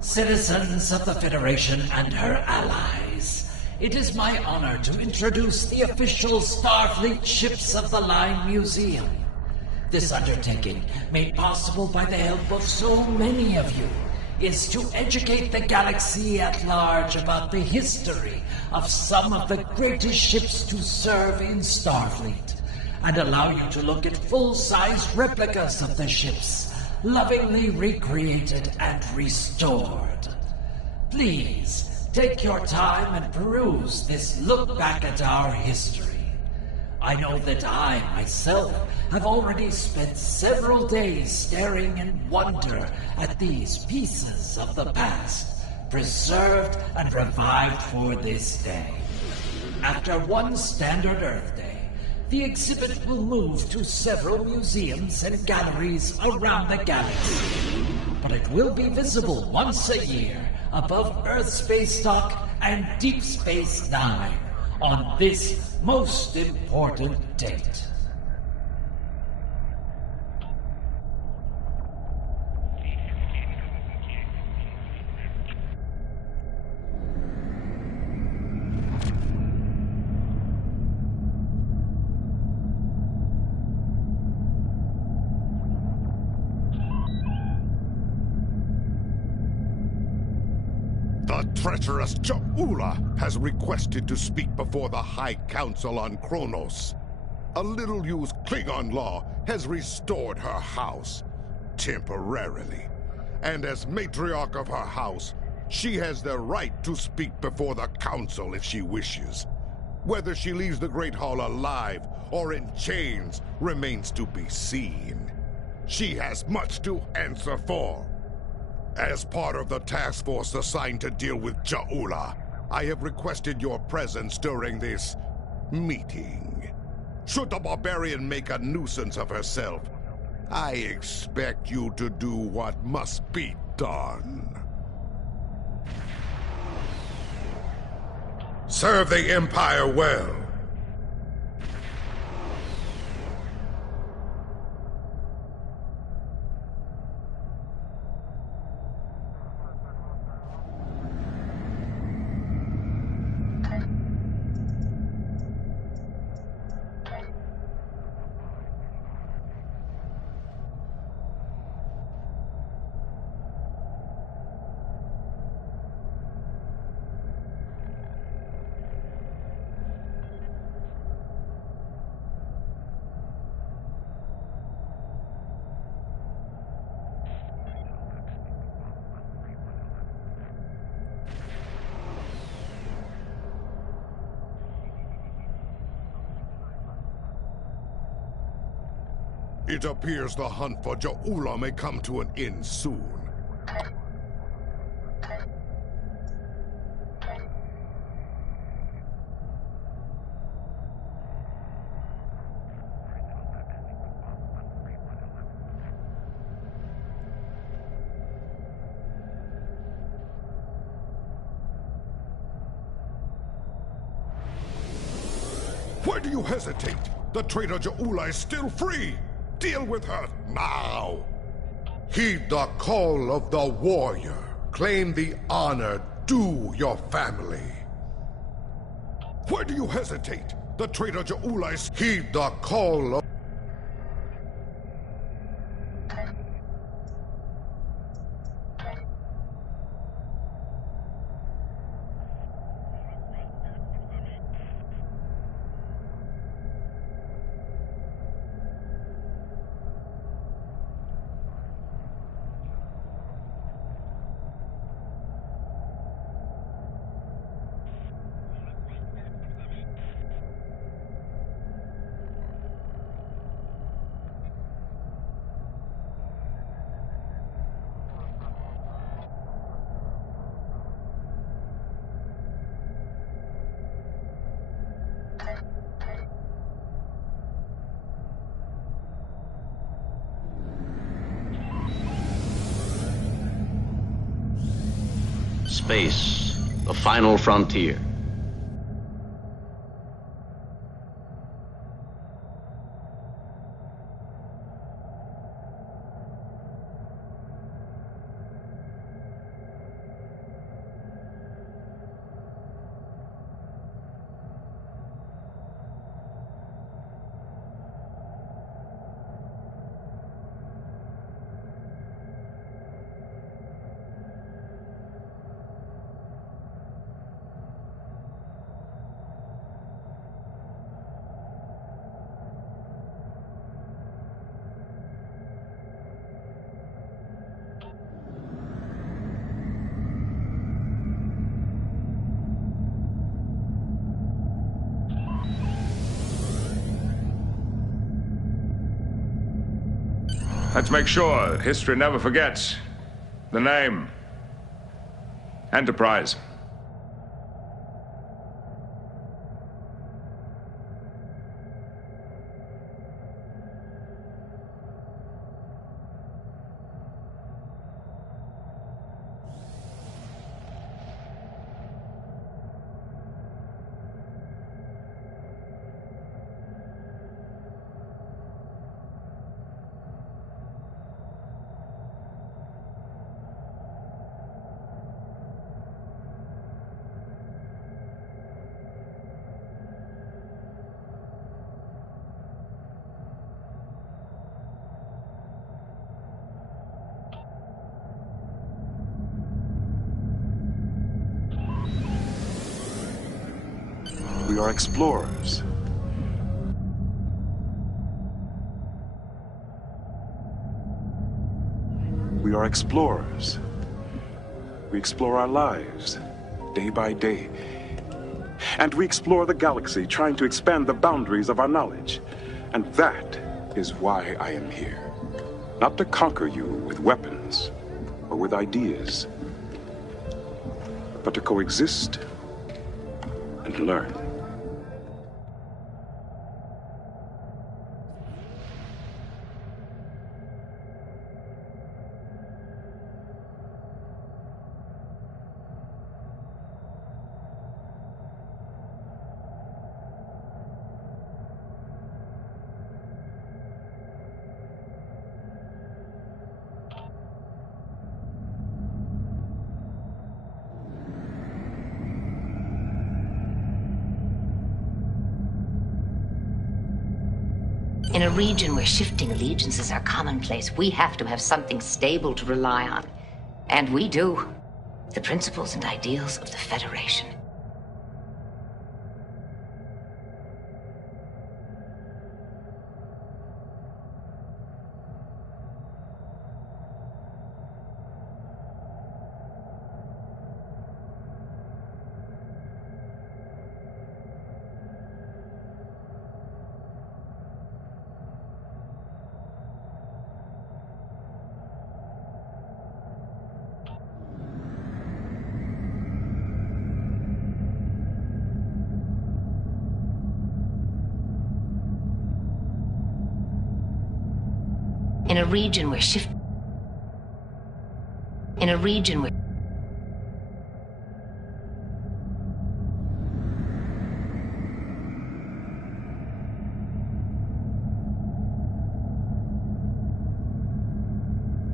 Citizens of the Federation and her allies, it is my honor to introduce the official Starfleet Ships of the Line Museum. This undertaking, made possible by the help of so many of you, is to educate the galaxy at large about the history of some of the greatest ships to serve in Starfleet, and allow you to look at full-sized replicas of the ships, lovingly recreated and restored. Please, take your time and peruse this look back at our history. I know that I, myself, have already spent several days staring in wonder at these pieces of the past, preserved and revived for this day. After one standard Earth Day, the exhibit will move to several museums and galleries around the galaxy. But it will be visible once a year above Earth Space Dock and Deep Space Nine on this most important date. The treacherous Ja'ula has requested to speak before the High Council on Kronos. A little-used Klingon law has restored her house, temporarily. And as matriarch of her house, she has the right to speak before the Council if she wishes. Whether she leaves the Great Hall alive or in chains remains to be seen. She has much to answer for. As part of the task force assigned to deal with Ja'ula, I have requested your presence during this meeting. Should the barbarian make a nuisance of herself, I expect you to do what must be done. Serve the Empire well. It appears the hunt for Ja'ula may come to an end soon. Why do you hesitate? The traitor Ja'ula is still free! Deal with her now! Heed the call of the warrior. Claim the honor due your family. Why do you hesitate? The traitor Ja'ula is... Heed the call of... Space, the final frontier. Let's make sure that history never forgets the name. Enterprise. We are explorers. We are explorers. We explore our lives, day by day. And we explore the galaxy, trying to expand the boundaries of our knowledge. And that is why I am here. Not to conquer you with weapons or with ideas, but to coexist and learn. In a region where shifting allegiances are commonplace, we have to have something stable to rely on. And we do. The principles and ideals of the Federation. In a region where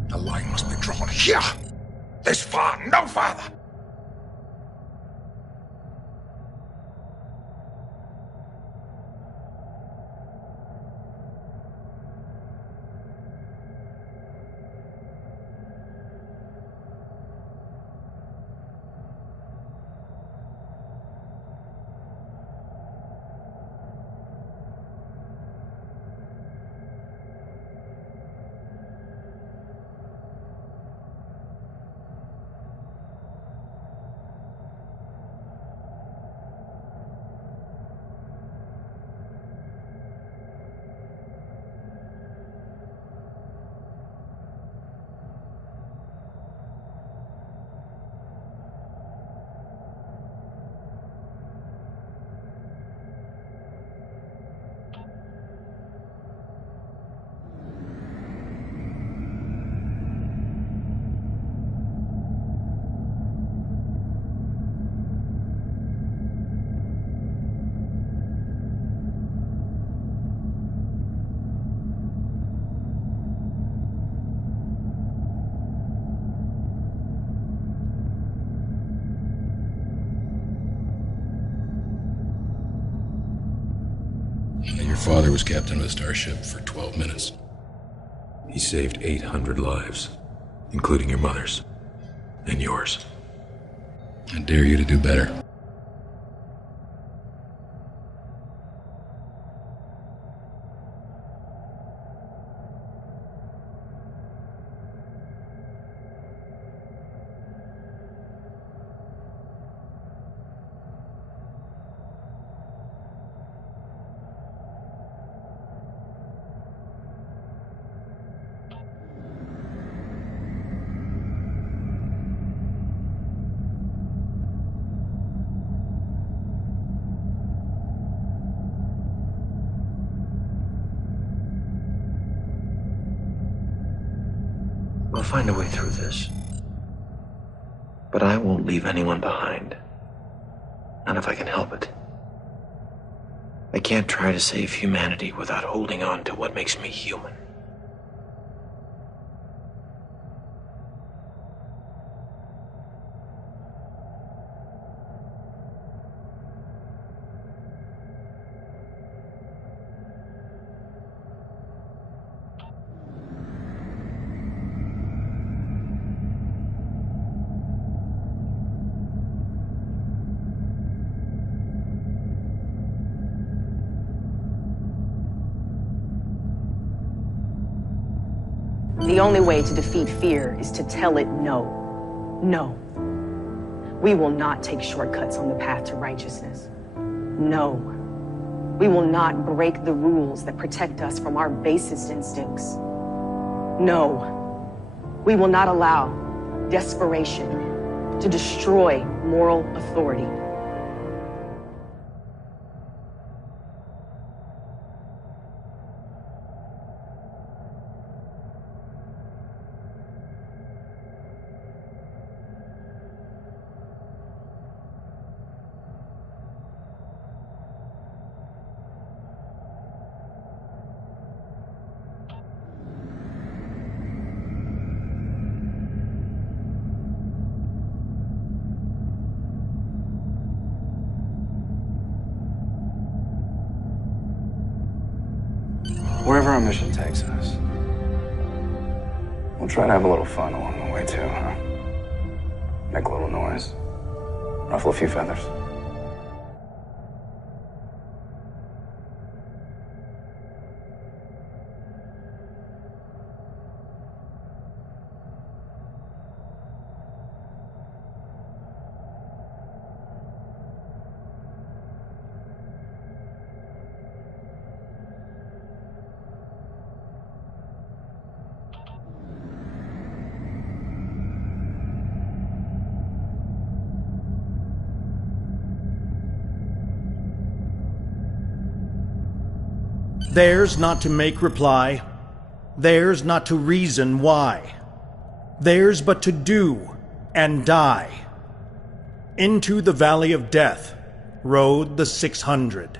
The line must be drawn here. This far, no farther. Your father was captain of a starship for 12 minutes. He saved 800 lives, including your mother's. And yours. I dare you to do better. find a way through this. But I won't leave anyone behind. Not if I can help it. I can't try to save humanity without holding on to what makes me human. The only way to defeat fear is to tell it no. No. We will not take shortcuts on the path to righteousness. No. We will not break the rules that protect us from our basest instincts. No. We will not allow desperation to destroy moral authority. Wherever our mission takes us, we'll try to have a little fun along the way too, huh? Make a little noise, ruffle a few feathers. Theirs not to make reply, theirs not to reason why, theirs but to do and die. Into the valley of death rode the 600.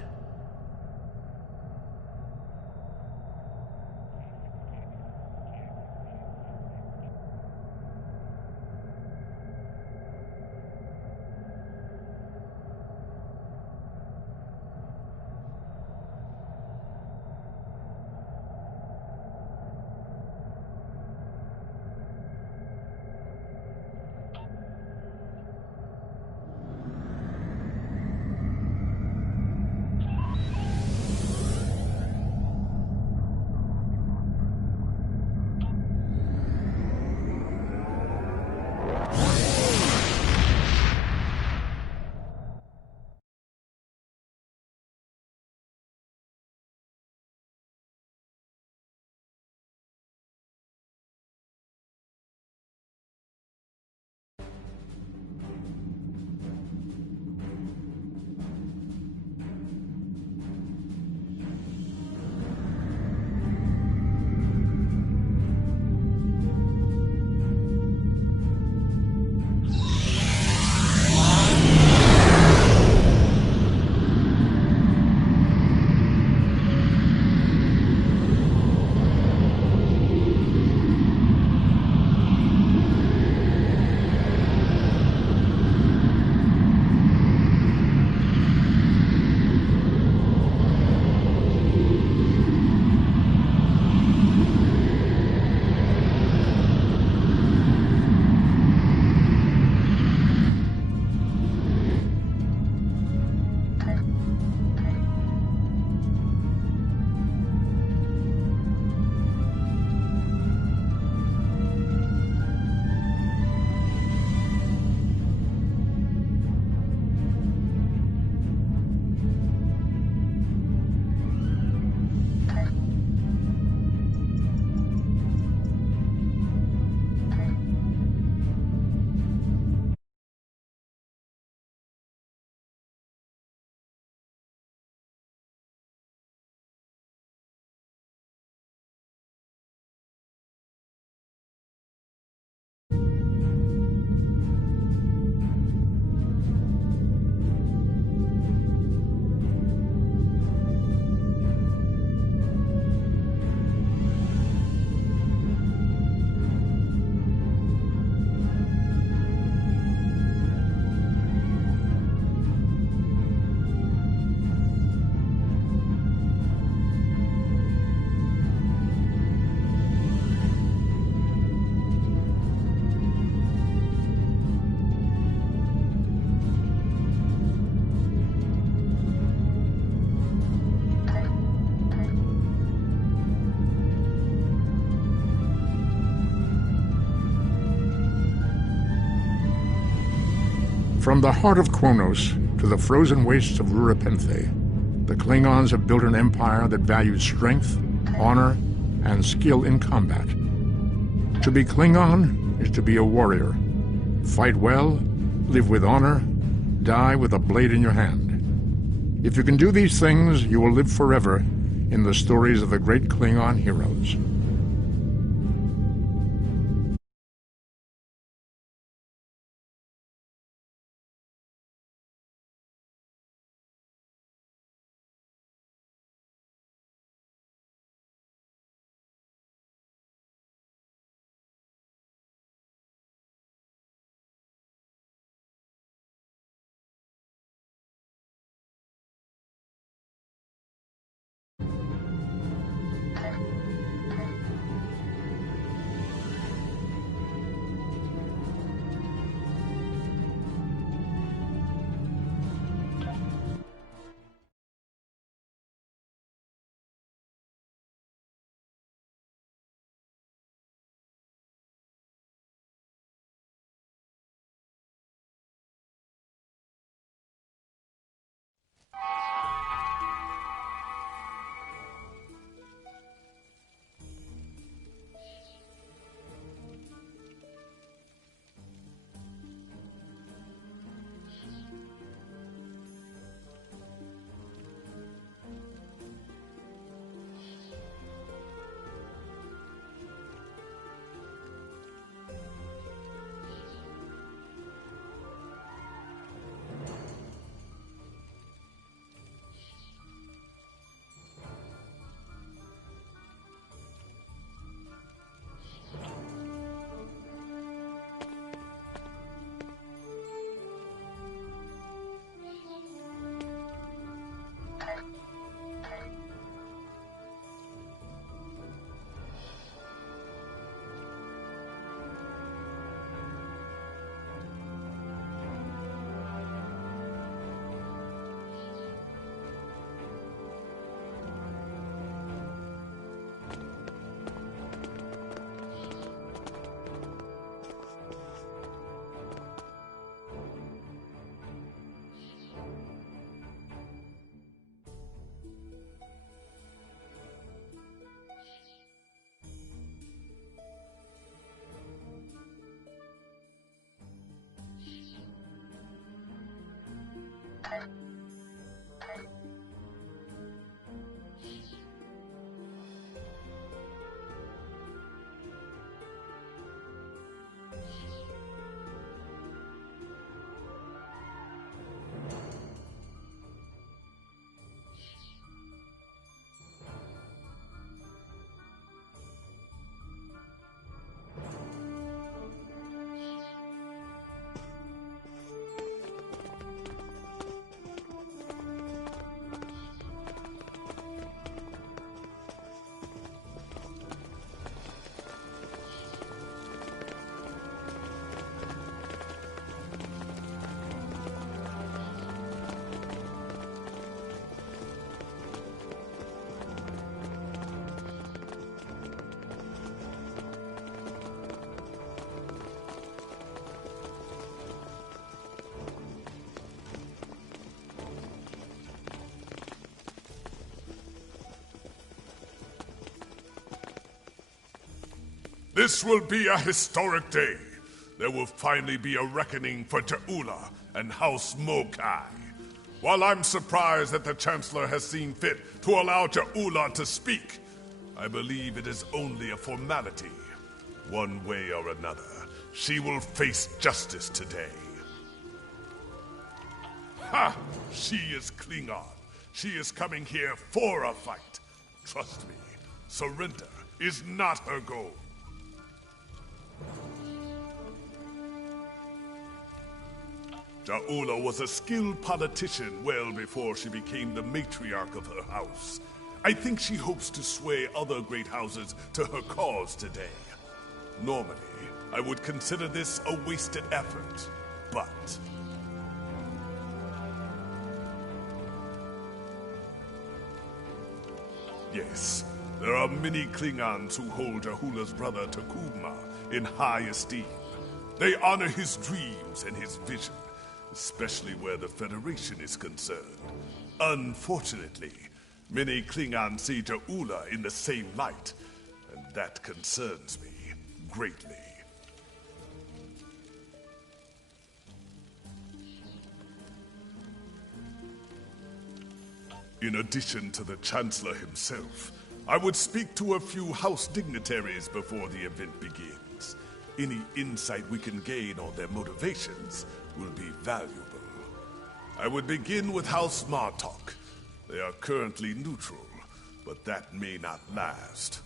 From the heart of Kronos to the frozen wastes of Ruripenthe, the Klingons have built an empire that values strength, honor, and skill in combat. To be Klingon is to be a warrior. Fight well, live with honor, die with a blade in your hand. If you can do these things, you will live forever in the stories of the great Klingon heroes. This will be a historic day. There will finally be a reckoning for Ta'ula and House Mokai. While I'm surprised that the Chancellor has seen fit to allow Ta'ula to speak, I believe it is only a formality. One way or another, she will face justice today. Ha! She is Klingon. She is coming here for a fight. Trust me, surrender is not her goal. Ta'ula was a skilled politician well before she became the matriarch of her house. I think she hopes to sway other great houses to her cause today. Normally, I would consider this a wasted effort, but... Yes, there are many Klingons who hold Ta'ula's brother T'Kuvma in high esteem. They honor his dreams and his vision. especially where the Federation is concerned. Unfortunately, many Klingons see Ja'ula in the same light, and that concerns me greatly. In addition to the Chancellor himself, I would speak to a few House dignitaries before the event begins. Any insight we can gain on their motivations will be valuable. I would begin with House Martok. They are currently neutral, but that may not last.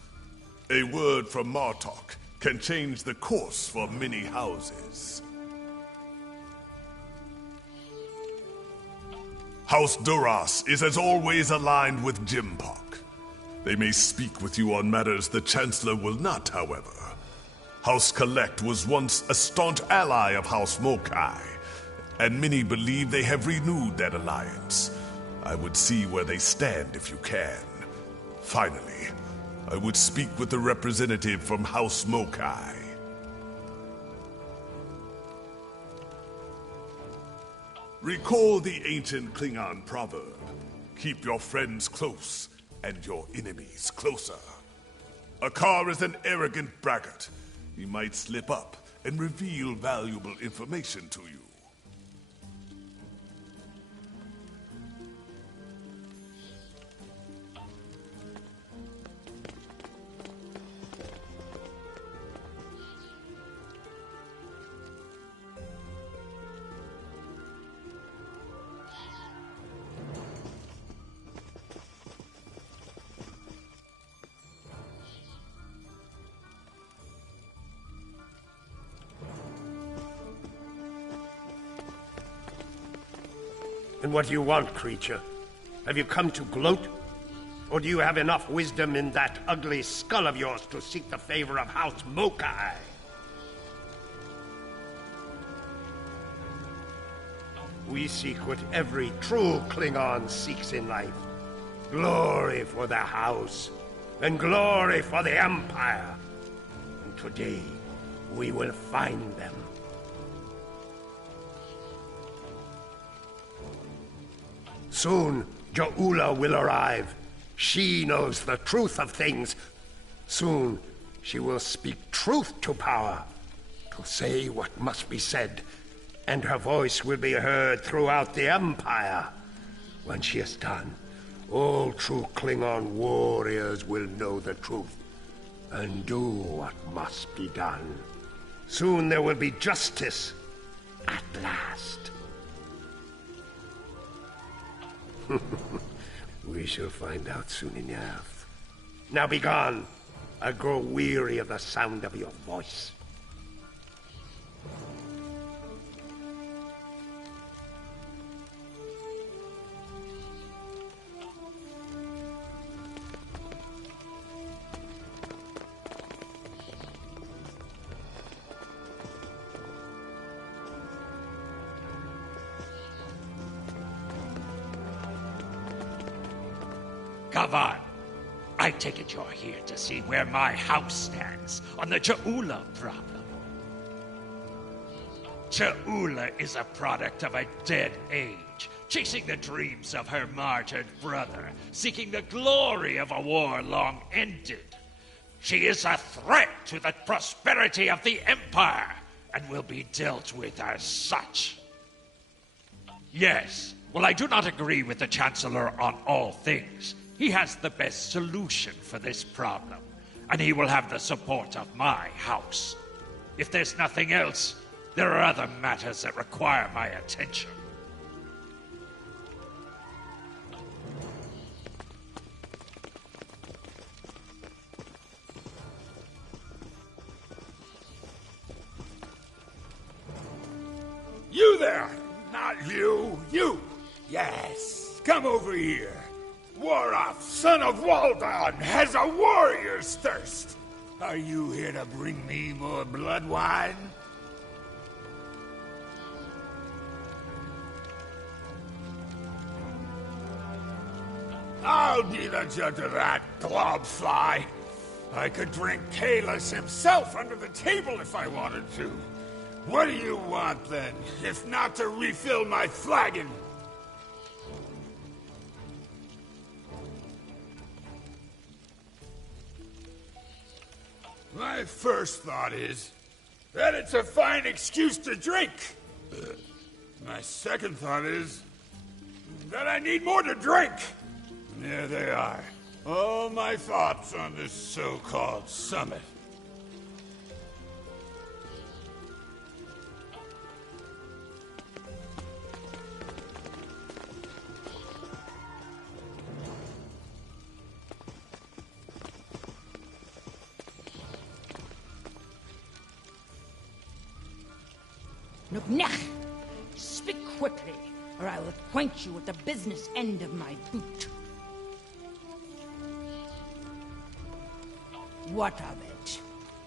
A word from Martok can change the course for many houses. House Duras is as always aligned with Jimpak. They may speak with you on matters the Chancellor will not, however. House Collect was once a staunch ally of House Mokai, and many believe they have renewed that alliance. I would see where they stand if you can. Finally, I would speak with the representative from House Mokai. Recall the ancient Klingon proverb, keep your friends close and your enemies closer. Akar is an arrogant braggart. He might slip up and reveal valuable information to you. And what do you want, creature? Have you come to gloat? Or do you have enough wisdom in that ugly skull of yours to seek the favor of House Mokai? We seek what every true Klingon seeks in life. Glory for the House, and glory for the Empire. And today, we will find them. Soon, Ja'ula will arrive. She knows the truth of things. Soon, she will speak truth to power, to say what must be said, and her voice will be heard throughout the Empire. When she is done, all true Klingon warriors will know the truth, and do what must be done. Soon there will be justice, at last. We shall find out soon enough. Now be gone. I grow weary of the sound of your voice. Kavan, I take it you're here to see where my house stands on the Ja'ula problem. Ja'ula is a product of a dead age, chasing the dreams of her martyred brother, seeking the glory of a war long ended. She is a threat to the prosperity of the Empire, and will be dealt with as such. Yes, well, I do not agree with the Chancellor on all things. He has the best solution for this problem, and he will have the support of my house. If there's nothing else, there are other matters that require my attention. You there! Not you! You! Yes! Come over here! Warath, son of Waldon, has a warrior's thirst! Are you here to bring me more blood wine? I'll be the judge of that, globfly. I could drink Kahless himself under the table if I wanted to. What do you want, then, if not to refill my flagon? My first thought is that it's a fine excuse to drink. My second thought is that I need more to drink. There they are. All my thoughts on this so-called summit. Nuknech! Speak quickly, or I will acquaint you with the business end of my boot. What of it?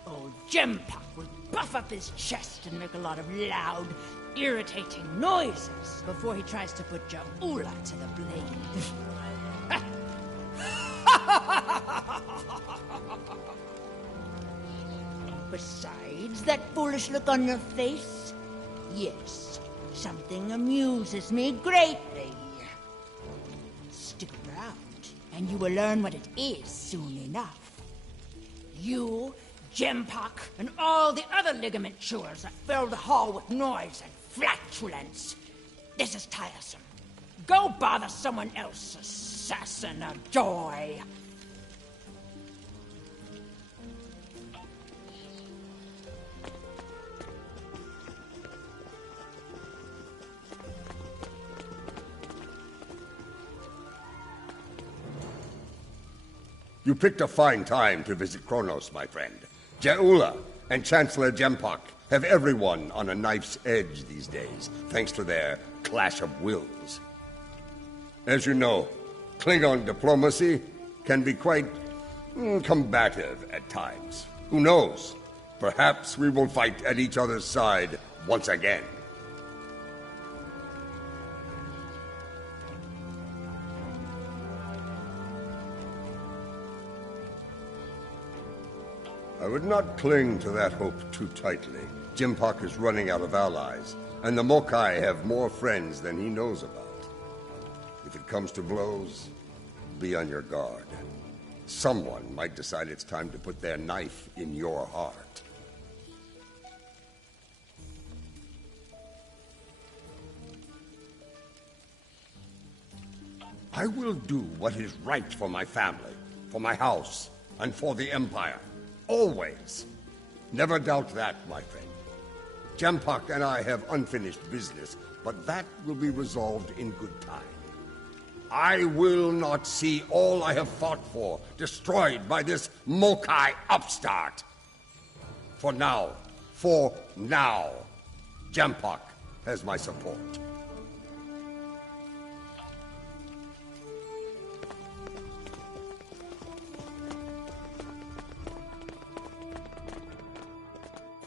Old Jempak will buff up his chest and make a lot of loud, irritating noises before he tries to put Ja'ula to the blade. Besides that foolish look on your face, yes, something amuses me greatly. Stick around, and you will learn what it is soon enough. You, Jempak, and all the other ligament chewers that fill the hall with noise and flatulence. This is tiresome. Go bother someone else, assassin of joy. You picked a fine time to visit Kronos, my friend. Ja'ula and Chancellor Jempak have everyone on a knife's edge these days, thanks to their clash of wills. As you know, Klingon diplomacy can be quite combative at times. Who knows? Perhaps we will fight at each other's side once again. I would not cling to that hope too tightly. Jempak is running out of allies, and the Mokai have more friends than he knows about. If it comes to blows, be on your guard. Someone might decide it's time to put their knife in your heart. I will do what is right for my family, for my house, and for the Empire. Always. Never doubt that, my friend. Jempak and I have unfinished business, but that will be resolved in good time. I will not see all I have fought for destroyed by this Mokai upstart. For now, Jempak has my support.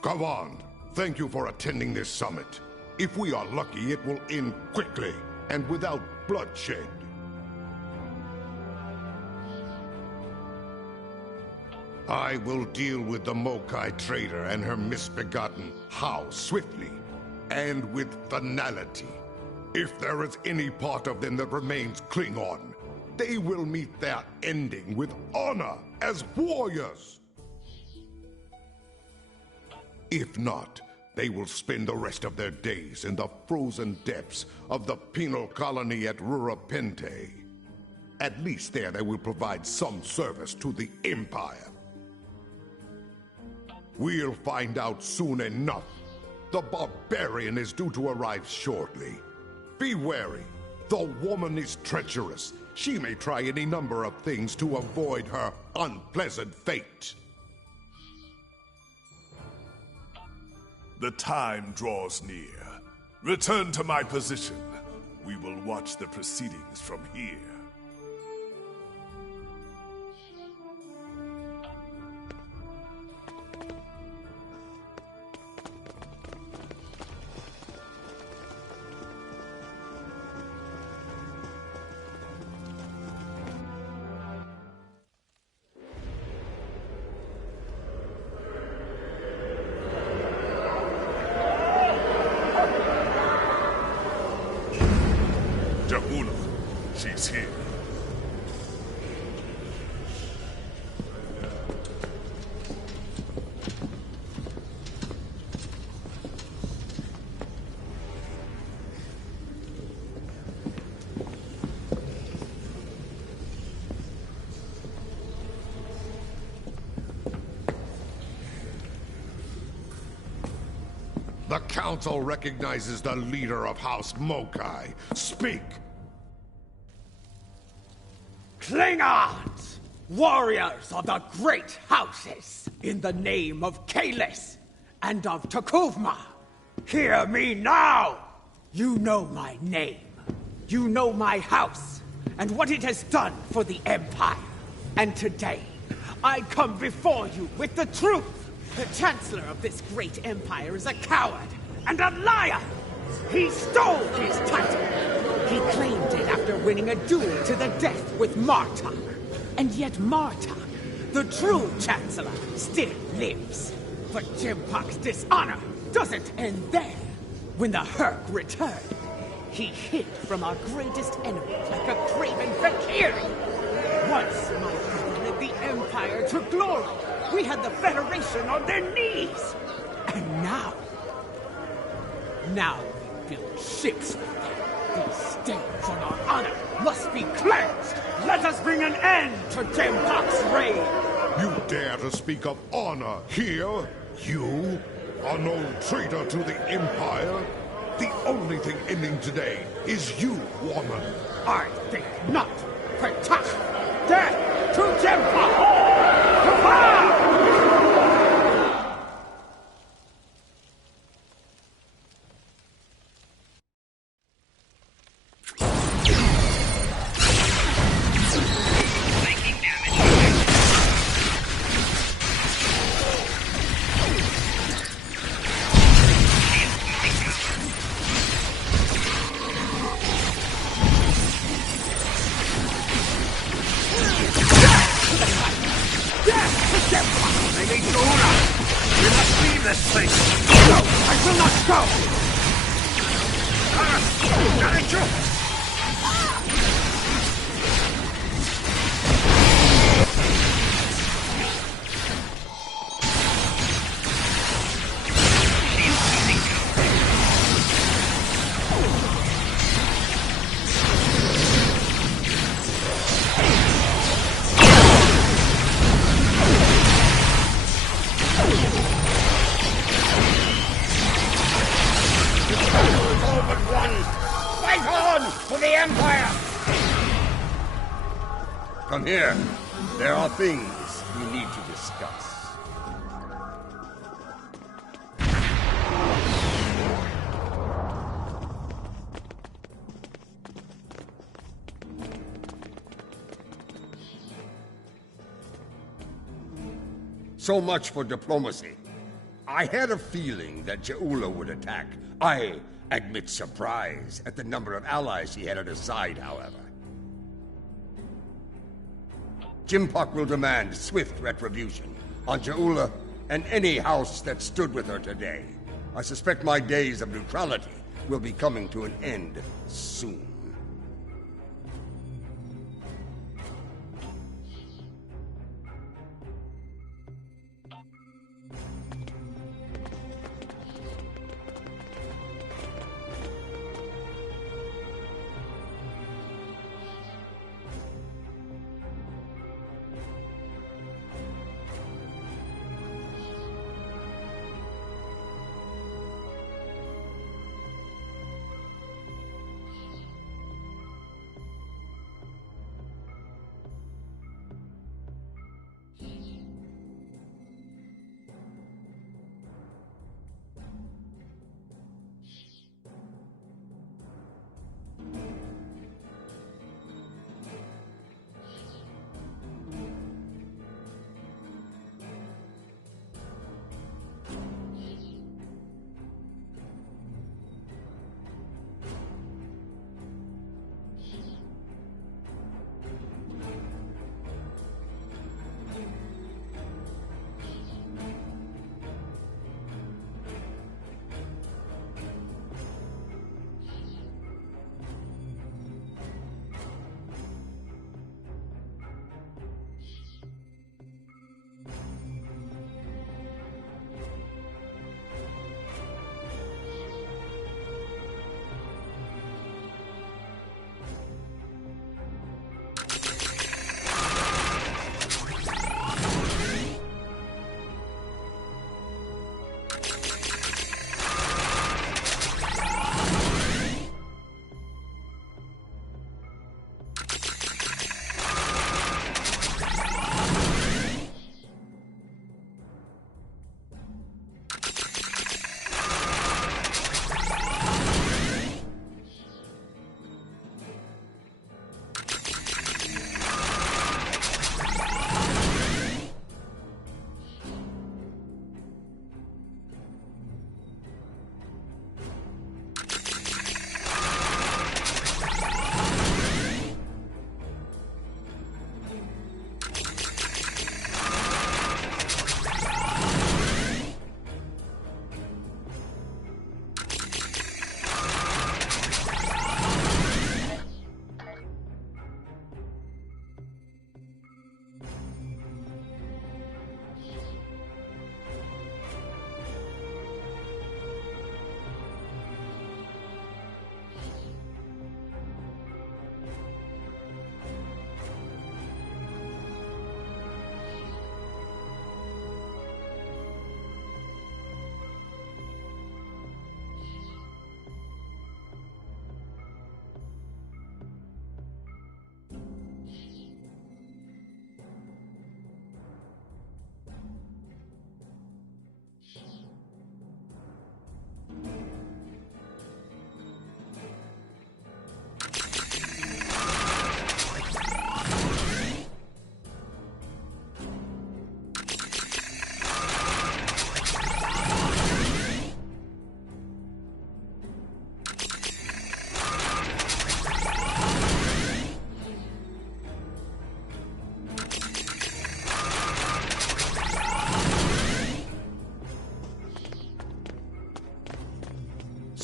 Kavan, thank you for attending this summit. If we are lucky, it will end quickly and without bloodshed. I will deal with the Mokai trader and her misbegotten How swiftly and with finality. If there is any part of them that remains Klingon, they will meet their ending with honor as warriors. If not, they will spend the rest of their days in the frozen depths of the penal colony at Rurapente. At least there they will provide some service to the Empire. We'll find out soon enough. The barbarian is due to arrive shortly. Be wary. The woman is treacherous. She may try any number of things to avoid her unpleasant fate. The time draws near. Return to my position. We will watch the proceedings from here. she's here. The Council recognizes the leader of House Mokai. Speak! Klingons! Warriors of the great houses! In the name of Kalis and of Takuvma! Hear me now! You know my name. You know my house, and what it has done for the Empire. And today, I come before you with the truth! The Chancellor of this great empire is a coward and a liar! He stole his title! He claimed it after winning a duel to the death with Martok. And yet Martok, the true Chancellor, still lives. But Jimpok's dishonor doesn't end there. When the Herc returned, he hid from our greatest enemy like a craven Valkyrie. Once my brother led the Empire to glory. We had the Federation on their knees! And now we build ships for them. These stains on our honor must be cleansed! Let us bring an end to Jimpok's reign! You dare to speak of honor here? You? An old traitor to the Empire? The only thing ending today is you, woman. I think not. Protect! Death to Jimpok! Kafar! Come here. There are things we need to discuss. So much for diplomacy. I had a feeling that Ja'ula would attack. I admit surprise at the number of allies she had at her side, however. Jimpok will demand swift retribution on Ja'ula and any house that stood with her today. I suspect my days of neutrality will be coming to an end soon.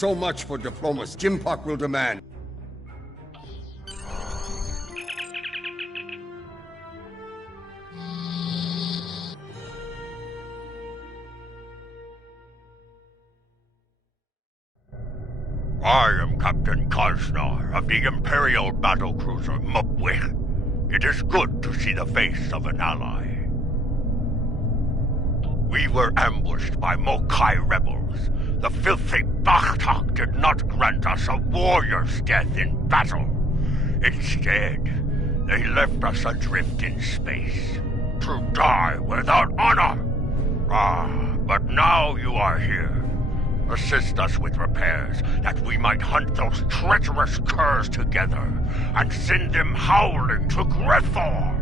So much for diplomas. Jimpak will demand. I am Captain Karsnar of the Imperial battlecruiser Mupwich. It is good to see the face of an ally. We were ambushed by Mokai rebels. The filthy Bakhtak did not grant us a warrior's death in battle. Instead, they left us adrift in space, to die without honor. But now you are here. Assist us with repairs, that we might hunt those treacherous curs together, and send them howling to Grethor!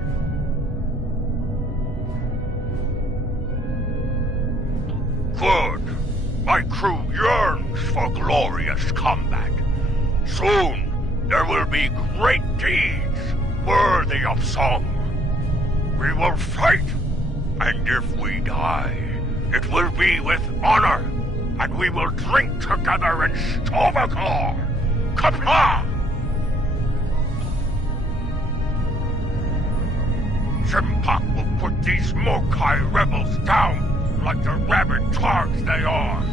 Good. My crew yearns for glorious combat. Soon, there will be great deeds worthy of song. We will fight, and if we die, it will be with honor. And we will drink together in Stovakor! Kapla! Jimpak will put these Mokai rebels down like the rabid targs they are.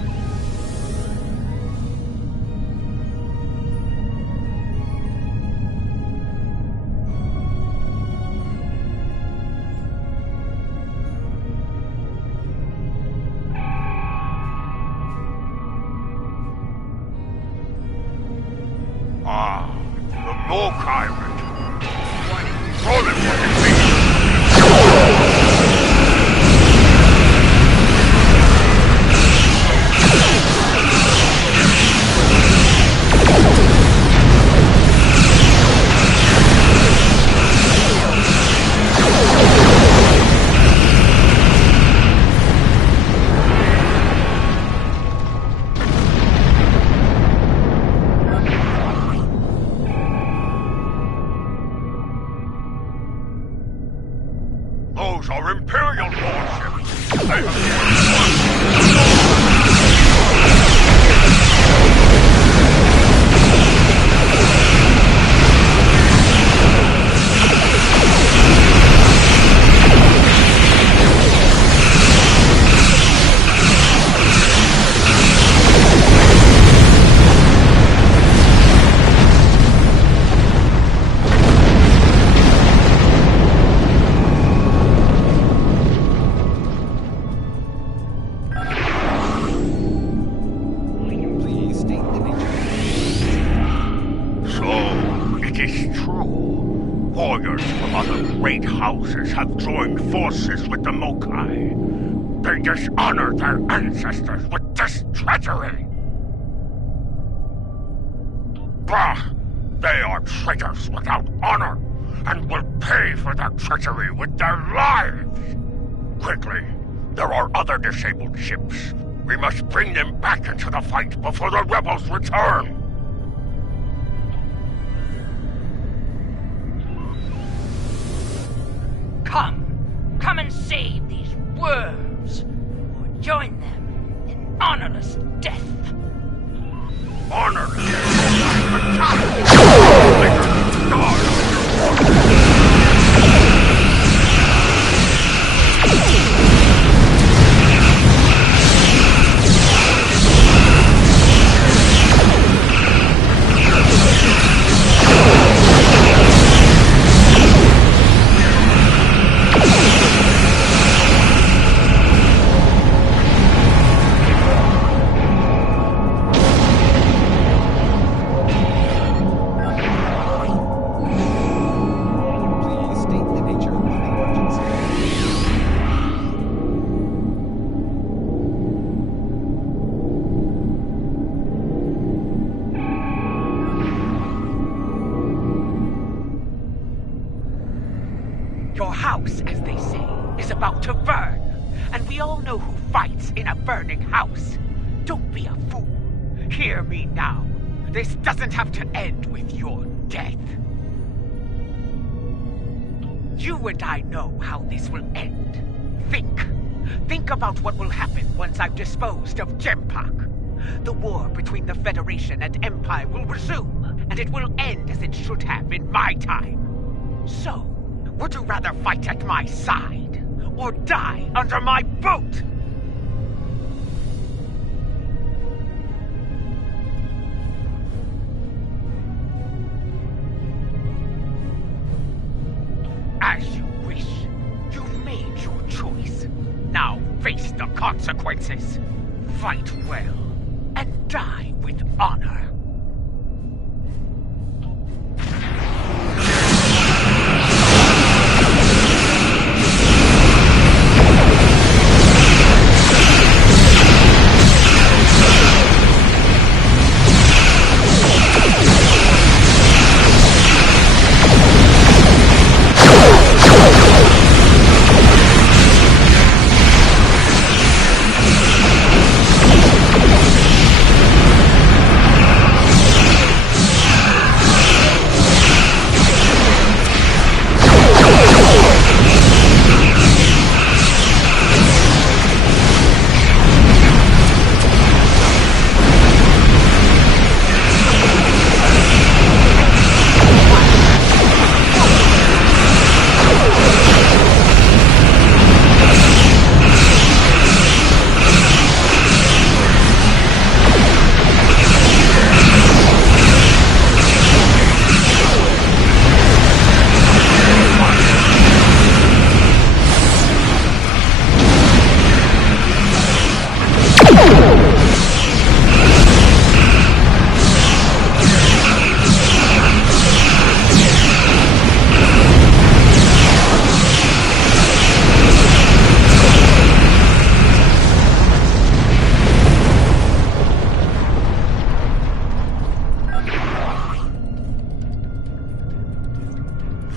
Those are Imperial warships. They have joined forces with the Mokai. They dishonor their ancestors with this treachery. Bah! They are traitors without honor, and will pay for their treachery with their lives! Quickly, there are other disabled ships. We must bring them back into the fight before the rebels return! Come and save these worms, or join them in honorless death. Your house, as they say, is about to burn. And we all know who fights in a burning house. Don't be a fool. Hear me now. This doesn't have to end with your death. You and I know how this will end. Think about what will happen once I've disposed of Jimpak. the war between the Federation and Empire will resume, and it will end as it should have in my time. So, would you rather fight at my side, or die under my boot? As you wish. You've made your choice. Now face the consequences. Fight well, and die with honor.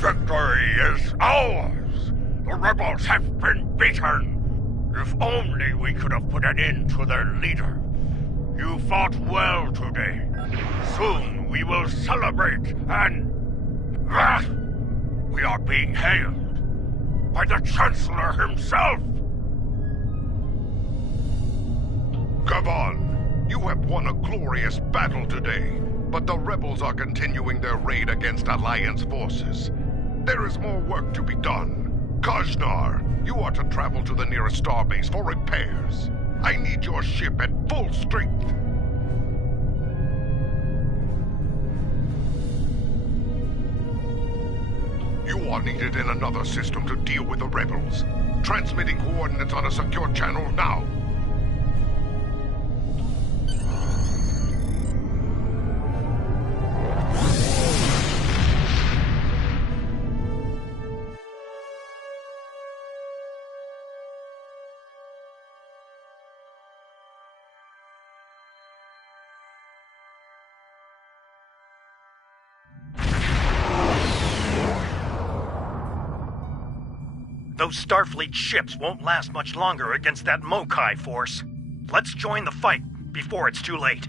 Victory is ours! The rebels have been beaten! If only we could have put an end to their leader. You fought well today. Soon we will celebrate and... we are being hailed by the Chancellor himself! Gavan, you have won a glorious battle today, but the rebels are continuing their raid against Alliance forces. There is more work to be done. Kajnar, you are to travel to the nearest starbase for repairs. I need your ship at full strength. You are needed in another system to deal with the rebels. Transmitting coordinates on a secure channel now. Those Starfleet ships won't last much longer against that Mokai force. Let's join the fight before it's too late.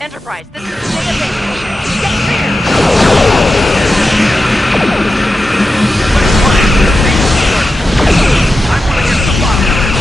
Enterprise, this is the database. Get clear! I want to get to the bottom of it.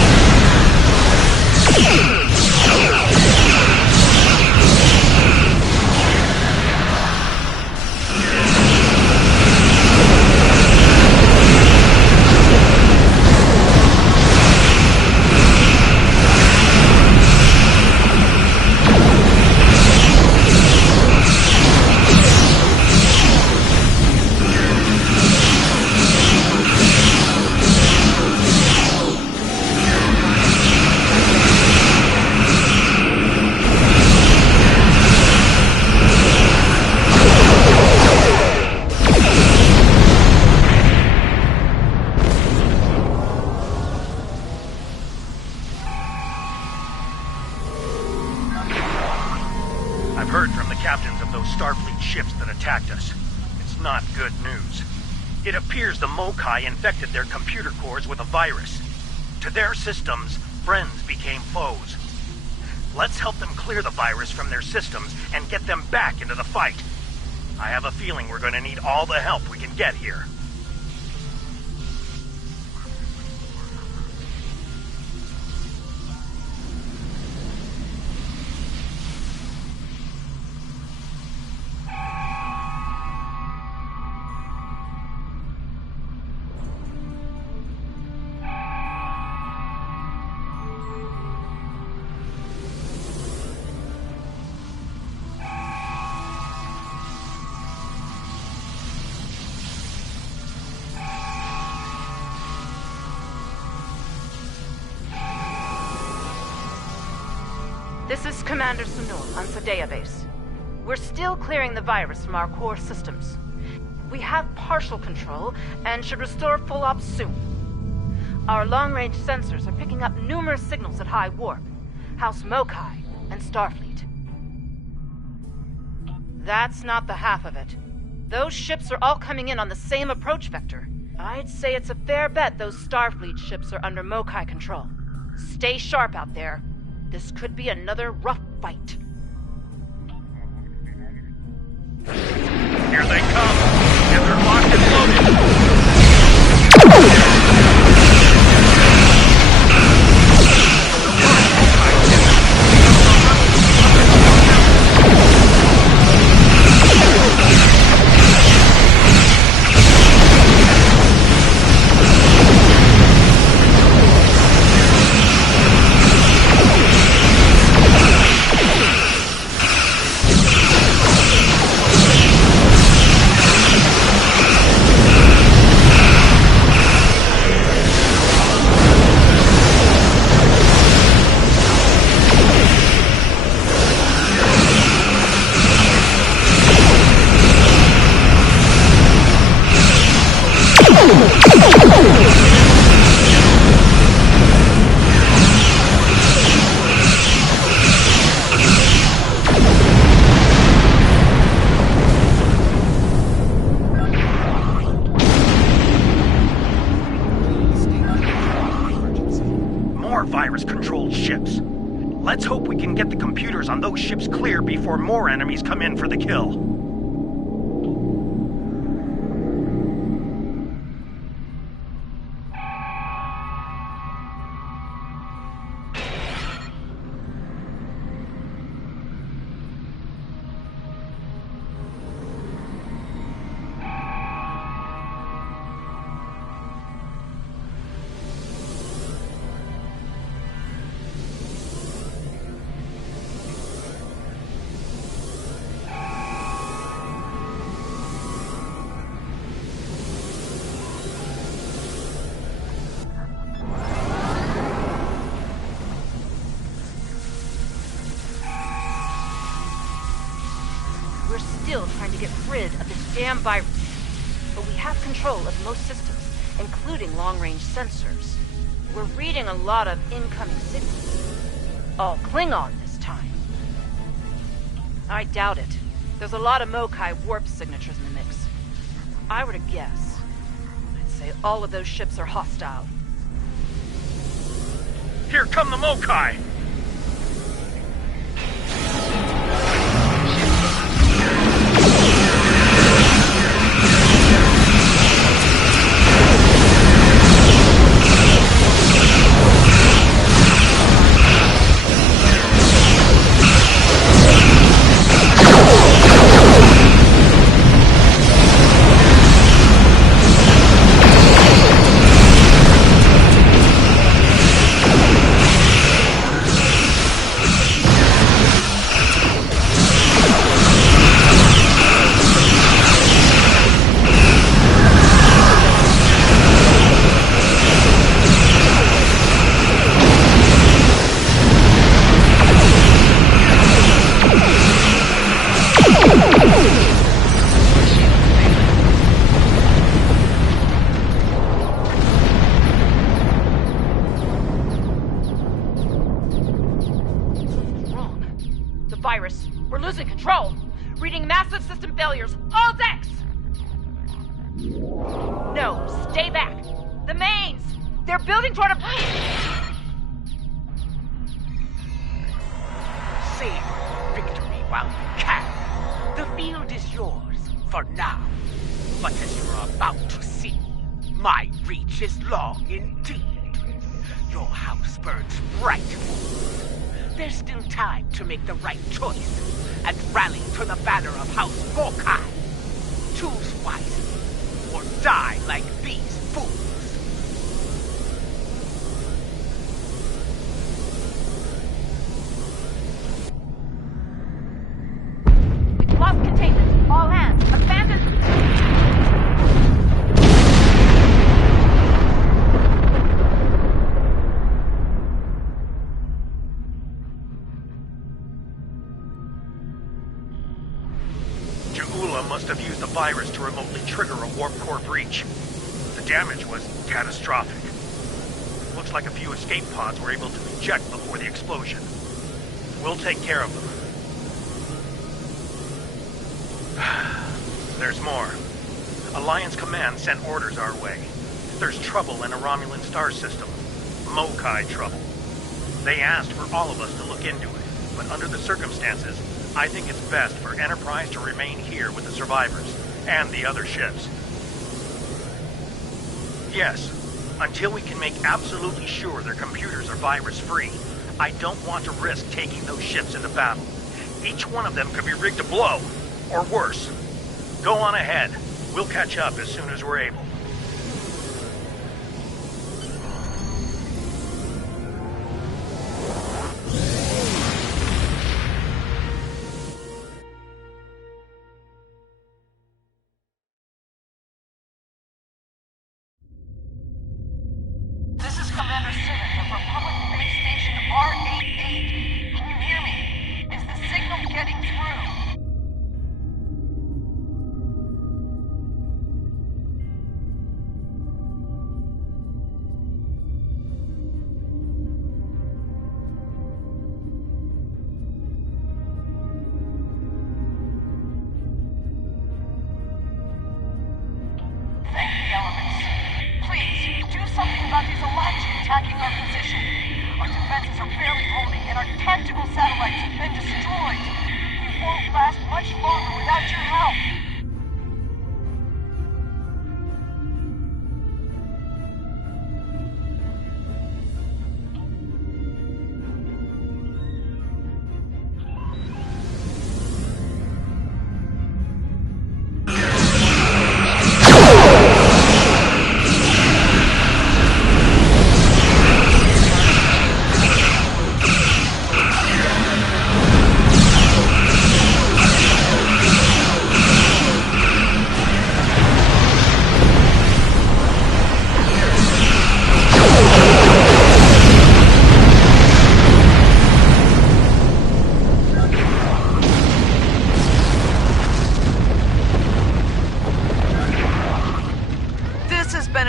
That's not good news. It appears the Mokai infected their computer cores with a virus. To their systems, friends became foes. Let's help them clear the virus from their systems and get them back into the fight. I have a feeling we're going to need all the help we can get here. This is Commander Sunul on Sadea Base. We're still clearing the virus from our core systems. We have partial control and should restore full ops soon. Our long-range sensors are picking up numerous signals at high warp, House Mokai, and Starfleet. That's not the half of it. Those ships are all coming in on the same approach vector. I'd say it's a fair bet those Starfleet ships are under Mokai control. Stay sharp out there. This could be another rough fight. Here they come! And they're locked and loaded! Virus-controlled ships. Let's hope we can get the computers on those ships clear before more enemies come in for the kill. We're still trying to get rid of this damn virus, but we have control of most systems, including long-range sensors. We're reading a lot of incoming signals. All Klingon this time. I doubt it. There's a lot of Mokai warp signatures in the mix. If I were to guess, I'd say all of those ships are hostile. Here come the Mokai! Virus. We're losing control. Reading massive system failures. All decks! Stay back! The mains! They're building toward a... Save victory while you can. The field is yours for now. But as you're about to see, my reach is long indeed. Your house burns bright. There's still time to make the right choice and rally to the banner of House Mokai. Choose wisely, or die like these fools. We've lost containment. All hands, abandon... Must have used the virus to remotely trigger a warp core breach. The damage was catastrophic. Looks like a few escape pods were able to eject before the explosion. We'll take care of them. There's more. Alliance Command sent orders our way. There's trouble in a Romulan star system. Mokai trouble. They asked for all of us to look into it, but under the circumstances, I think it's best for Enterprise to remain here with the survivors and the other ships. Yes, until we can make absolutely sure their computers are virus-free, I don't want to risk taking those ships into battle. Each one of them could be rigged to blow, or worse. Go on ahead. We'll catch up as soon as we're able. attacking our position. Our defenses are barely holding, and our tactical satellites have been destroyed. We won't last much longer without your help.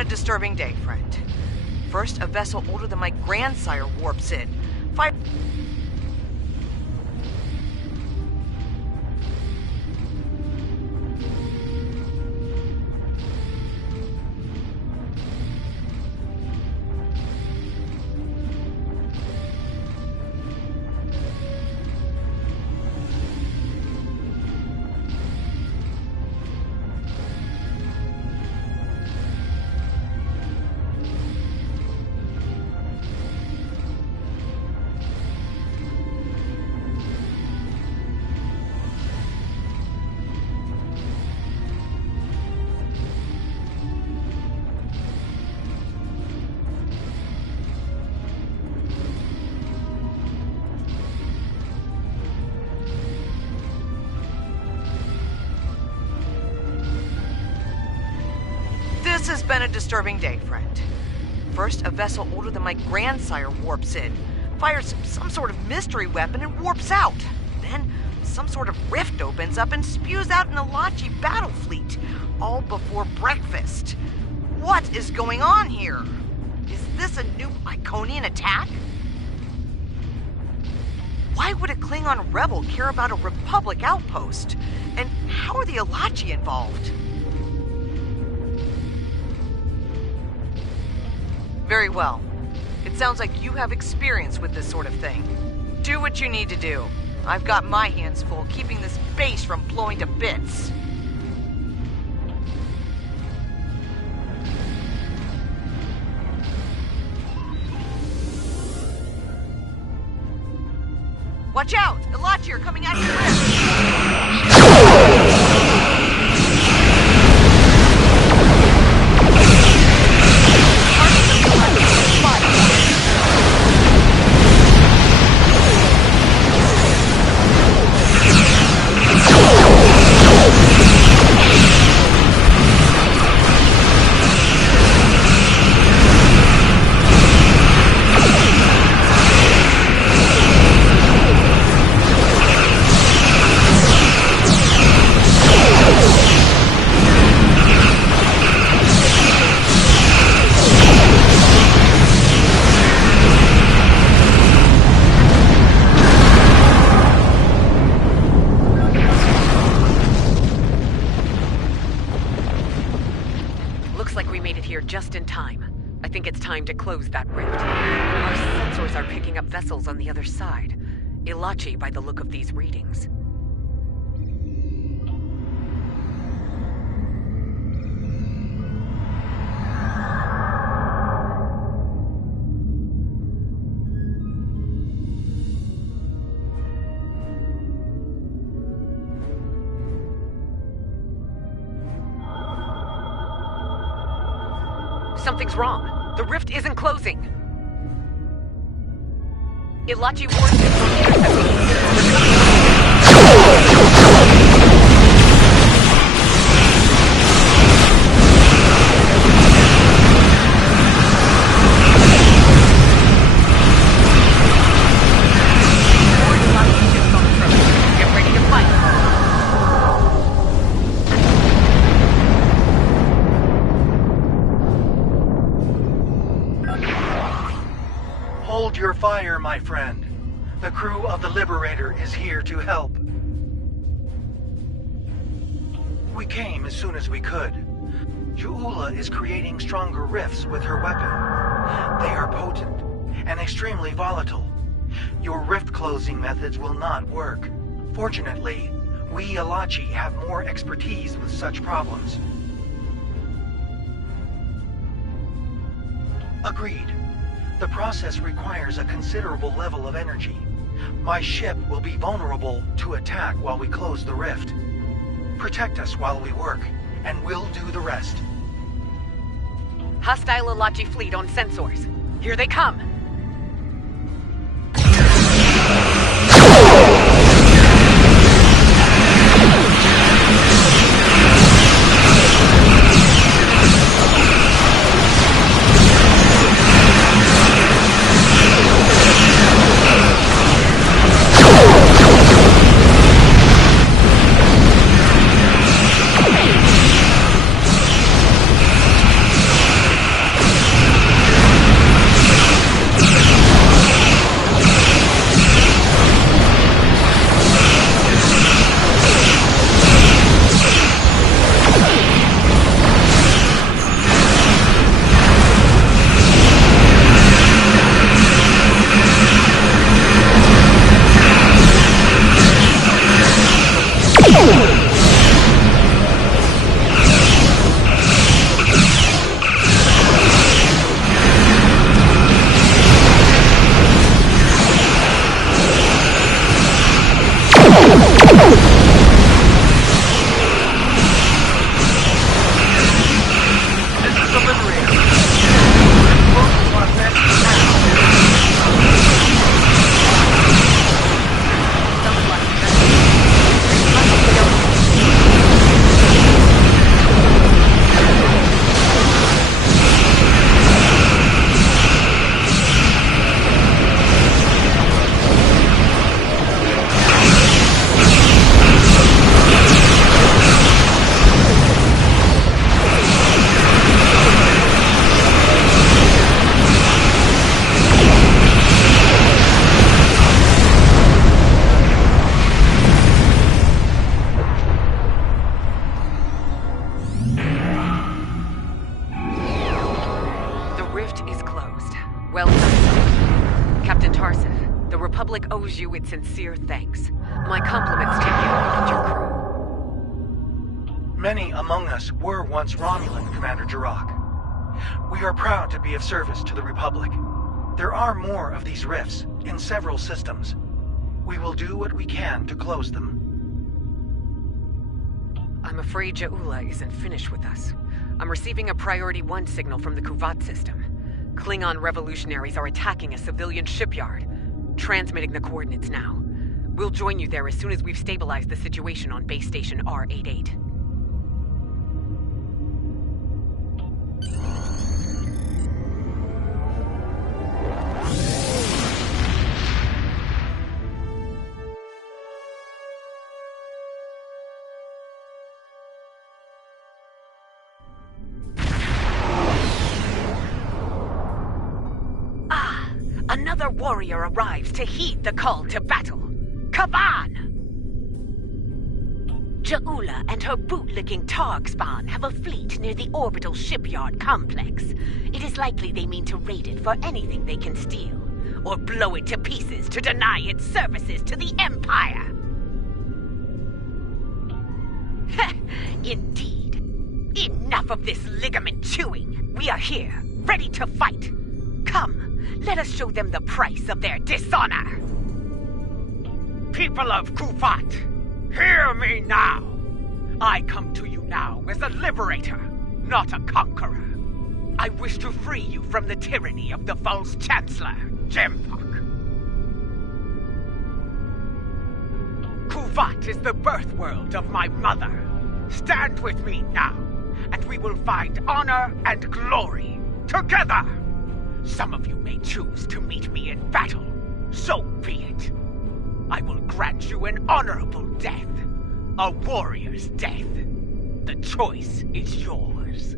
Disturbing day, friend. First, a vessel older than my grandsire warps in. This has been a disturbing day, friend. First, a vessel older than my grandsire warps in, fires some sort of mystery weapon and warps out. Then, some sort of rift opens up and spews out an Alachi battle fleet, all before breakfast. What is going on here? Is this a new Iconian attack? Why would a Klingon rebel care about a Republic outpost? And how are the Alachi involved? Very well. It sounds like you have experience with this sort of thing. Do what you need to do. I've got my hands full keeping this base from blowing to bits. Watch out! Elachi are coming out of your just in time. I think it's time to close that rift. Our sensors are picking up vessels on the other side. Elachi by the look of these readings. Something's wrong. The rift isn't closing. Elachi warned us on the intercept. Get ready to fight. Hold your fire, my friend. The crew of the Liberator is here to help. We came as soon as we could. Ju'ula is creating stronger rifts with her weapon. They are potent and extremely volatile. Your rift closing methods will not work. Fortunately, we Elachi have more expertise with such problems. Agreed. The process requires a considerable level of energy. My ship will be vulnerable to attack while we close the rift. Protect us while we work, and we'll do the rest. Hostile Elachi fleet on sensors. Here they come! Well done. Captain Tarsif, the Republic owes you its sincere thanks. My compliments to you and your crew. Many among us were once Romulan, Commander Jirok. We are proud to be of service to the Republic. There are more of these rifts in several systems. We will do what we can to close them. I'm afraid Ja'ula isn't finished with us. I'm receiving a Priority 1 signal from the Kuvat system. Klingon revolutionaries are attacking a civilian shipyard. Transmitting the coordinates now. We'll join you there as soon as we've stabilized the situation on base station R88. Another warrior arrives to heed the call to battle. Kaban! Ja'ula and her bootlicking Targ spawn have a fleet near the orbital shipyard complex. It is likely they mean to raid it for anything they can steal, or blow it to pieces to deny its services to the Empire. Indeed. Enough of this ligament chewing. We are here, ready to fight. Come. Let us show them the price of their dishonor! People of Kuvat, hear me now! I come to you now as a liberator, not a conqueror. I wish to free you from the tyranny of the false Chancellor, Jempok. Kuvat is the birth world of my mother. Stand with me now, and we will find honor and glory together! Some of you may choose to meet me in battle. So be it. I will grant you an honorable death. A warrior's death. The choice is yours.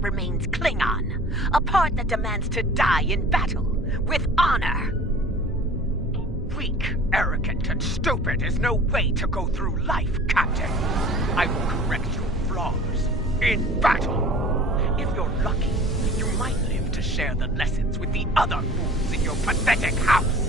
Remains Klingon, a part that demands to die in battle, with honor. Weak, arrogant, and stupid is no way to go through life, Captain. I will correct your flaws in battle. If you're lucky, you might live to share the lessons with the other fools in your pathetic house.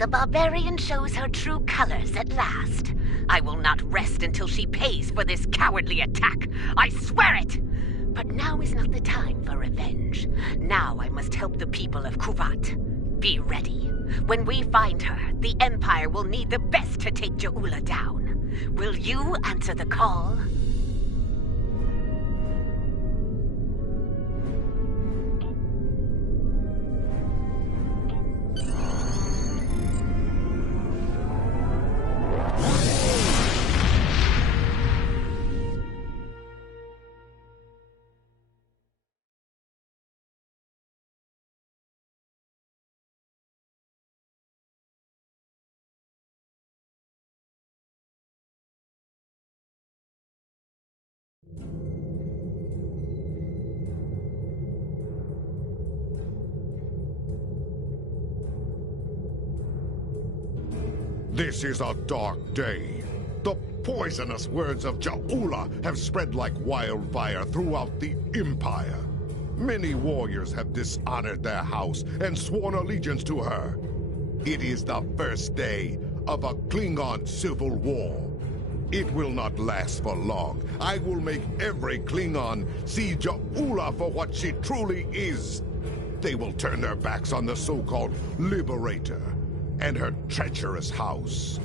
The barbarian shows her true colors at last. I will not rest until she pays for this cowardly attack. I swear it! But now is not the time for revenge. Now I must help the people of Kuvat. Be ready. When we find her, the Empire will need the best to take Ja'ula down. Will you answer the call? This is a dark day. The poisonous words of Ja'ula have spread like wildfire throughout the Empire. Many warriors have dishonored their house and sworn allegiance to her. It is the first day of a Klingon civil war. It will not last for long. I will make every Klingon see Ja'ula for what she truly is. They will turn their backs on the so-called Liberator and her treacherous house.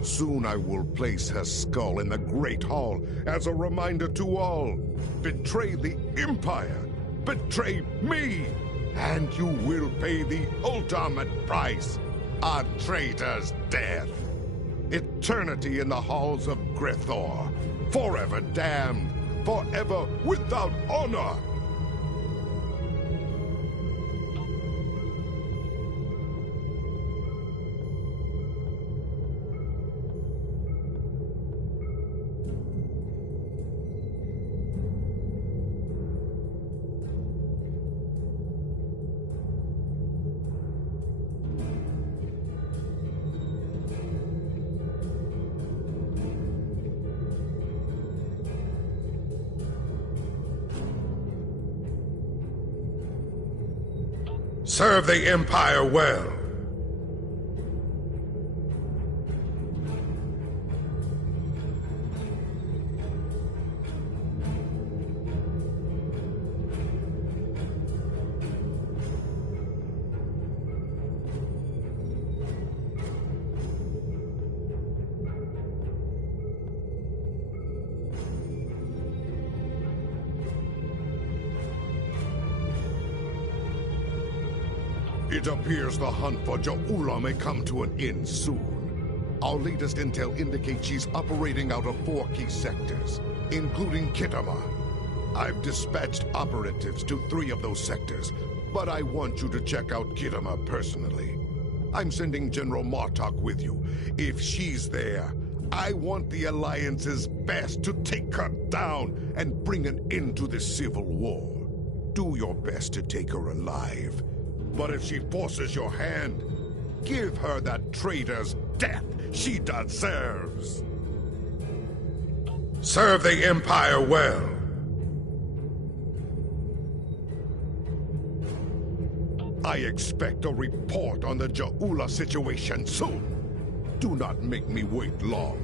Soon I will place her skull in the Great Hall as a reminder to all. Betray the Empire, betray me, and you will pay the ultimate price, a traitor's death. Eternity in the halls of Grithor, forever damned, forever without honor. Serve the Empire well. It appears the hunt for Ja'ula may come to an end soon. Our latest intel indicates she's operating out of 4 key sectors, including Khitomer. I've dispatched operatives to 3 of those sectors, but I want you to check out Khitomer personally. I'm sending General Martok with you. If she's there, I want the Alliance's best to take her down and bring an end to this civil war. Do your best to take her alive. But if she forces your hand, give her that traitor's death she deserves. Serve the Empire well. I expect a report on the Ja'ula situation soon. Do not make me wait long.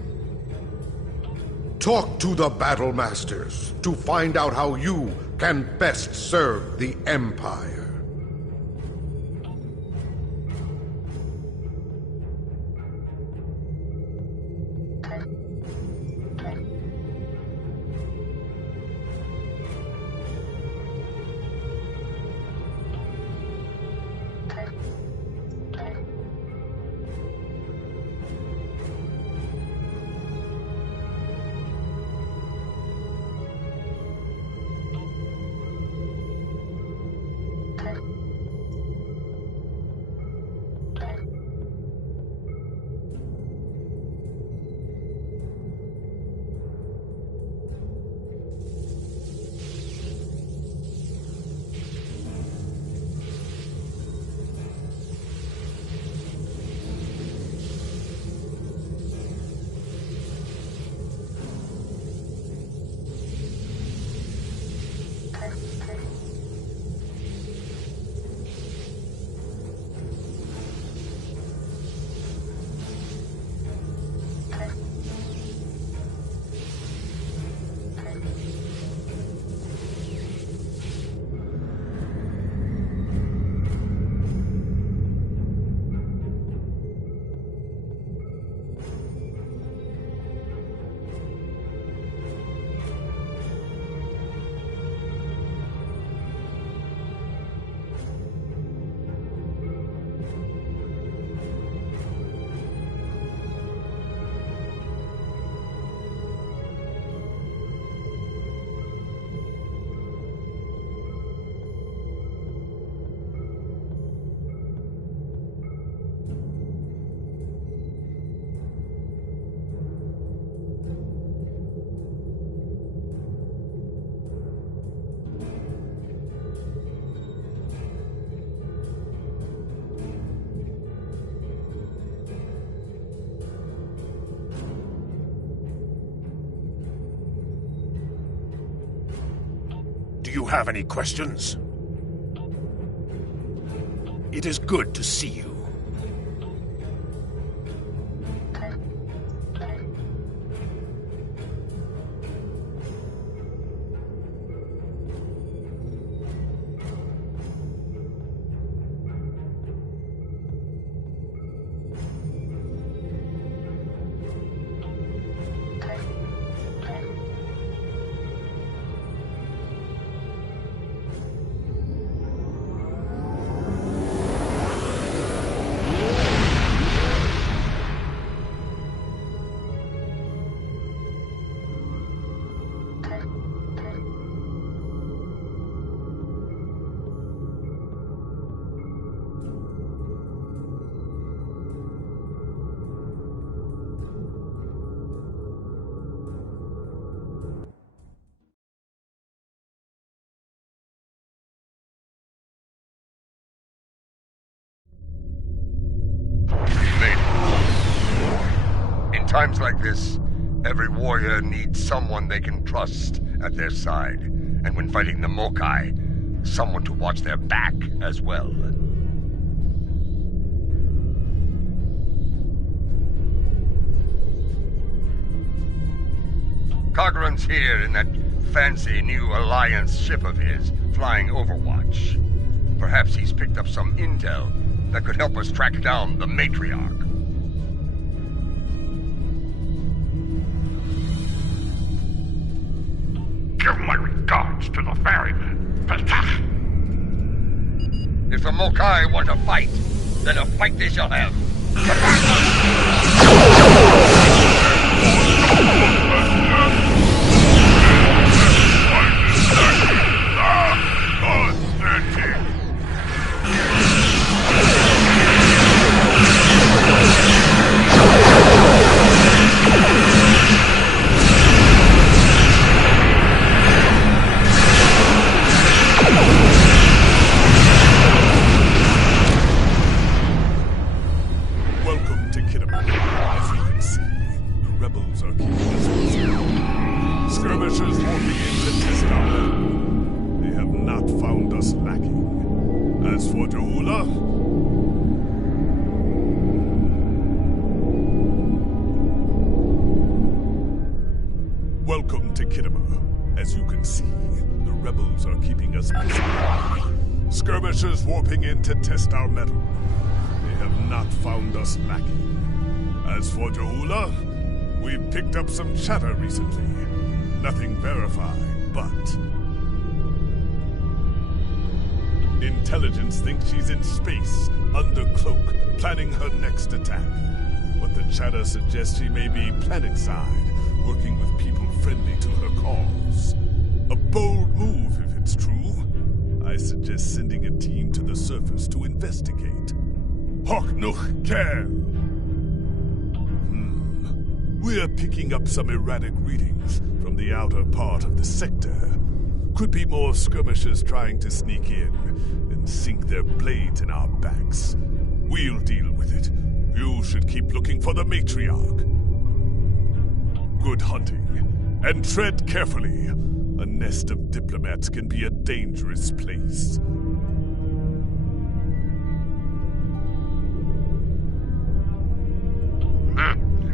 Talk to the Battle Masters to find out how you can best serve the Empire. Do you have any questions? It is good to see you. In times like this, every warrior needs someone they can trust at their side. And when fighting the Mokai, someone to watch their back as well. Kagran's here in that fancy new Alliance ship of his, flying Overwatch. Perhaps he's picked up some intel that could help us track down the Matriarch. Give my regards to the ferryman, Petach. If the Mokai want to fight, then a fight they shall have. Welcome to Kittimer. As you can see, the rebels are keeping us busy. Skirmishers walking in to test our level. They have not found us lacking. As for Ja'ula, welcome to Kittimer. As you can see, the rebels are Skirmishers warping in to test our mettle. They have not found us lacking. As for Ja'ula, we've picked up some chatter recently. Nothing verified, but... Intelligence thinks she's in space, under cloak, planning her next attack. But the chatter suggests she may be planetside, working with people friendly to her cause. A bold move, if it's true. I suggest sending a team to the surface to investigate. Hoknuch Kel! We're picking up some erratic readings from the outer part of the sector. Could be more skirmishers trying to sneak in and sink their blades in our backs. We'll deal with it. You should keep looking for the matriarch. Good hunting, and tread carefully. A nest of diplomats can be a dangerous place.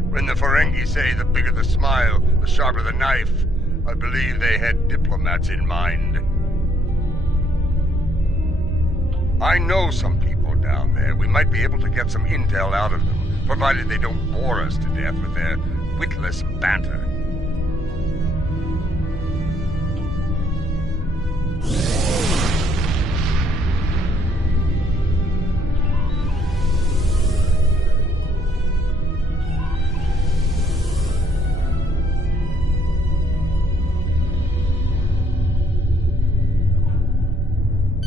When the Ferengi say the bigger the smile, the sharper the knife, I believe they had diplomats in mind. I know some people down there. We might be able to get some intel out of them, provided they don't bore us to death with their witless banter.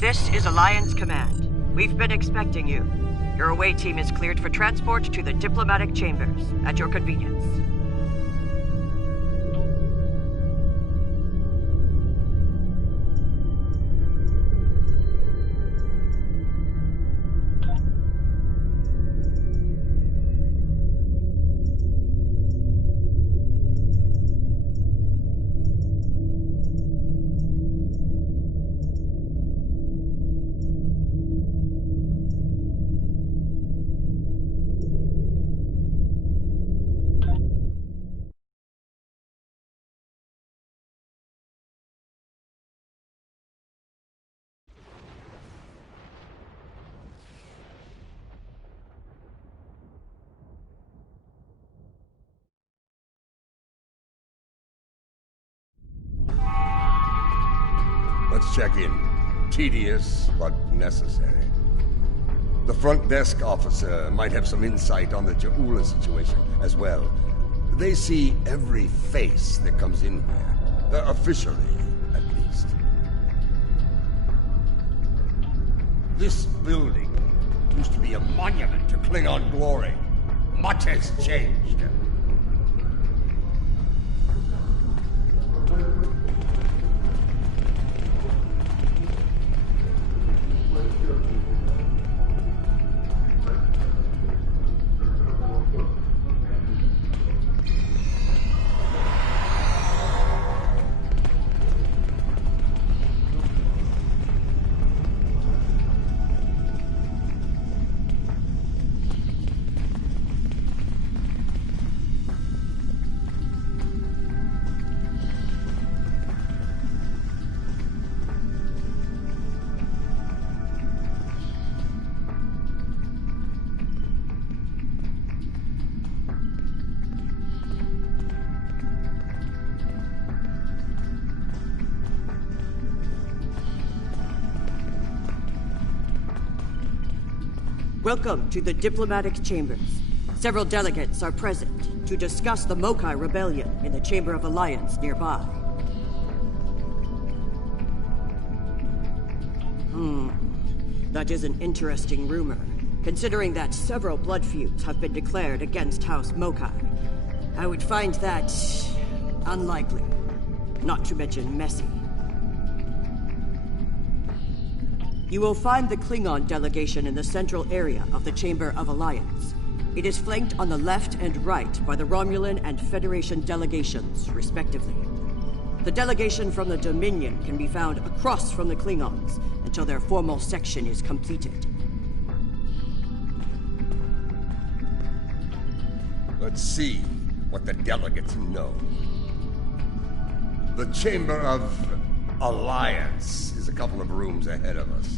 This is Alliance Command. We've been expecting you. Your away team is cleared for transport to the diplomatic chambers, at your convenience. Let's check in. Tedious, but necessary. The front desk officer might have some insight on the Ja'ula situation as well. They see every face that comes in here. Officially, at least. This building used to be a monument to Klingon glory. Much has changed. Welcome to the diplomatic chambers. Several delegates are present to discuss the Mokai Rebellion in the Chamber of Alliance nearby. That is an interesting rumor, considering that several blood feuds have been declared against House Mokai. I would find that unlikely, not to mention messy. You will find the Klingon delegation in the central area of the Chamber of Alliance. It is flanked on the left and right by the Romulan and Federation delegations, respectively. The delegation from the Dominion can be found across from the Klingons until their formal section is completed. Let's see what the delegates know. The Chamber of Alliance is a couple of rooms ahead of us.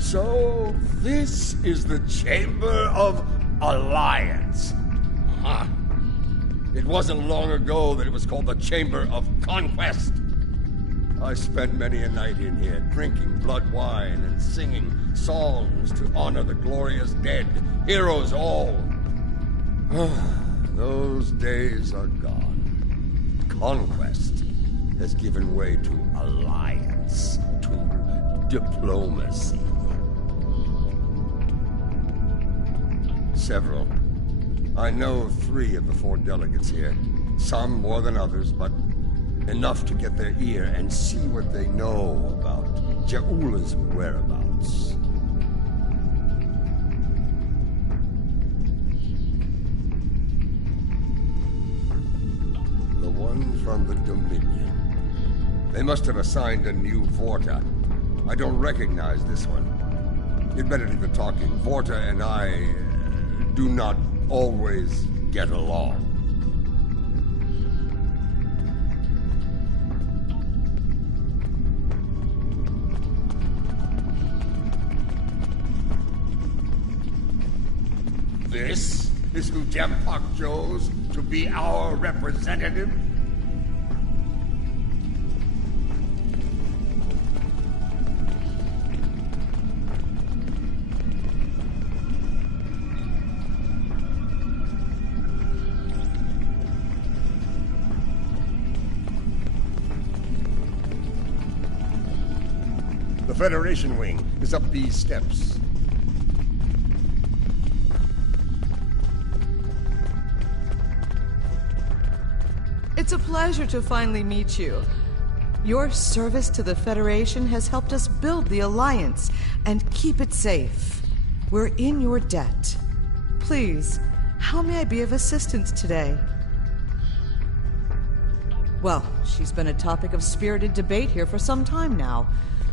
So, this is the Chamber of Alliance. Huh. It wasn't long ago that it was called the Chamber of Conquest. I spent many a night in here, drinking blood wine and singing songs to honor the glorious dead, heroes all. Those days are gone. Conquest has given way to alliance, to diplomacy. Several. I know 3 of the 4 delegates here. Some more than others, but enough to get their ear and see what they know about Ja'ula's whereabouts. The one from the Dominion. They must have assigned a new Vorta. I don't recognize this one. You'd better leave the talking. Vorta and I do not always get along. This is who Jempak chose to be our representative? The Federation wing is up these steps. It's a pleasure to finally meet you. Your service to the Federation has helped us build the Alliance and keep it safe. We're in your debt. Please, how may I be of assistance today? Well, she's been a topic of spirited debate here for some time now.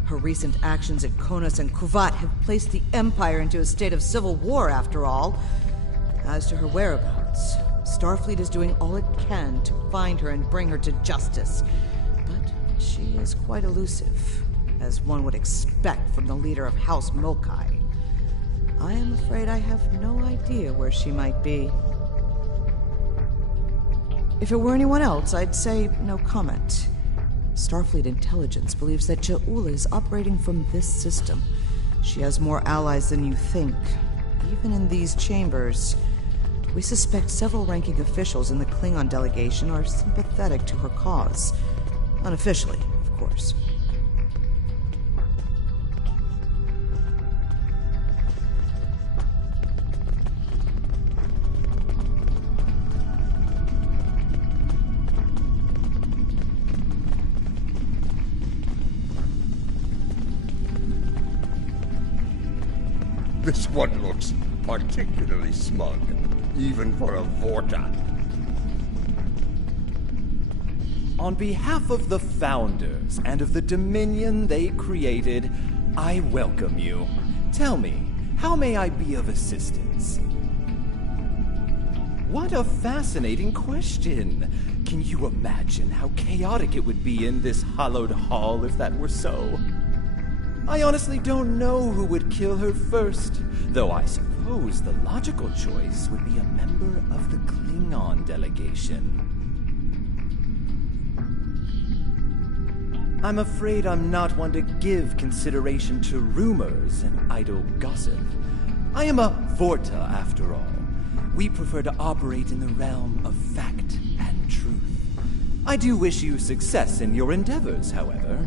Her recent actions at Konos and Kuvat have placed the Empire into a state of civil war, after all. As to her whereabouts, Starfleet is doing all it can to find her and bring her to justice. But she is quite elusive, as one would expect from the leader of House Mokai. I am afraid I have no idea where she might be. If it were anyone else, I'd say no comment. Starfleet intelligence believes that Ja'ula is operating from this system. She has more allies than you think, even in these chambers. We suspect several ranking officials in the Klingon delegation are sympathetic to her cause. Unofficially, of course. This one looks particularly smug, even for a Vorta. On behalf of the Founders and of the Dominion they created, I welcome you. Tell me, how may I be of assistance? What a fascinating question. Can you imagine how chaotic it would be in this hallowed hall if that were so? I honestly don't know who would kill her first, though I suppose the logical choice would be a member of the Klingon delegation. I'm afraid I'm not one to give consideration to rumors and idle gossip. I am a Vorta, after all. We prefer to operate in the realm of fact and truth. I do wish you success in your endeavors, however.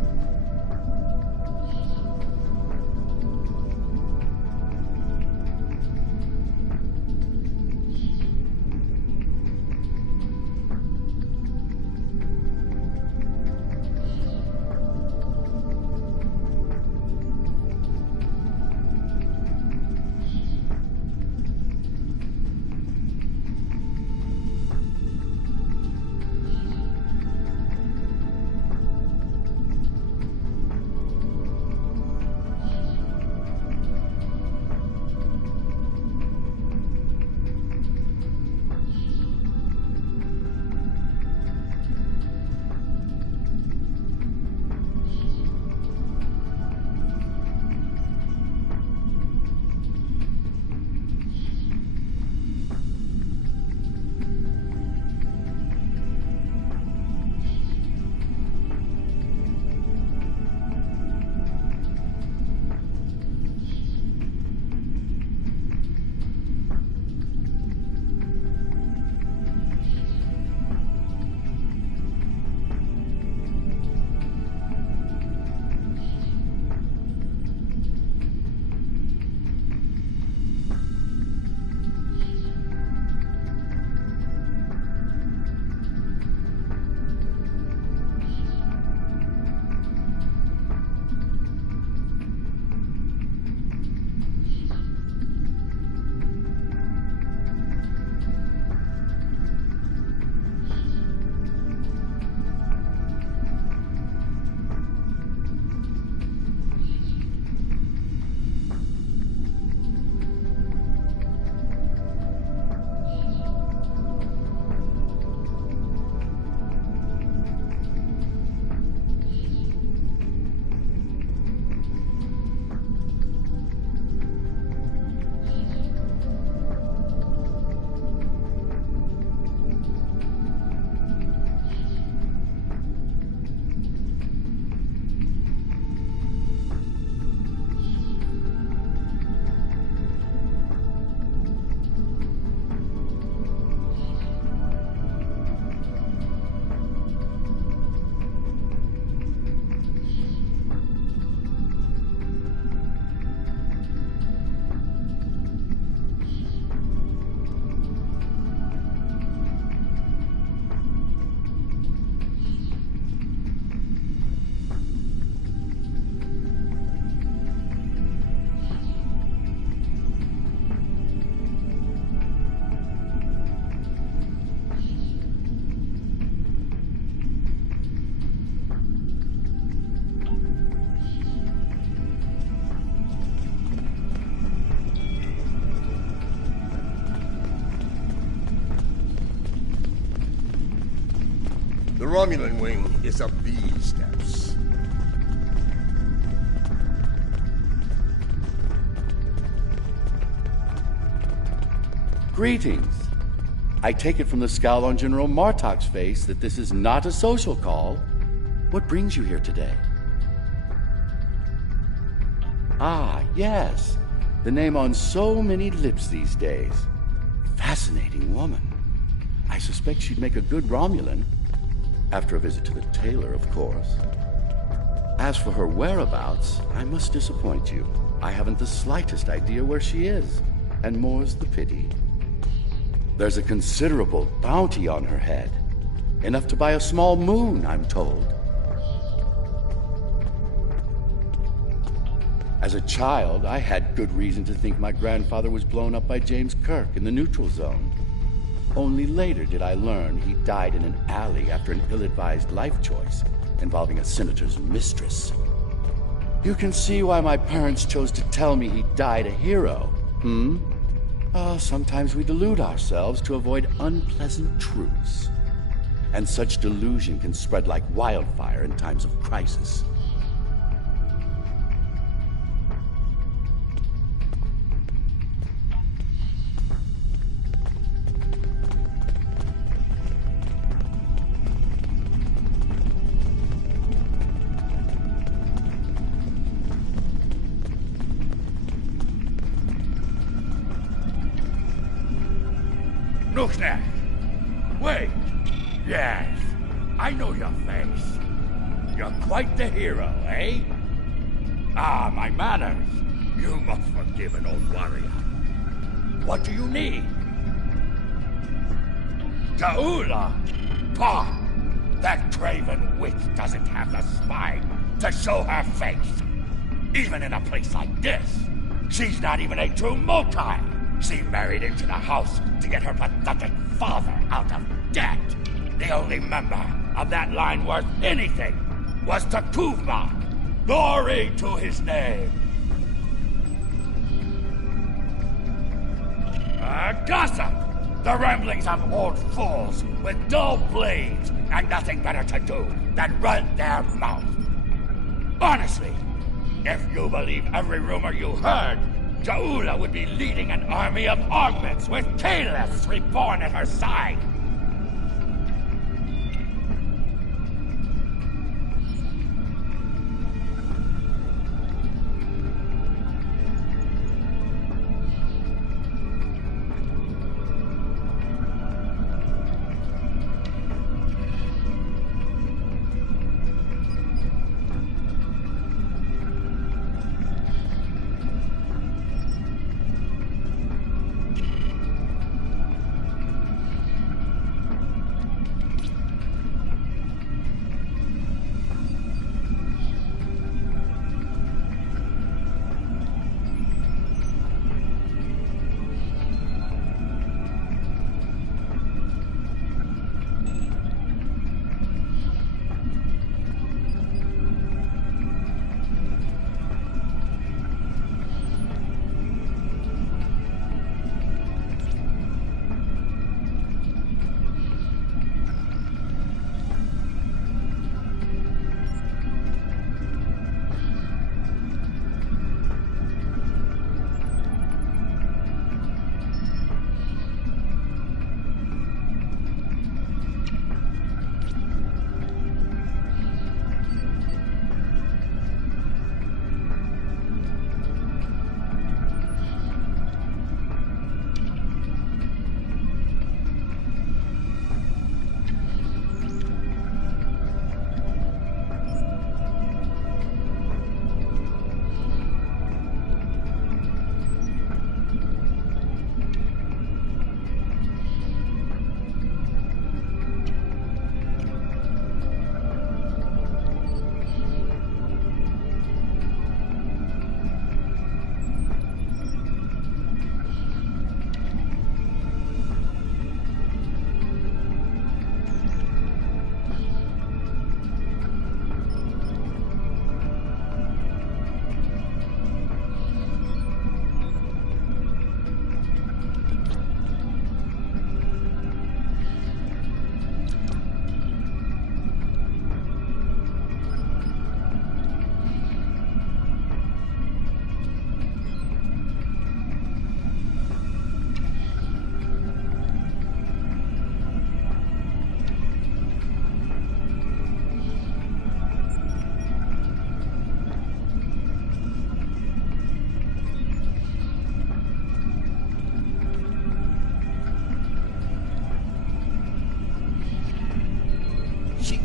Romulan wing is up these steps. Greetings. I take it from the scowl on General Martok's face that this is not a social call. What brings you here today? Ah, yes. The name on so many lips these days. Fascinating woman. I suspect she'd make a good Romulan. After a visit to the tailor, of course. As for her whereabouts, I must disappoint you. I haven't the slightest idea where she is. And more's the pity. There's a considerable bounty on her head. Enough to buy a small moon, I'm told. As a child, I had good reason to think my grandfather was blown up by James Kirk in the neutral zone. Only later did I learn he died in an alley after an ill-advised life choice involving a senator's mistress. You can see why my parents chose to tell me he died a hero, sometimes we delude ourselves to avoid unpleasant truths. And such delusion can spread like wildfire in times of crisis. Nuxnak! Wait! Yes, I know your face. You're quite the hero, eh? Ah, my manners. You must forgive an old warrior. What do you need? Ja'ula! Pah! That craven witch doesn't have the spine to show her face. Even in a place like this, she's not even a true Mokai. She married into the house to get her pathetic father out of debt. The only member of that line worth anything was Takuvma. Glory to his name. Gossip! The ramblings of old fools with dull blades and nothing better to do than run their mouth. Honestly, if you believe every rumor you heard, Ja'ula would be leading an army of augments with Kahless reborn at her side.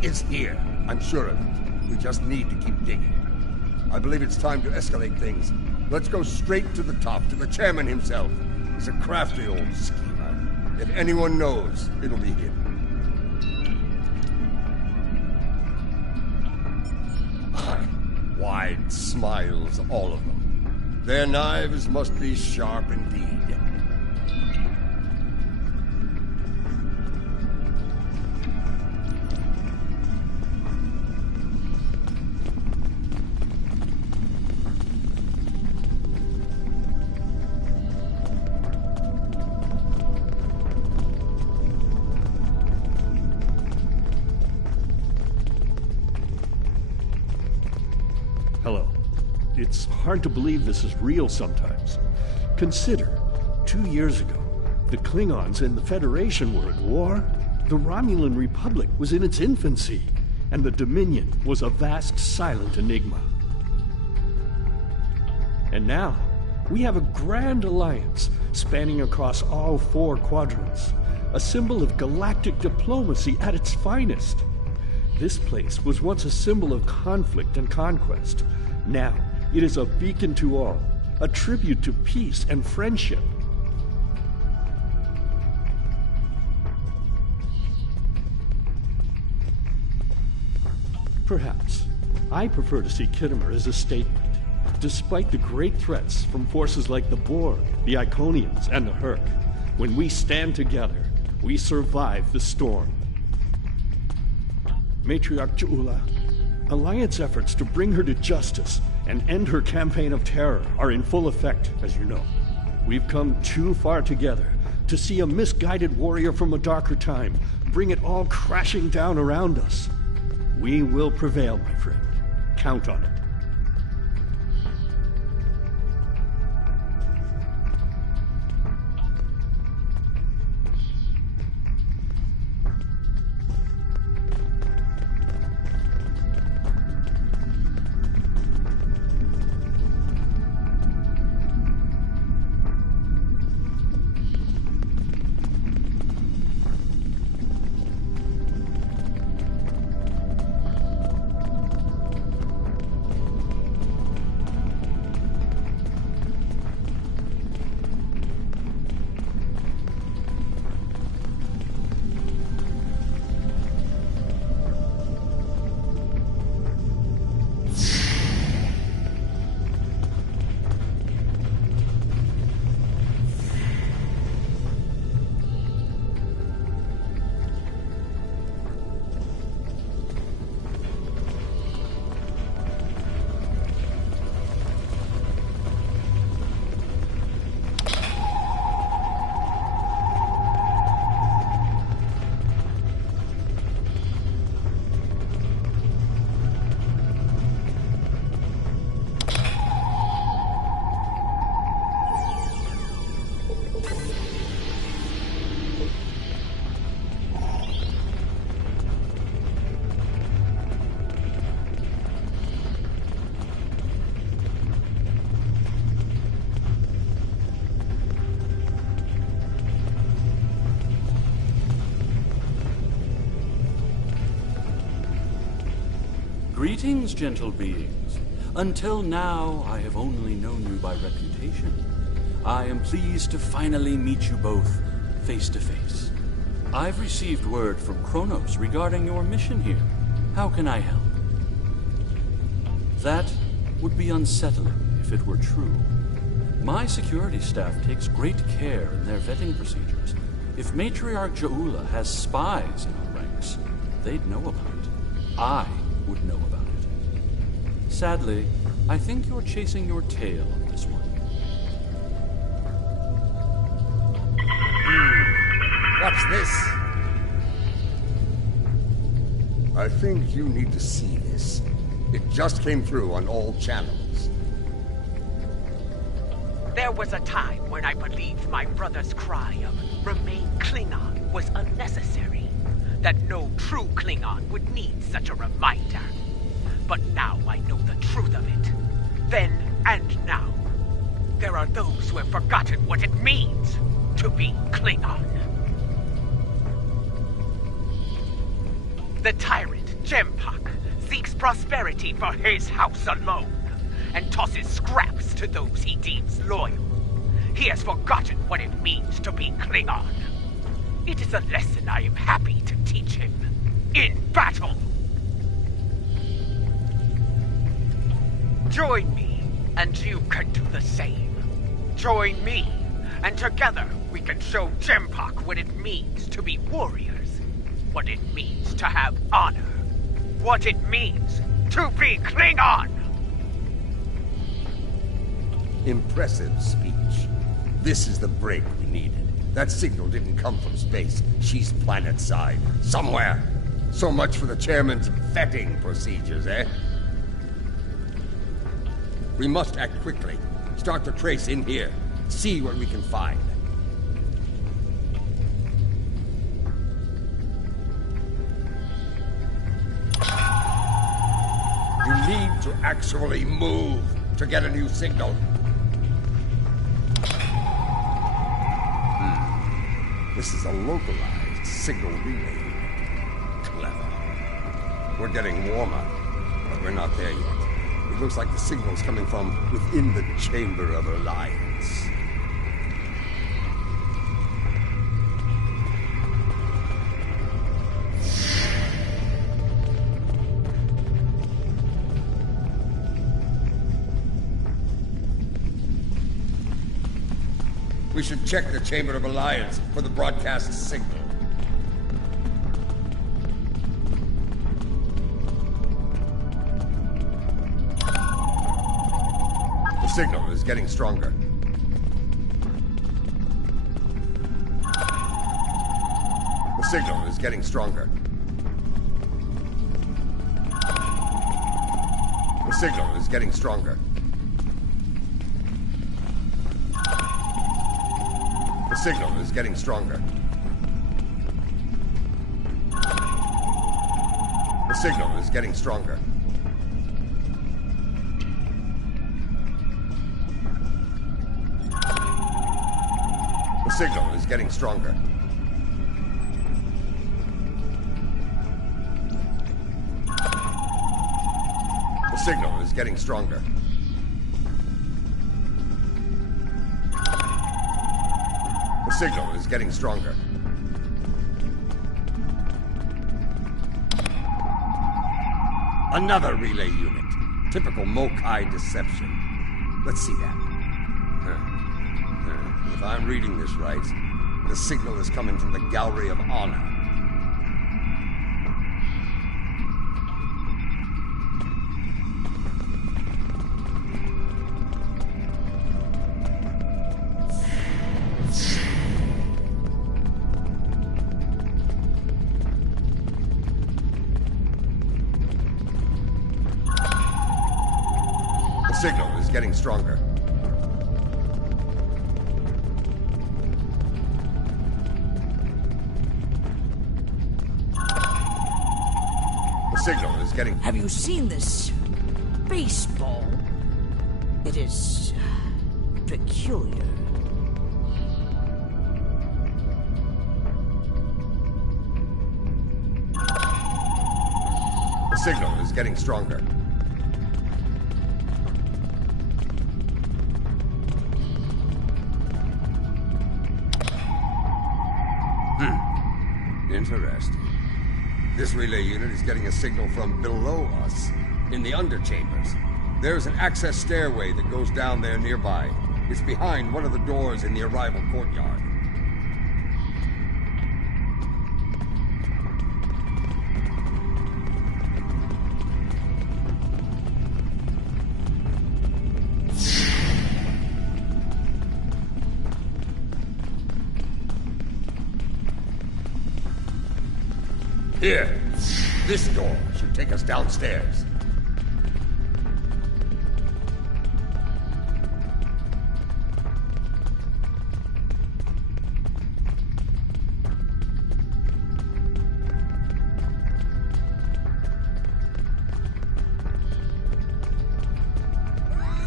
is here. I'm sure of it. We just need to keep digging. I believe it's time to escalate things. Let's go straight to the top, to the chairman himself. He's a crafty old schemer. If anyone knows, it'll be him. Wide smiles, all of them. Their knives must be sharp indeed. Hello. It's hard to believe this is real sometimes. Consider, 2 years ago, the Klingons and the Federation were at war, the Romulan Republic was in its infancy, and the Dominion was a vast silent enigma. And now, we have a grand alliance spanning across all 4 quadrants, a symbol of galactic diplomacy at its finest. This place was once a symbol of conflict and conquest. Now, it is a beacon to all, a tribute to peace and friendship. Perhaps. I prefer to see Khitomer as a statement. Despite the great threats from forces like the Borg, the Iconians, and the Hurk, when we stand together, we survive the storm. Matriarch Ja'ula, Alliance efforts to bring her to justice and end her campaign of terror are in full effect, as you know. We've come too far together to see a misguided warrior from a darker time bring it all crashing down around us. We will prevail, my friend. Count on it. Greetings, gentle beings. Until now, I have only known you by reputation. I am pleased to finally meet you both face to face. I've received word from Kronos regarding your mission here. How can I help? That would be unsettling if it were true. My security staff takes great care in their vetting procedures. If Matriarch Ja'ula has spies in our ranks, they'd know about it. I would know about it. Sadly, I think you're chasing your tail on this one. What's this? I think you need to see this. It just came through on all channels. There was a time when I believed my brother's cry of "Remain Klingon" was unnecessary. That no true Klingon would need such a reminder. But now I know the truth of it. Then and now. There are those who have forgotten what it means to be Klingon. The tyrant Jempak seeks prosperity for his house alone, and tosses scraps to those he deems loyal. He has forgotten what it means to be Klingon. It is a lesson I am happy to teach him in battle. Join me, and you can do the same. Join me, and together we can show Jempak what it means to be warriors, what it means to have honor, what it means to be Klingon! Impressive speech. This is the break we needed. That signal didn't come from space. She's planet-side. Somewhere. So much for the chairman's vetting procedures, eh? We must act quickly. Start the trace in here. See what we can find. You need to actually move to get a new signal. This is a localized signal relay. Clever. We're getting warmer, but we're not there yet. It looks like the signal's coming from within the Chamber of Alliance. We should check the Chamber of Alliance for the broadcast signal. The signal is getting stronger. The signal is getting stronger. The signal is getting stronger. The signal is getting stronger. The signal is getting stronger. The signal is getting stronger. The signal is getting stronger. The signal is getting stronger. Another relay unit. Typical Mokai deception. Let's see that. If I'm reading this right, the signal is coming from the Gallery of Honor. The signal is getting stronger. The signal is getting... Have you seen this baseball? It is peculiar. The signal is getting stronger. Interesting. This relay unit is getting a signal from below us, in the underchambers. There's an access stairway that goes down there nearby. It's behind one of the doors in the arrival courtyard. Here. This door should take us downstairs.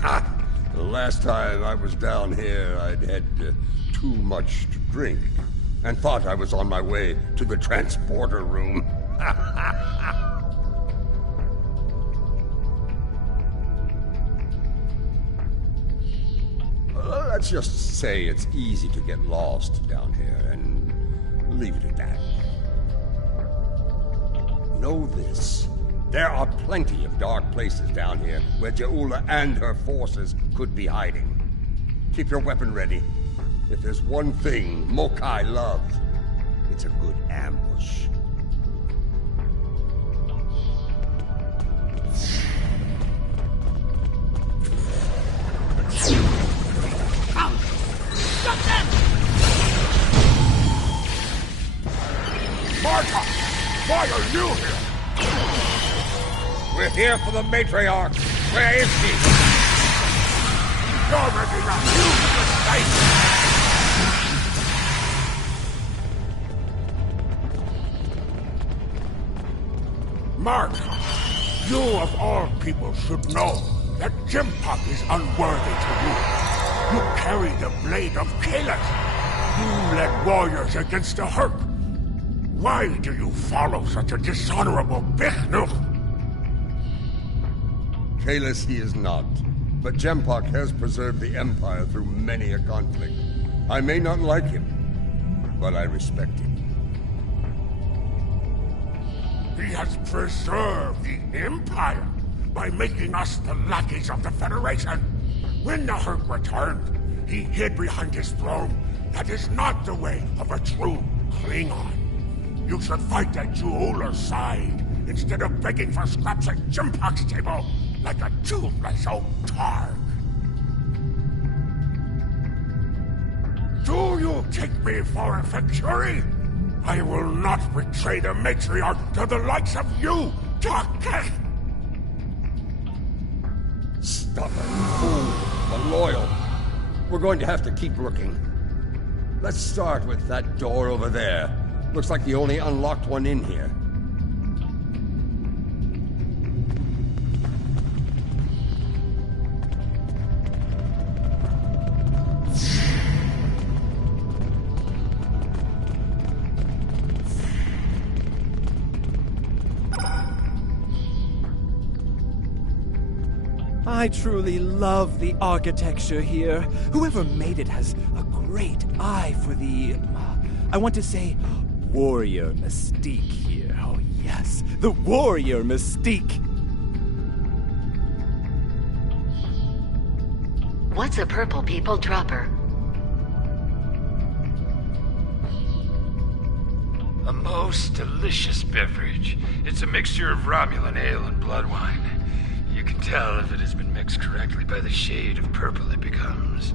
Ha! The last time I was down here, I'd had too much to drink and thought I was on my way to the transporter room. Let's just say it's easy to get lost down here, and leave it at that. Know this. There are plenty of dark places down here where Ja'ula and her forces could be hiding. Keep your weapon ready. If there's one thing Mokai loves, it's a good ambush. Stop them! Marta! Why are you here? We're here for the matriarch. Where is she? You're making a huge mistake! Marta, you of all people should know that Jempok is unworthy to rule. You carry the blade of Kalis. You led warriors against the Herc. Why do you follow such a dishonorable Bichnuk? Kalis he is not, but Jempok has preserved the Empire through many a conflict. I may not like him, but I respect him. He has preserved the Empire by making us the lackeys of the Federation. When the Herc returned, he hid behind his throne. That is not the way of a true Klingon. You should fight at Ja'ula's side instead of begging for scraps at Jempok's table like a toothless old targ. Do you take me for a Factory? I will not betray the matriarch to the likes of you, Taketh! Stubborn fool, but loyal. We're going to have to keep looking. Let's start with that door over there. Looks like the only unlocked one in here. I truly love the architecture here. Whoever made it has a great eye for the... I want to say, warrior mystique here. Oh yes, the warrior mystique. What's a purple people dropper? A most delicious beverage. It's a mixture of Romulan ale and blood wine. You can tell if it has been mixed correctly by the shade of purple it becomes.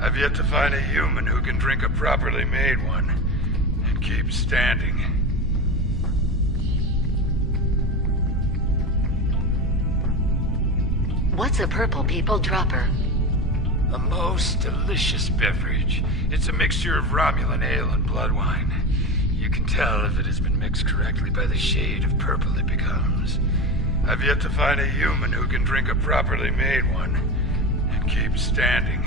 I've yet to find a human who can drink a properly made one and keep standing. What's a purple people dropper? A most delicious beverage. It's a mixture of Romulan ale and blood wine. You can tell if it has been mixed correctly by the shade of purple it becomes. I've yet to find a human who can drink a properly made one and keep standing.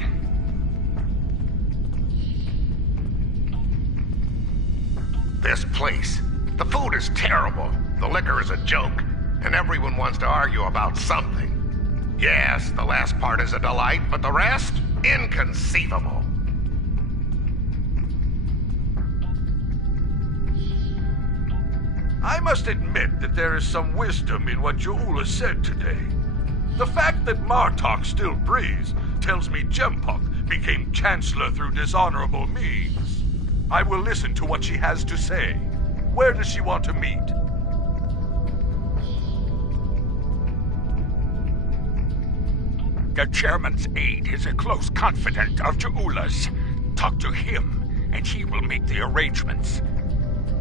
This place. The food is terrible. The liquor is a joke. And everyone wants to argue about something. Yes, the last part is a delight, but the rest? Inconceivable. I must admit that there is some wisdom in what Ja'ula said today. The fact that Martok still breathes tells me Jempok became Chancellor through dishonorable means. I will listen to what she has to say. Where does she want to meet? The Chairman's aide is a close confidant of Ja'ula's. Talk to him, and he will make the arrangements.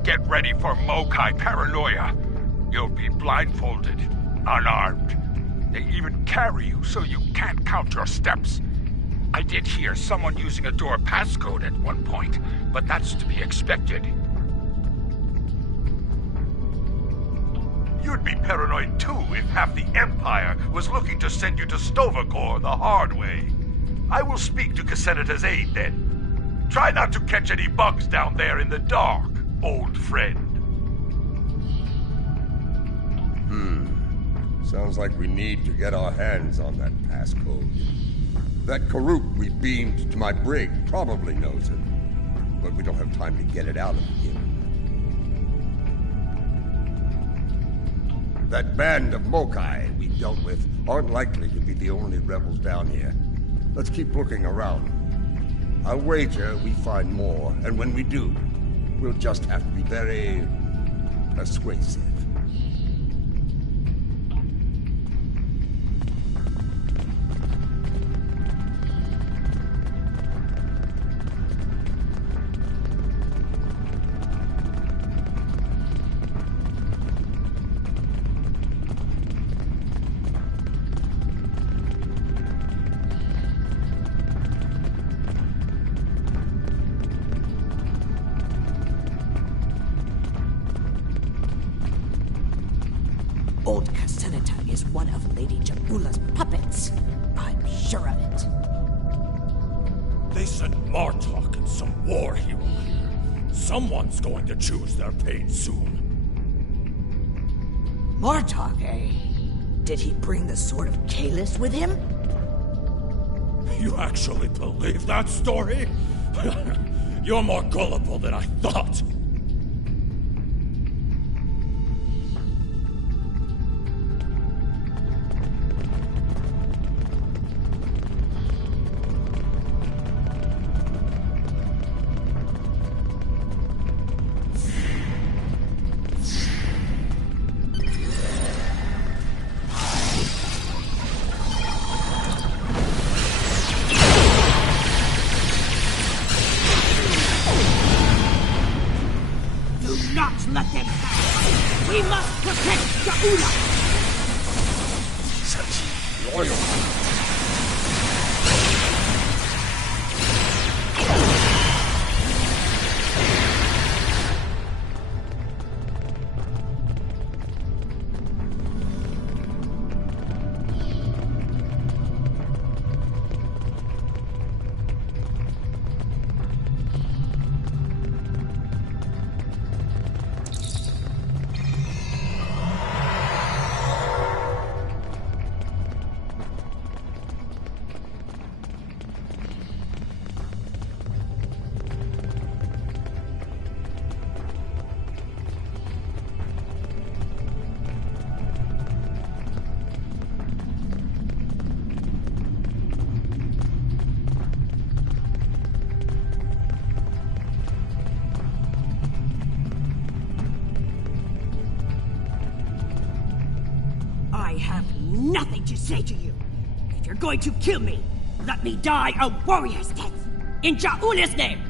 Get ready for Mokai paranoia. You'll be blindfolded, unarmed. They even carry you so you can't count your steps. I did hear someone using a door passcode at one point, but that's to be expected. You'd be paranoid too if half the Empire was looking to send you to Sto-vo-kor the hard way. I will speak to Casenata's aide then. Try not to catch any bugs down there in the dark, old friend. Sounds like we need to get our hands on that passcode. That Karuk we beamed to my brig probably knows it, but we don't have time to get it out of him. That band of Mokai we dealt with aren't likely to be the only rebels down here. Let's keep looking around. I'll wager we find more, and when we do, we'll just have to be very persuasive. Old Casenita is one of Lady Jaula's puppets. I'm sure of it. They sent Martok and some war hero here. Someone's going to choose their fate soon. Martok, eh? Did he bring the Sword of Kalis with him? You actually believe that story? You're more gullible than I thought. Let them pass. We must protect Jaula. Such loyalty. I have nothing to say to you. If you're going to kill me, let me die a warrior's death. In Jaula's name!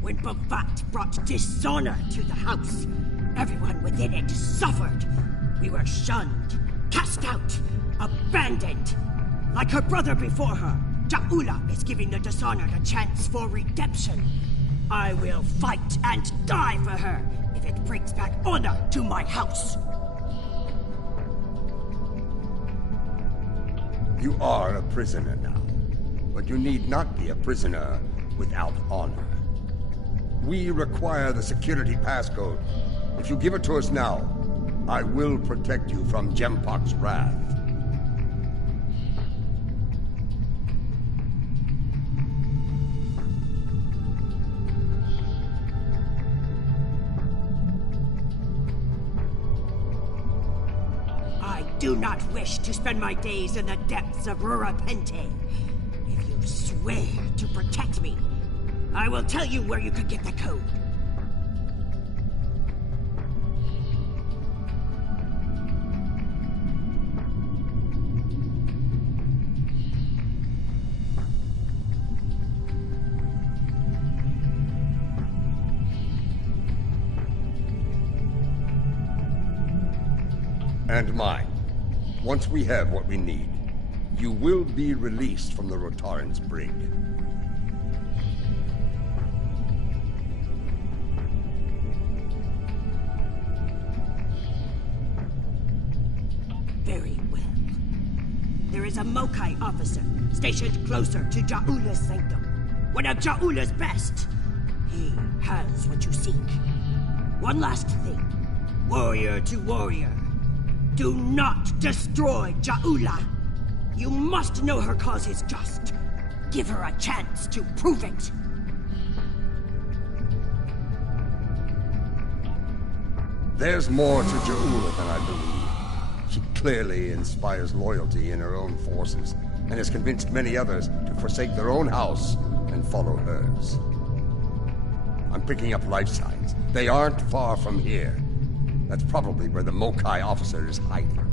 When Bavat brought dishonor to the house, everyone within it suffered. We were shunned, cast out, abandoned. Like her brother before her, Jaula is giving the dishonored a chance for redemption. I will fight and die for her if it brings back honor to my house. You are a prisoner now, but you need not be a prisoner without honor. We require the security passcode. If you give it to us now, I will protect you from Jempok's wrath. I do not wish to spend my days in the depths of Rurapente. If you swear to protect me, I will tell you where you could get the code. And mine. Once we have what we need, you will be released from the Rotaran's brig. Very well. There is a Mokai officer stationed closer to Jaula's sanctum. one of Ja'ula's best. He has what you seek. One last thing. Warrior to warrior. Do not destroy Ja'ula. You must know her cause is just. Give her a chance to prove it. There's more to Ja'ula than I believe. She clearly inspires loyalty in her own forces, and has convinced many others to forsake their own house and follow hers. I'm picking up life signs. They aren't far from here. That's probably where the Mokai officer is hiding.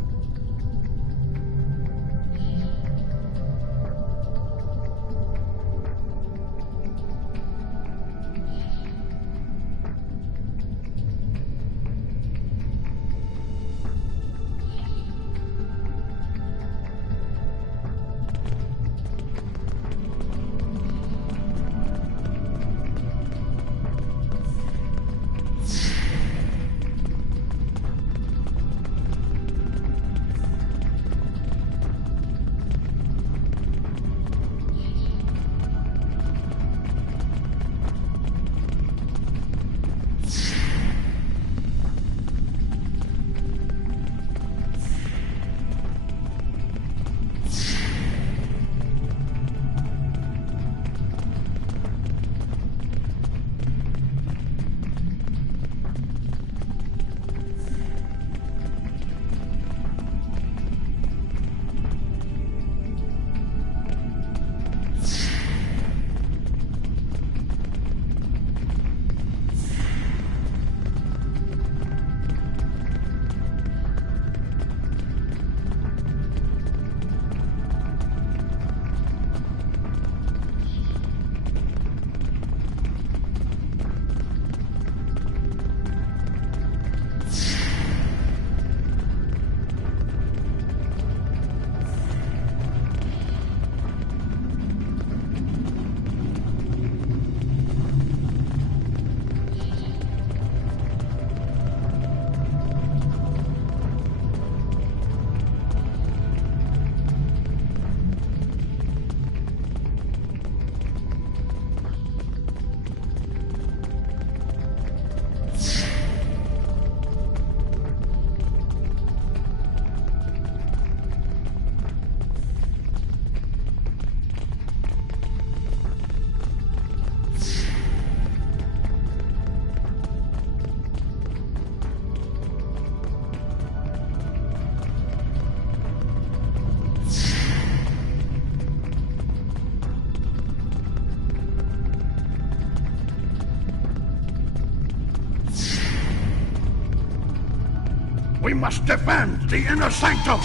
We must defend the inner sanctum!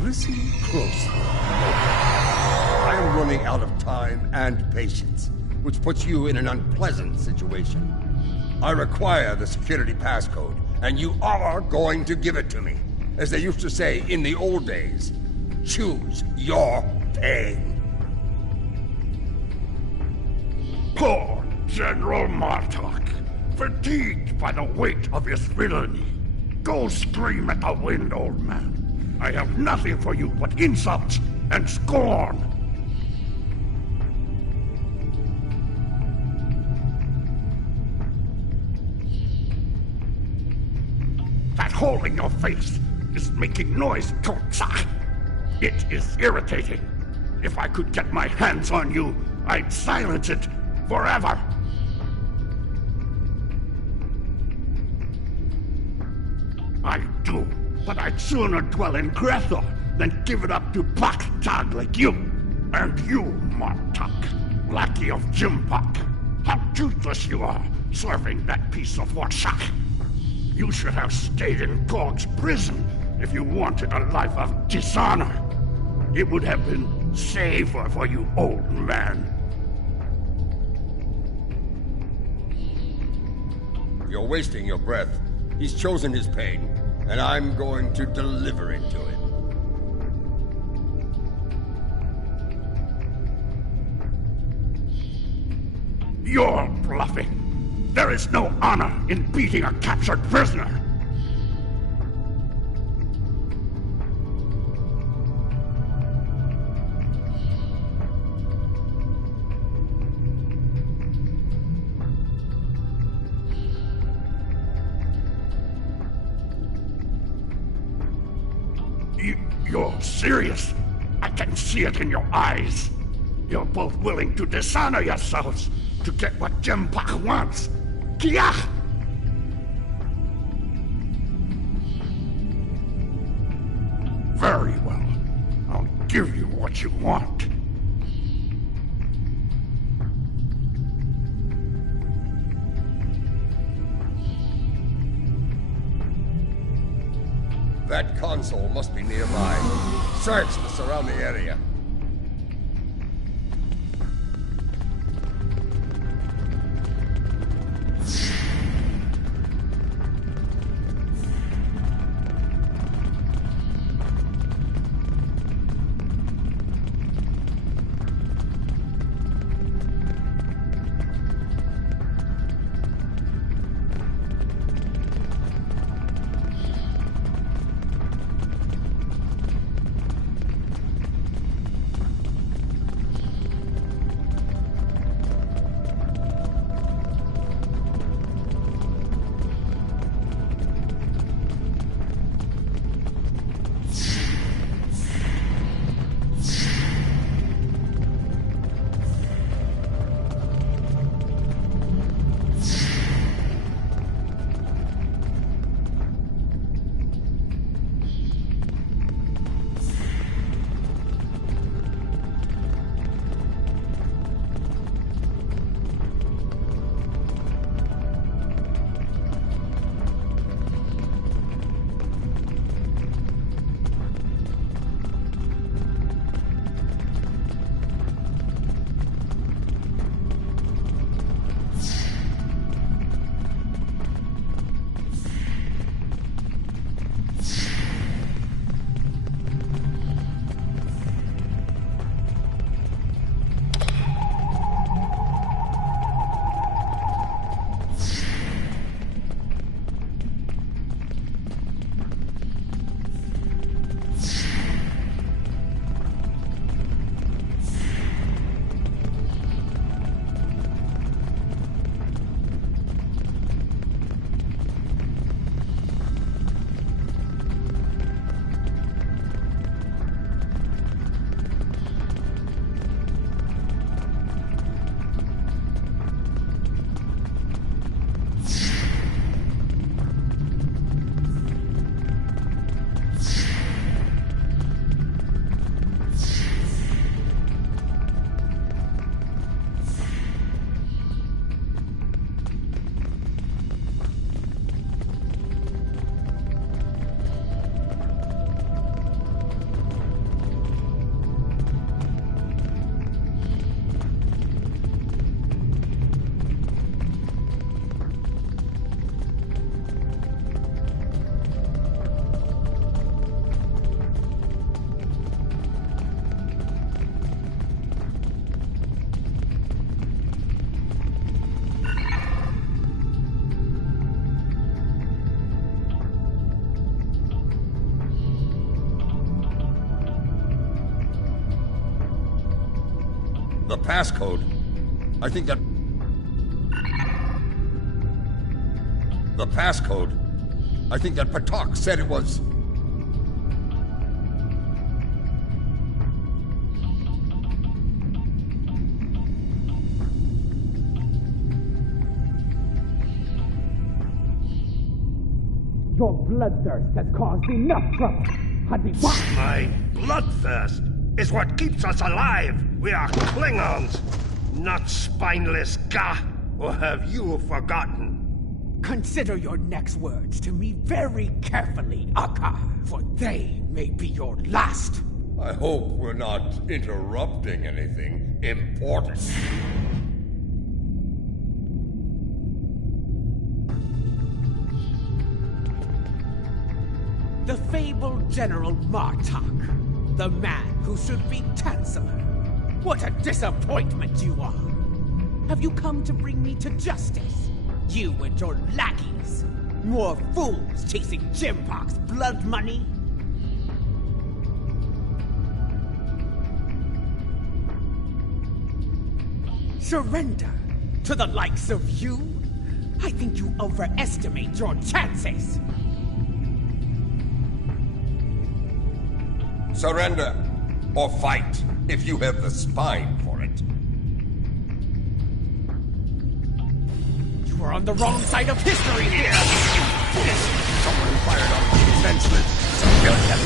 Listen closely. I am running out of time and patience, which puts you in an unpleasant situation. I require the security passcode, and you are going to give it to me. As they used to say in the old days, choose your pain. Poor General Martok, fatigued by the weight of his villainy. Go scream at the wind, old man. I have nothing for you but insults and scorn. That hole in your face is making noise, Totsak. It is irritating. If I could get my hands on you, I'd silence it forever. I do. But I'd sooner dwell in Grethor than give it up to Baktag like you. And you, Martok, lackey of Jimpak. How toothless you are, serving that piece of Warshak. You should have stayed in Gog's prison if you wanted a life of dishonor. It would have been safer for you, old man. You're wasting your breath. He's chosen his pain, and I'm going to deliver it to him. You're bluffing. There is no honor in beating a captured prisoner. You're serious? I can see it in your eyes. You're both willing to dishonor yourselves to get what Jempak wants. Kia! Very well. I'll give you what you want. That console must be nearby. Search the surrounding area. The passcode. I think that... The passcode. I think that Patak said it was... Your bloodthirst has caused enough trouble. My bloodthirst is what keeps us alive. We are Klingons, not spineless Gah. Or have you forgotten? Consider your next words to me very carefully, Akar, for they may be your last. I hope we're not interrupting anything important. The fabled General Martok, the man who should be Chancellor. What a disappointment you are! Have you come to bring me to justice? You and your lackeys? More fools chasing Jimpok's blood money? Surrender to the likes of you? I think you overestimate your chances! Surrender, or fight, if you have the spine for it. You are on the wrong side of history here! Someone fired on the defenseless. Kill him.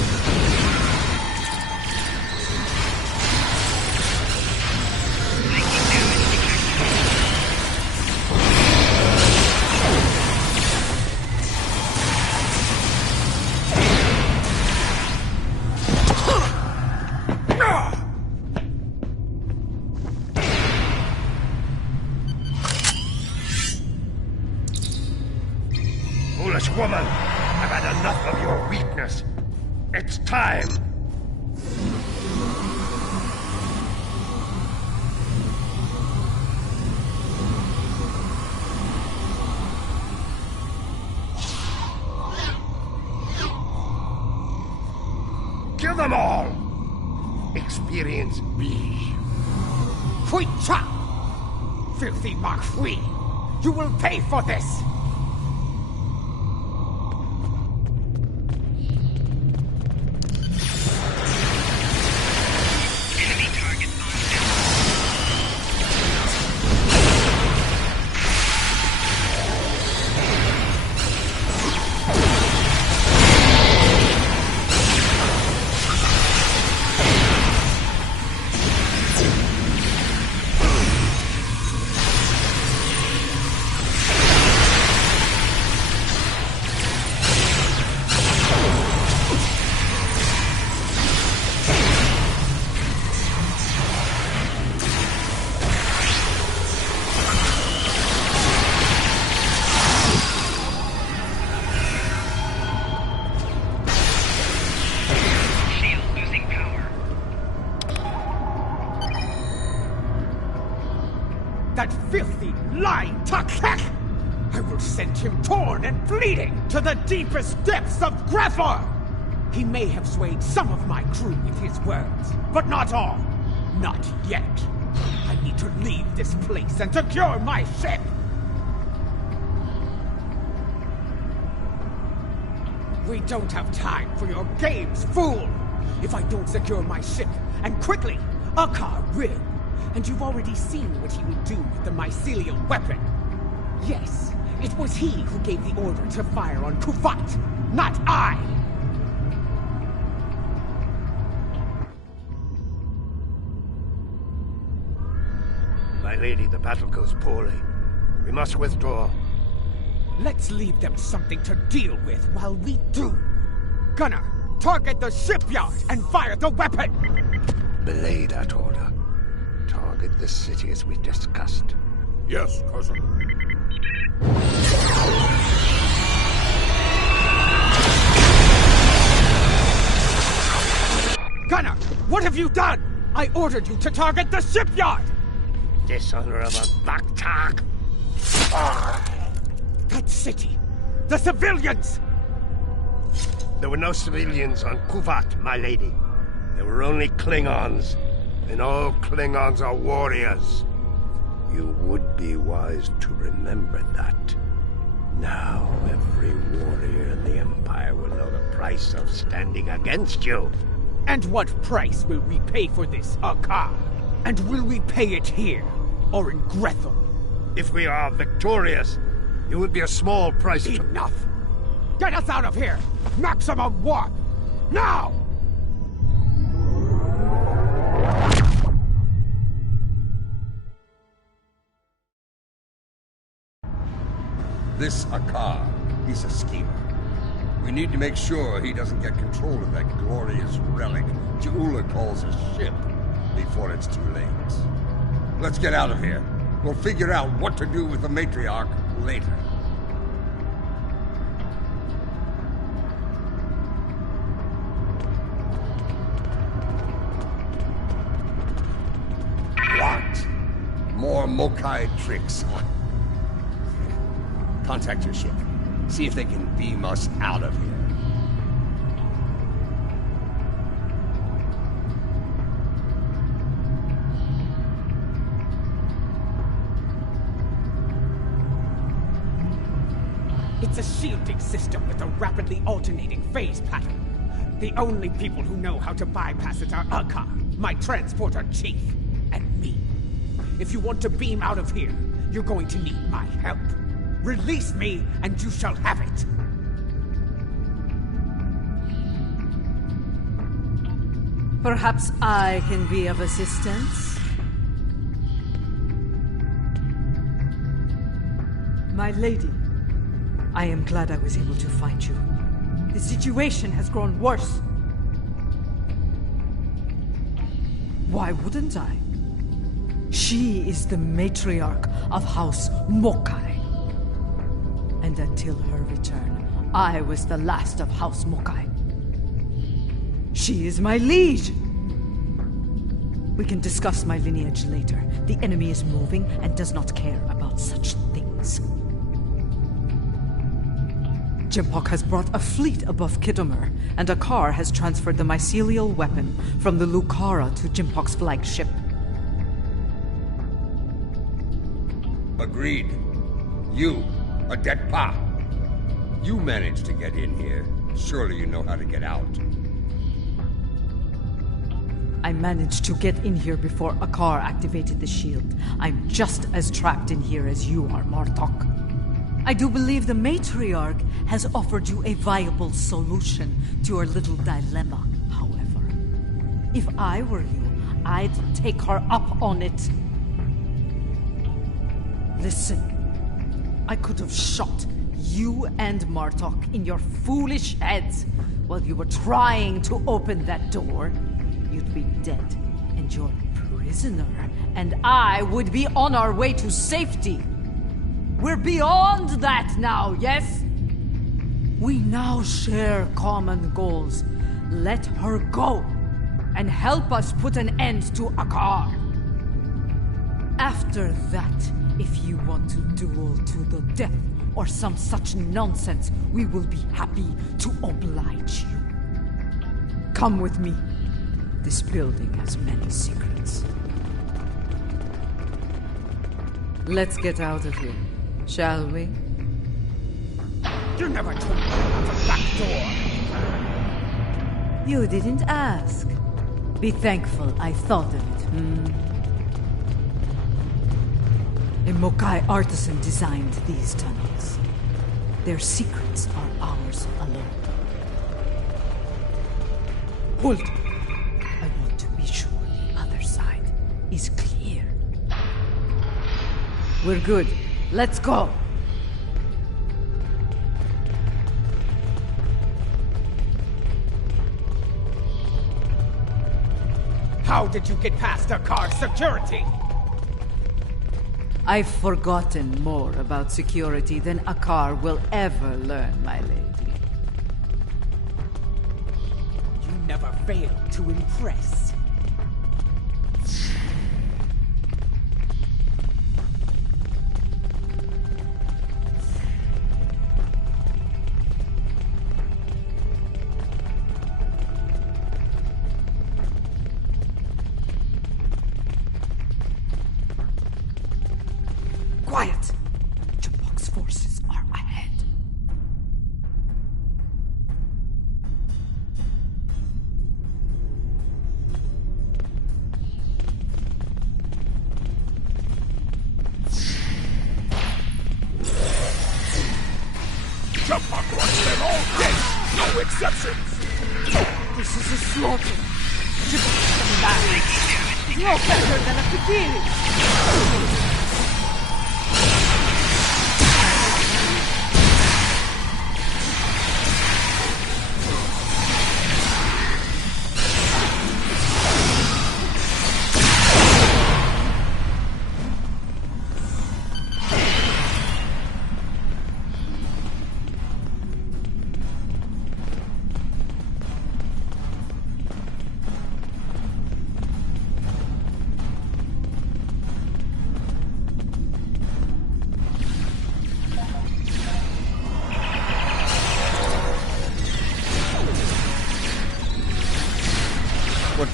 Foolish woman, I've had enough of your weakness. It's time. Kill them all! Experience me. Quick chop! Filthy Marquis! You will pay for this! That filthy, lying Takek! I will send him torn and bleeding to the deepest depths of Grethor! He may have swayed some of my crew with his words, but not all. Not yet. I need to leave this place and secure my ship! We don't have time for your games, fool! If I don't secure my ship, and quickly, Akar will. And you've already seen what he will do with the mycelial weapon. Yes, it was he who gave the order to fire on Kuvat, not I! My lady, the battle goes poorly. We must withdraw. Let's leave them something to deal with while we do. Gunner, target the shipyard and fire the weapon! Belay that order. Target the city as we discussed. Yes, cousin. Gunner, what have you done? I ordered you to target the shipyard! Dishonorable Baktak! That city! The civilians! There were no civilians on Kuvat, my lady. There were only Klingons. And all Klingons are warriors. You would be wise to remember that. Now every warrior in the Empire will know the price of standing against you. And what price will we pay for this, Akar? And will we pay it here, or in Grethor? If we are victorious, it would be a small price. Enough! Get us out of here! Maximum warp! Now! This Akar, he's a schemer. We need to make sure he doesn't get control of that glorious relic Ja'ula calls a ship before it's too late. Let's get out of here. We'll figure out what to do with the matriarch later. Mokai tricks. Contact your ship. See if they can beam us out of here. It's a shielding system with a rapidly alternating phase pattern. The only people who know how to bypass it are Akar, my transporter chief, and me. If you want to beam out of here, you're going to need my help. Release me, and you shall have it. Perhaps I can be of assistance? My lady, I am glad I was able to find you. The situation has grown worse. Why wouldn't I? She is the matriarch of House Mokai. And until her return, I was the last of House Mokai. She is my liege! We can discuss my lineage later. The enemy is moving and does not care about such things. Jimpock has brought a fleet above Khitomer, and Akar has transferred the mycelial weapon from the Lucara to Jimpock's flagship. Agreed. You, Adetpa. You managed to get in here. Surely you know how to get out. I managed to get in here before Akar activated the shield. I'm just as trapped in here as you are, Martok. I do believe the matriarch has offered you a viable solution to your little dilemma, however. If I were you, I'd take her up on it. Listen, I could have shot you and Martok in your foolish heads while you were trying to open that door. You'd be dead, and your prisoner and I would be on our way to safety. We're beyond that now, yes? We now share common goals. Let her go, and help us put an end to Akar. After that, if you want to duel to the death or some such nonsense, we will be happy to oblige you. Come with me. This building has many secrets. Let's get out of here, shall we? You never told me about the back door. You didn't ask. Be thankful I thought of it, A Mokai artisan designed these tunnels. Their secrets are ours alone. Hold! I want to be sure the other side is clear. We're good. Let's go! How did you get past Akar security? I've forgotten more about security than Akar will ever learn, my lady. You never fail to impress. Quiet! Jimpock's forces are ahead. Jimpock wants them all dead! No exceptions! This is a slaughter. Jimpock's coming back. No better than a Kikiri.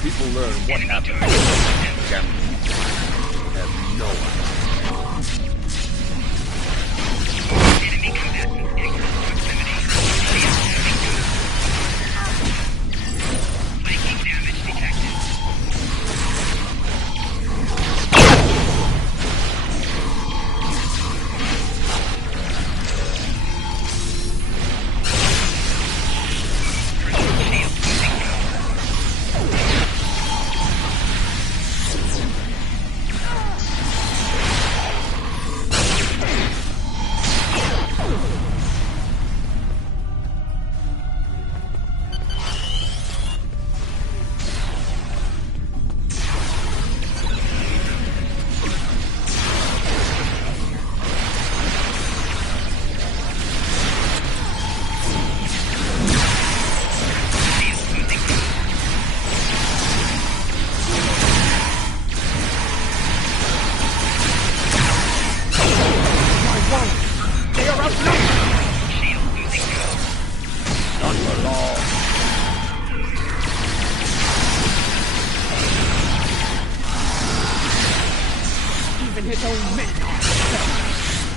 people learn what happened, damn people have no idea. Enemy combatants in close proximity. Flanking damage detected.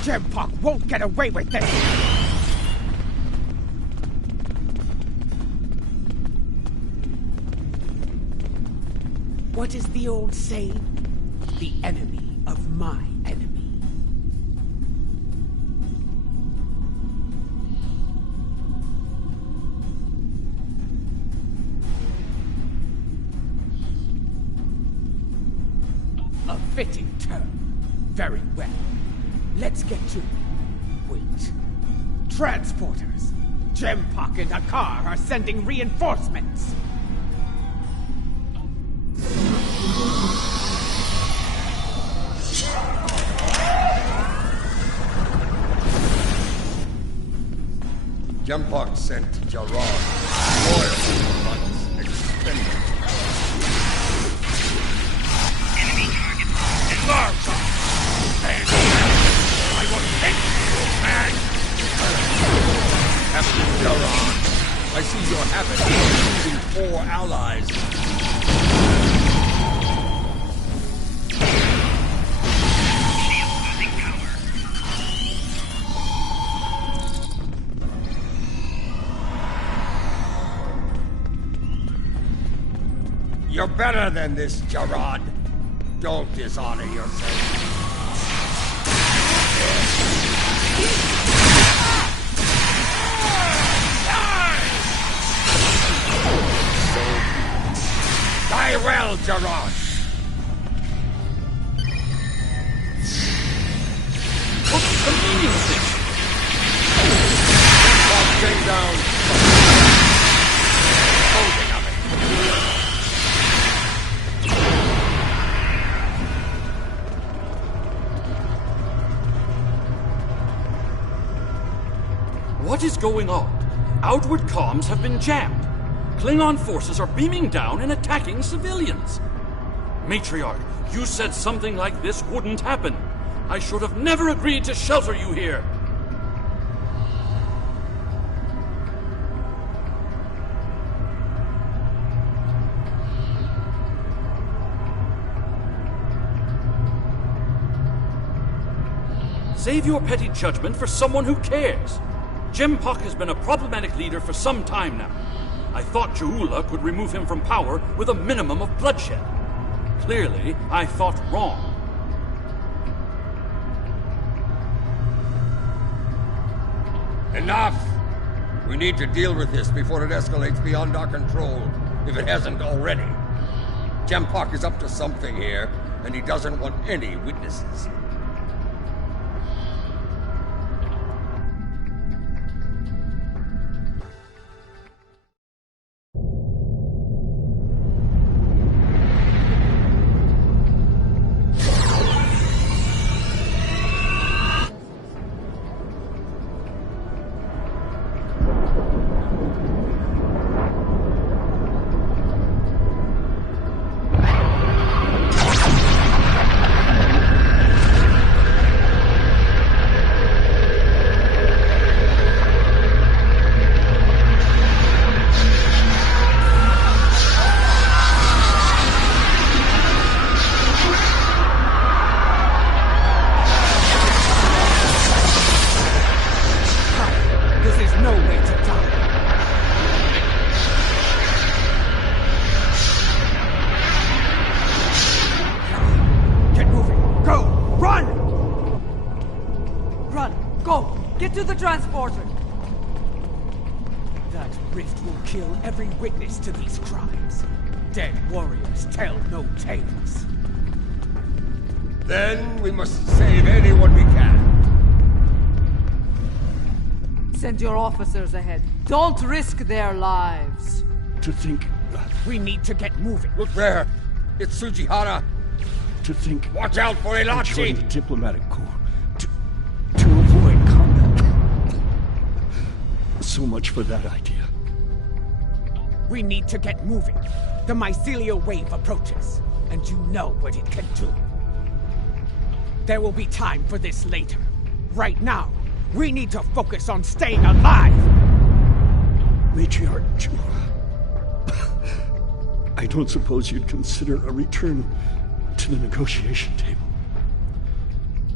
Jempak won't get away with this! What is the old saying? The enemy of my enemy. A fitting term. Very well. Let's get to it. Wait. Transporters! Jempak and Akar are sending reinforcements! Jempak sent Jarad. Loyalty funds expended. Enemy target enlarged. I will take you, man! Captain Jarad, I see your habit of losing 4 allies. Shield losing power. You're better than this, Jarad. Don't dishonor yourself. Die well, Jarad! What's the meaning of this? Take down. Holding of it. What is going on? Outward comms have been jammed. Klingon forces are beaming down and attacking civilians. Matriarch, you said something like this wouldn't happen. I should have never agreed to shelter you here. Save your petty judgment for someone who cares. Jempak has been a problematic leader for some time now. I thought Ja'ula could remove him from power with a minimum of bloodshed. Clearly, I thought wrong. Enough! We need to deal with this before it escalates beyond our control, if it hasn't already. Jempak is up to something here, and he doesn't want any witnesses. no way to die. Get moving. Go! Run! Run! Go! Get to the transporter! That rift will kill every witness to these crimes. Dead warriors tell no tales. Then we must save anyone we can. Send your officers ahead. Don't risk their lives. To think... We need to get moving. Look there! It's Tsujihara! To think... Watch out for Join the Elachi! diplomatic corps. To avoid combat. So much for that idea. We need to get moving. The mycelial wave approaches, and you know what it can do. There will be time for this later. Right now, we need to focus on staying alive! Matriarch Jura, I don't suppose you'd consider a return to the negotiation table.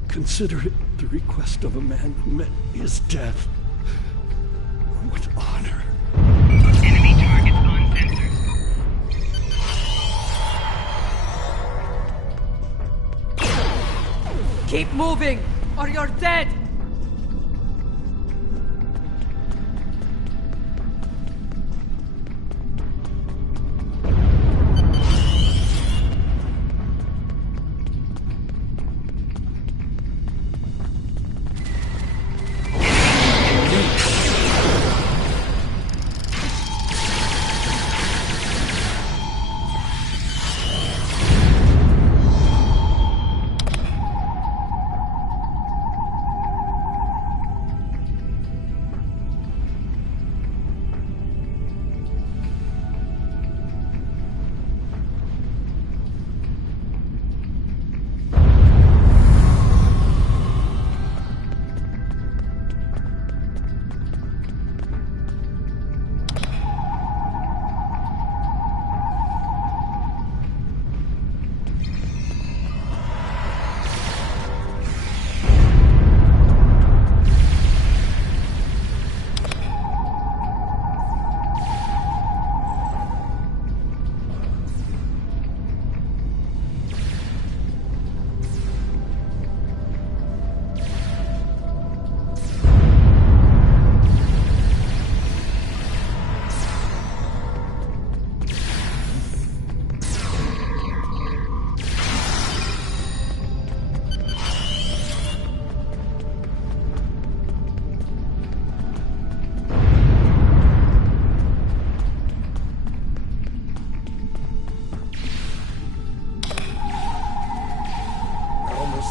Consider it the request of a man who met his death with honor. Enemy targets on sensors. Keep moving, or you're dead!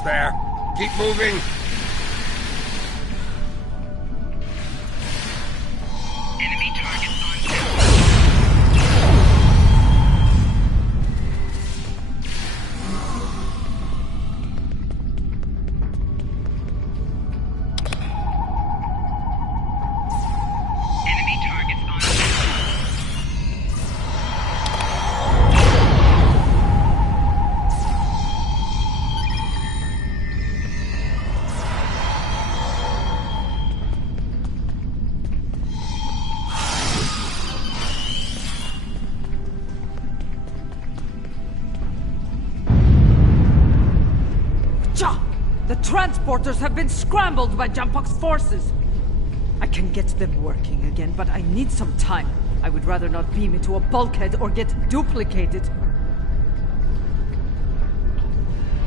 There. Keep moving. Enemy targets on Enemy targets on The transporters have been scrambled by Jampok's forces. I can get them working again, but I need some time. I would rather not beam into a bulkhead or get duplicated.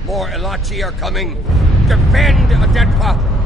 More Elachi are coming. Defend Adenpa!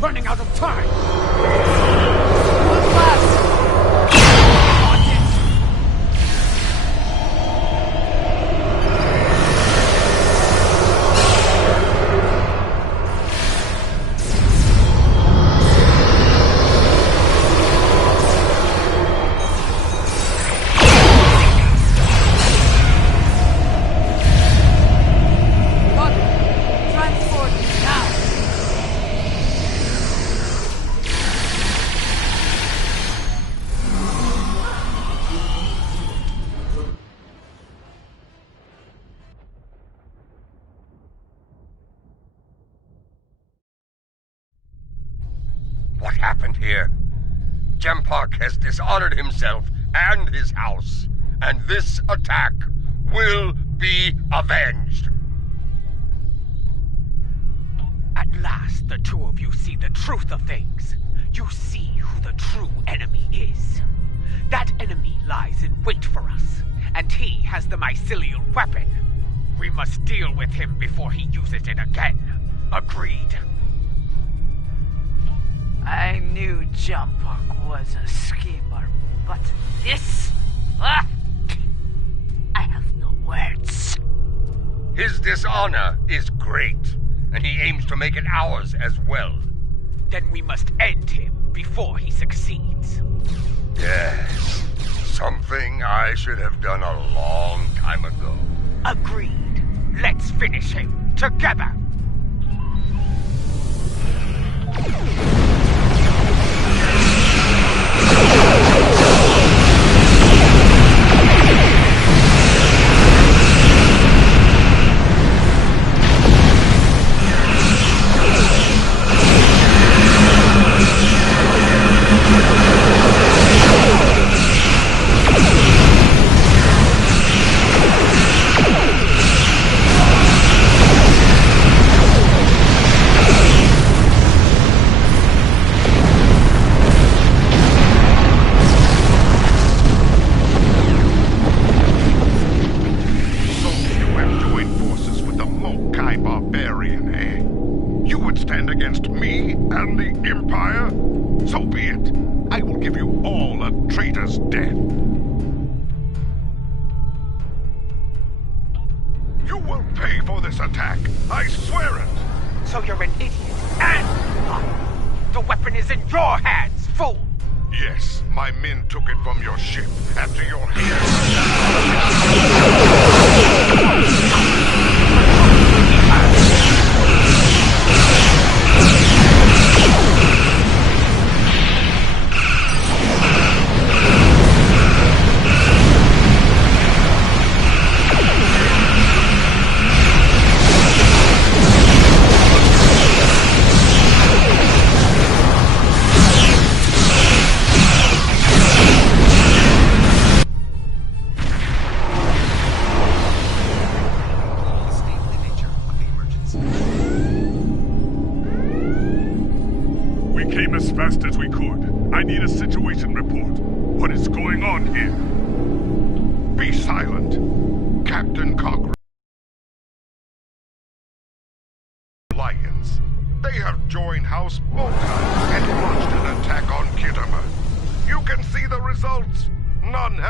running out of time! One last! What happened here? Gempark has dishonored himself and his house, and this attack will be avenged. At last, the two of you see the truth of things. You see who the true enemy is. That enemy lies in wait for us, and he has the mycelial weapon. We must deal with him before he uses it again. Agreed? I knew Gempark was a schemer, but this... I have no words. His dishonor is great, and he aims to make it ours as well. Then we must end him before he succeeds. Yes, something I should have done a long time ago. Agreed. Let's finish him together.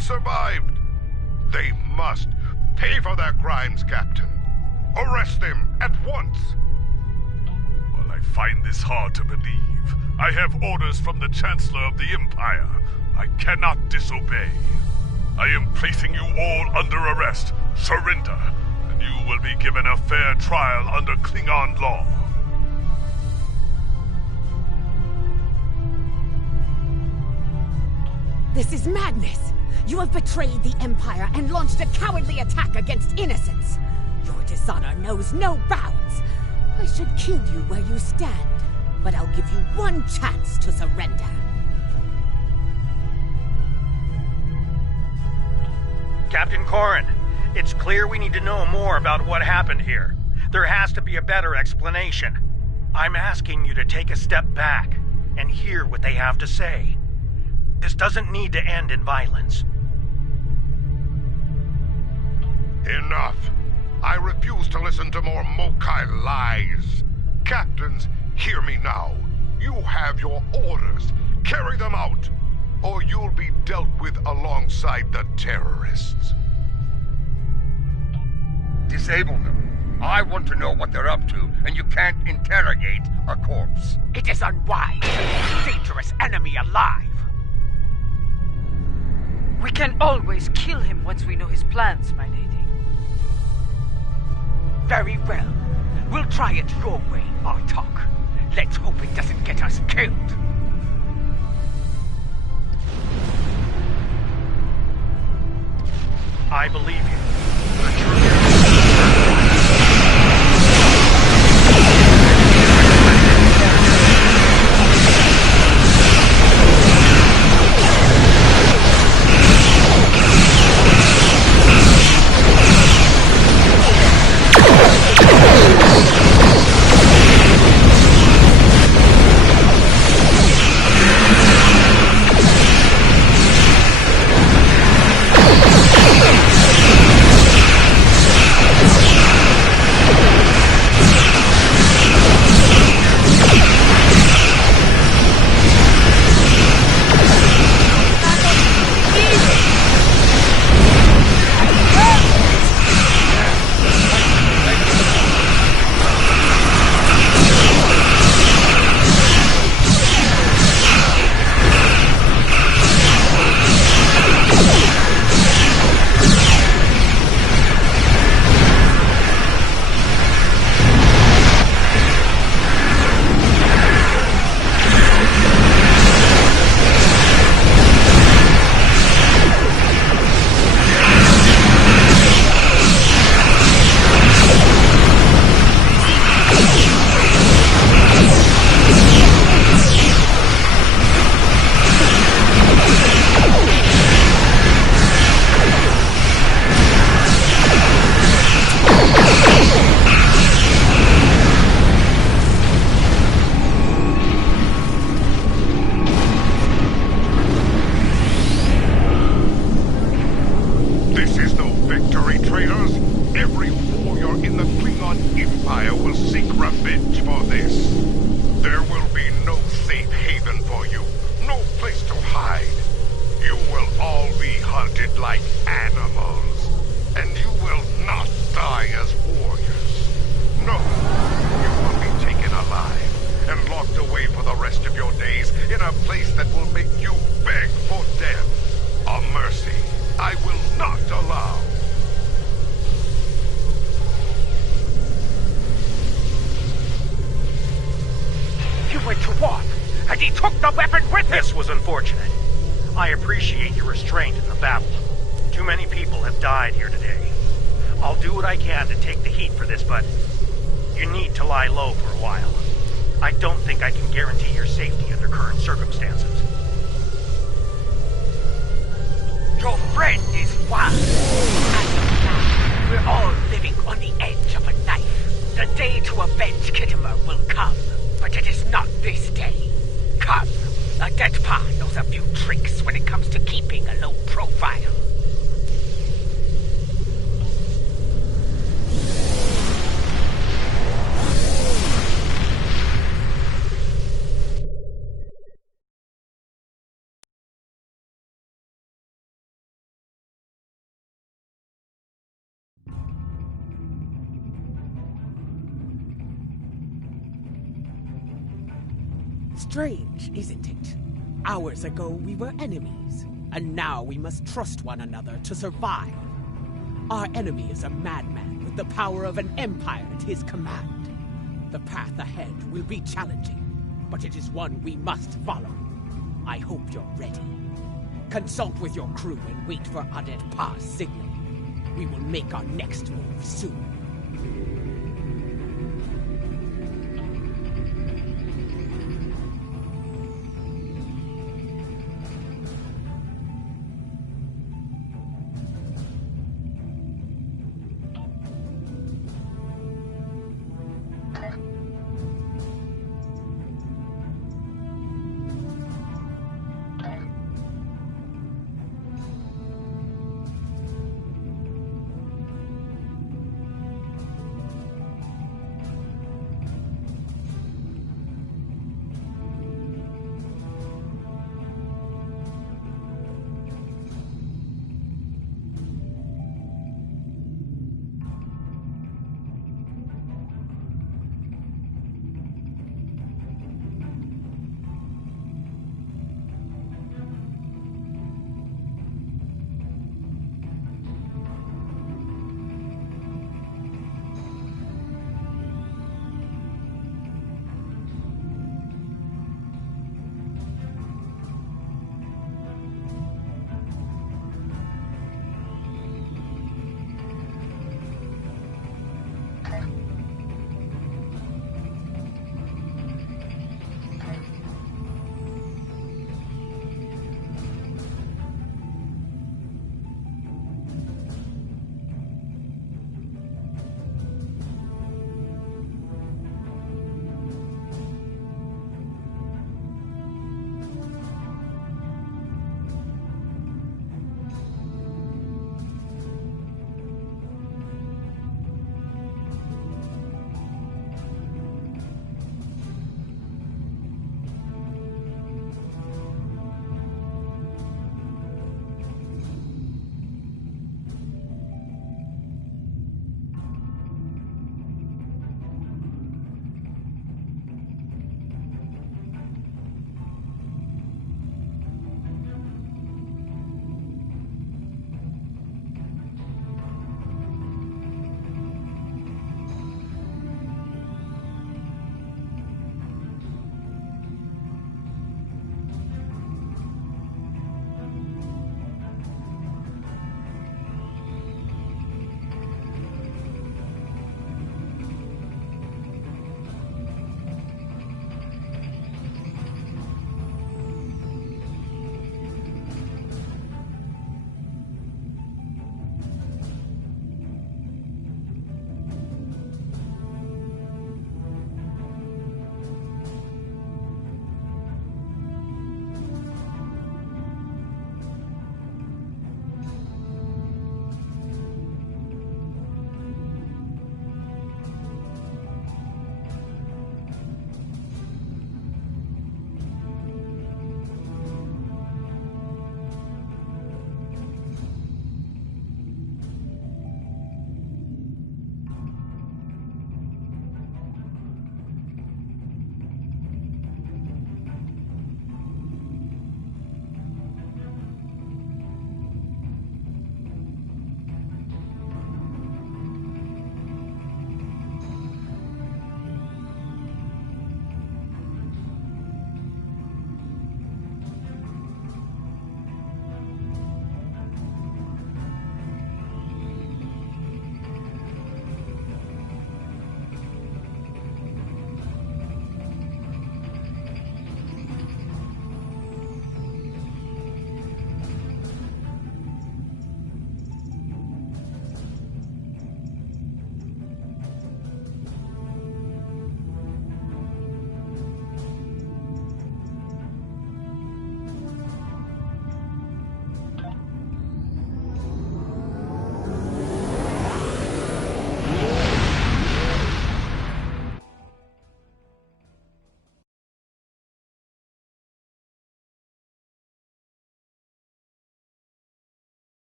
Survived. They must pay for their crimes, Captain. Arrest them at once. While I find this hard to believe, I have orders from the Chancellor of the Empire. I cannot disobey. I am placing you all under arrest. Surrender, and you will be given a fair trial under Klingon law. This is madness! You have betrayed the Empire and launched a cowardly attack against innocents. Your dishonor knows no bounds. I should kill you where you stand, but I'll give you one chance to surrender. Captain Corrin, it's clear we need to know more about what happened here. There has to be a better explanation. I'm asking you to take a step back and hear what they have to say. This doesn't need to end in violence. Enough. I refuse to listen to more Mokai lies. Captains, hear me now. You have your orders. Carry them out, or you'll be dealt with alongside the terrorists. Disable them. I want to know what they're up to, and you can't interrogate a corpse. It is unwise to leave a dangerous enemy alive. We can always kill him once we know his plans, my lady. Very well. We'll try it your way, Martok. Let's hope it doesn't get us killed. I believe you. This was unfortunate. I appreciate your restraint in the battle. Too many people have died here today. I'll do what I can to take the heat for this, but you need to lie low for a while. I don't think I can guarantee your safety under current circumstances. Your friend is wild. As of now, we're all living on the edge of a knife. The day to avenge Kittimer will come, but it is not this day. Come. A Detpa knows a few tricks when it comes to keeping a low profile. Strange, isn't it? Hours ago we were enemies, and now we must trust one another to survive. Our enemy is a madman with the power of an empire at his command. The path ahead will be challenging, but it is one we must follow. I hope you're ready. Consult with your crew and wait for Adet Pa's signal. We will make our next move soon.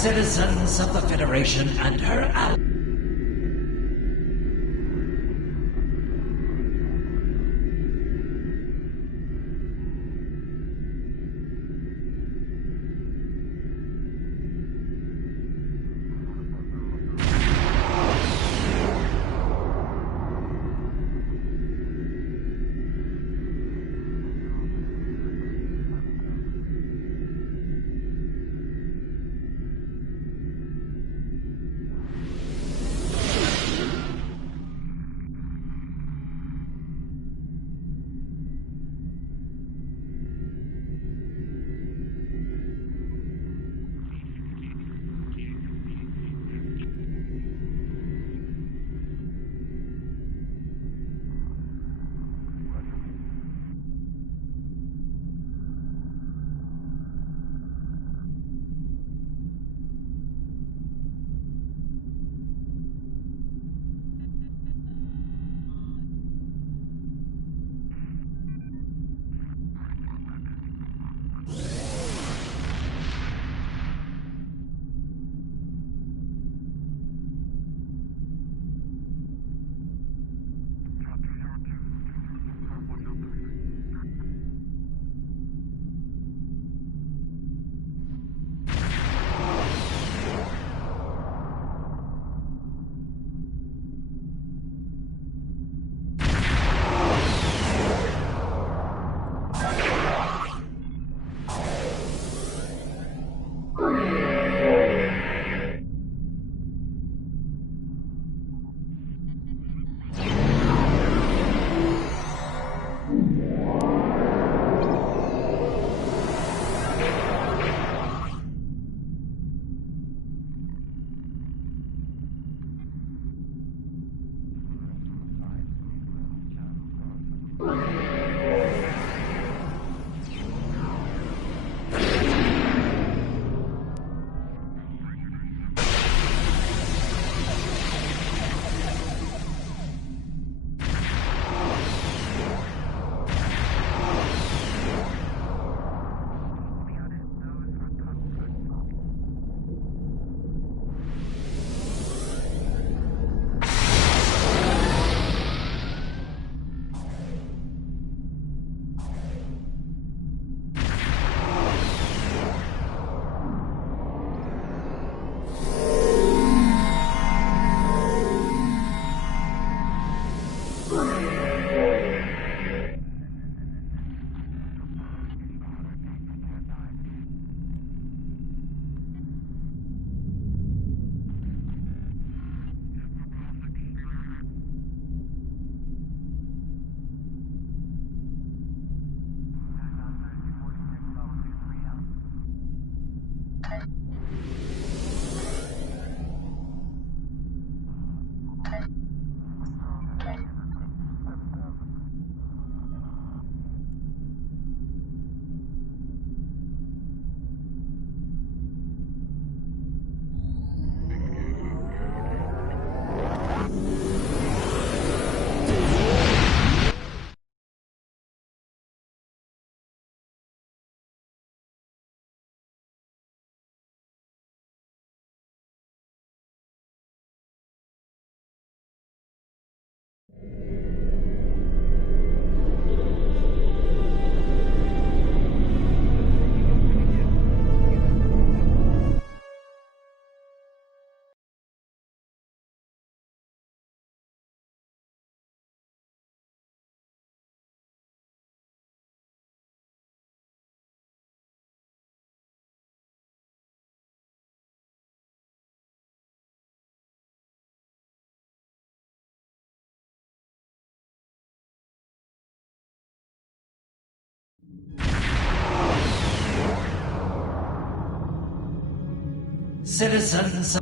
Citizens of the Federation and her allies. Citizens of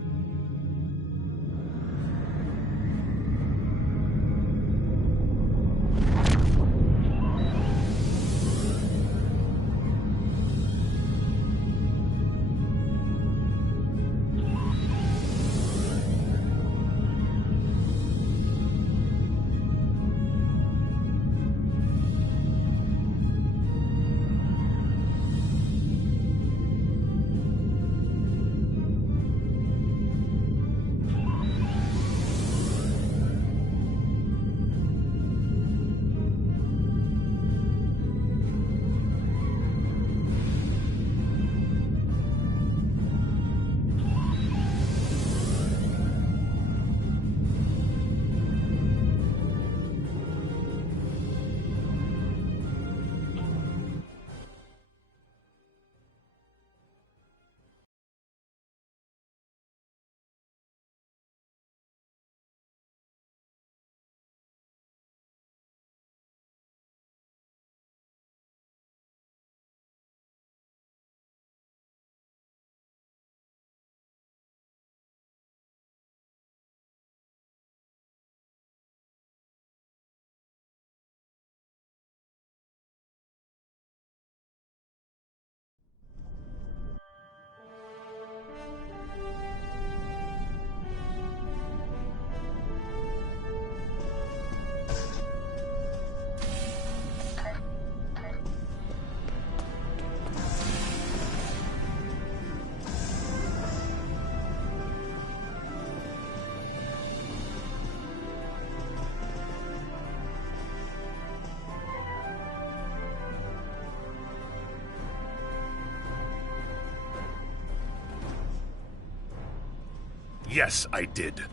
Yes, I did.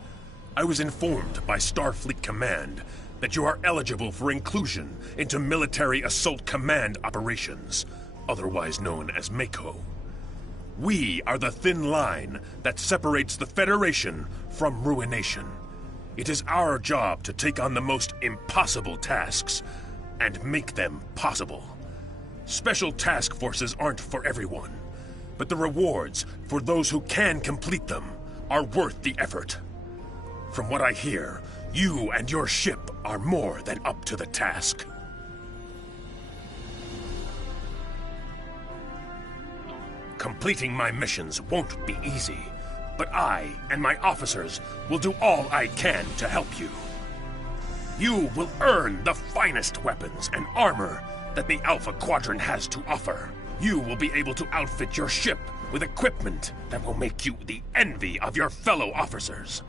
I was informed by Starfleet Command that you are eligible for inclusion into Military Assault Command operations, otherwise known as MACO. We are the thin line that separates the Federation from ruination. It is our job to take on the most impossible tasks and make them possible. Special task forces aren't for everyone, but the rewards for those who can complete them are worth the effort. From what I hear, you and your ship are more than up to the task. Completing my missions won't be easy, but I and my officers will do all I can to help you. You will earn the finest weapons and armor that the Alpha Quadrant has to offer. You will be able to outfit your ship with equipment that will make you the envy of your fellow officers.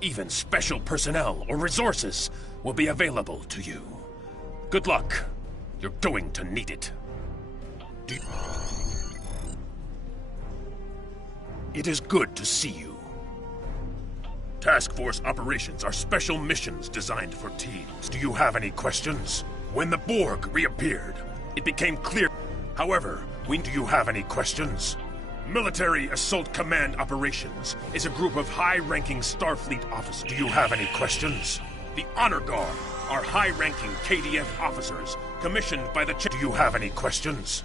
Even special personnel or resources will be available to you. Good luck. You're going to need it. It is good to see you. Task Force operations are special missions designed for teams. Do you have any questions? When the Borg reappeared, it became clear. However, do you have any questions? Military Assault Command Operations is a group of high-ranking Starfleet officers. Do you have any questions? The Honor Guard are high-ranking KDF officers commissioned by the... Do you have any questions?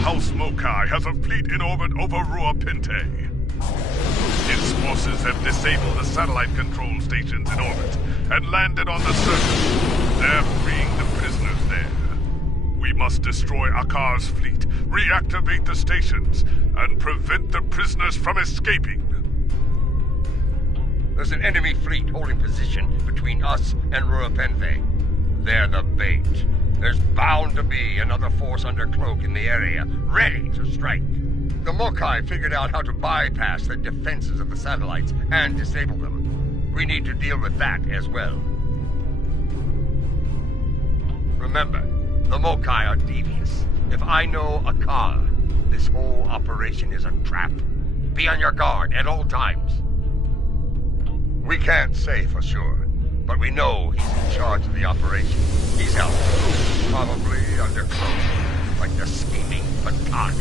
House Mokai has a fleet in orbit over Rua Pente. Its forces have disabled the satellite control stations in orbit and landed on the surface. They're freeing the prisoners there. We must destroy Akar's fleet, reactivate the stations, and prevent the prisoners from escaping. There's an enemy fleet holding position between us and Rua Pente. They're the bait. There's bound to be another force under cloak in the area, ready to strike. The Mokai figured out how to bypass the defenses of the satellites and disable them. We need to deal with that as well. Remember, the Mokai are devious. If I know Akar, this whole operation is a trap. Be on your guard at all times. We can't say for sure, but we know he's in charge of the operation. He's out, probably under cloak, like the scheming Bataan.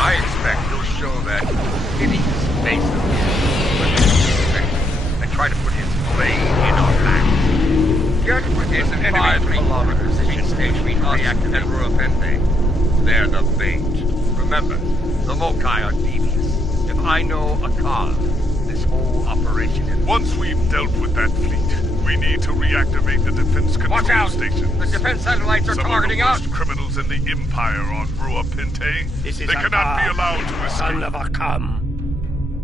I expect he'll show that hideous face of his when they expect and try to put his blade in our back. Get within 5 kilometers position station between us and Ruapente. They're the bait. Remember, the Mokai are devious. If I know a cause, this whole operation is... Once we've dealt with that fleet, we need to reactivate the defense control stations. The defense satellites are targeting us! Some of the worst criminals in the Empire on Ruapente. They cannot be allowed to escape. Son of Akam.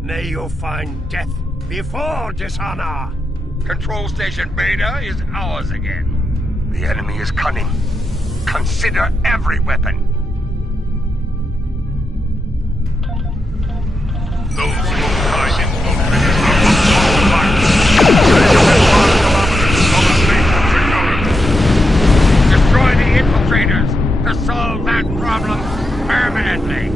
May you find death before dishonor! Control station Beta is ours again. The enemy is cunning. Consider every weapon. Those Mokai infiltrators are Destroy the infiltrators to solve that problem permanently.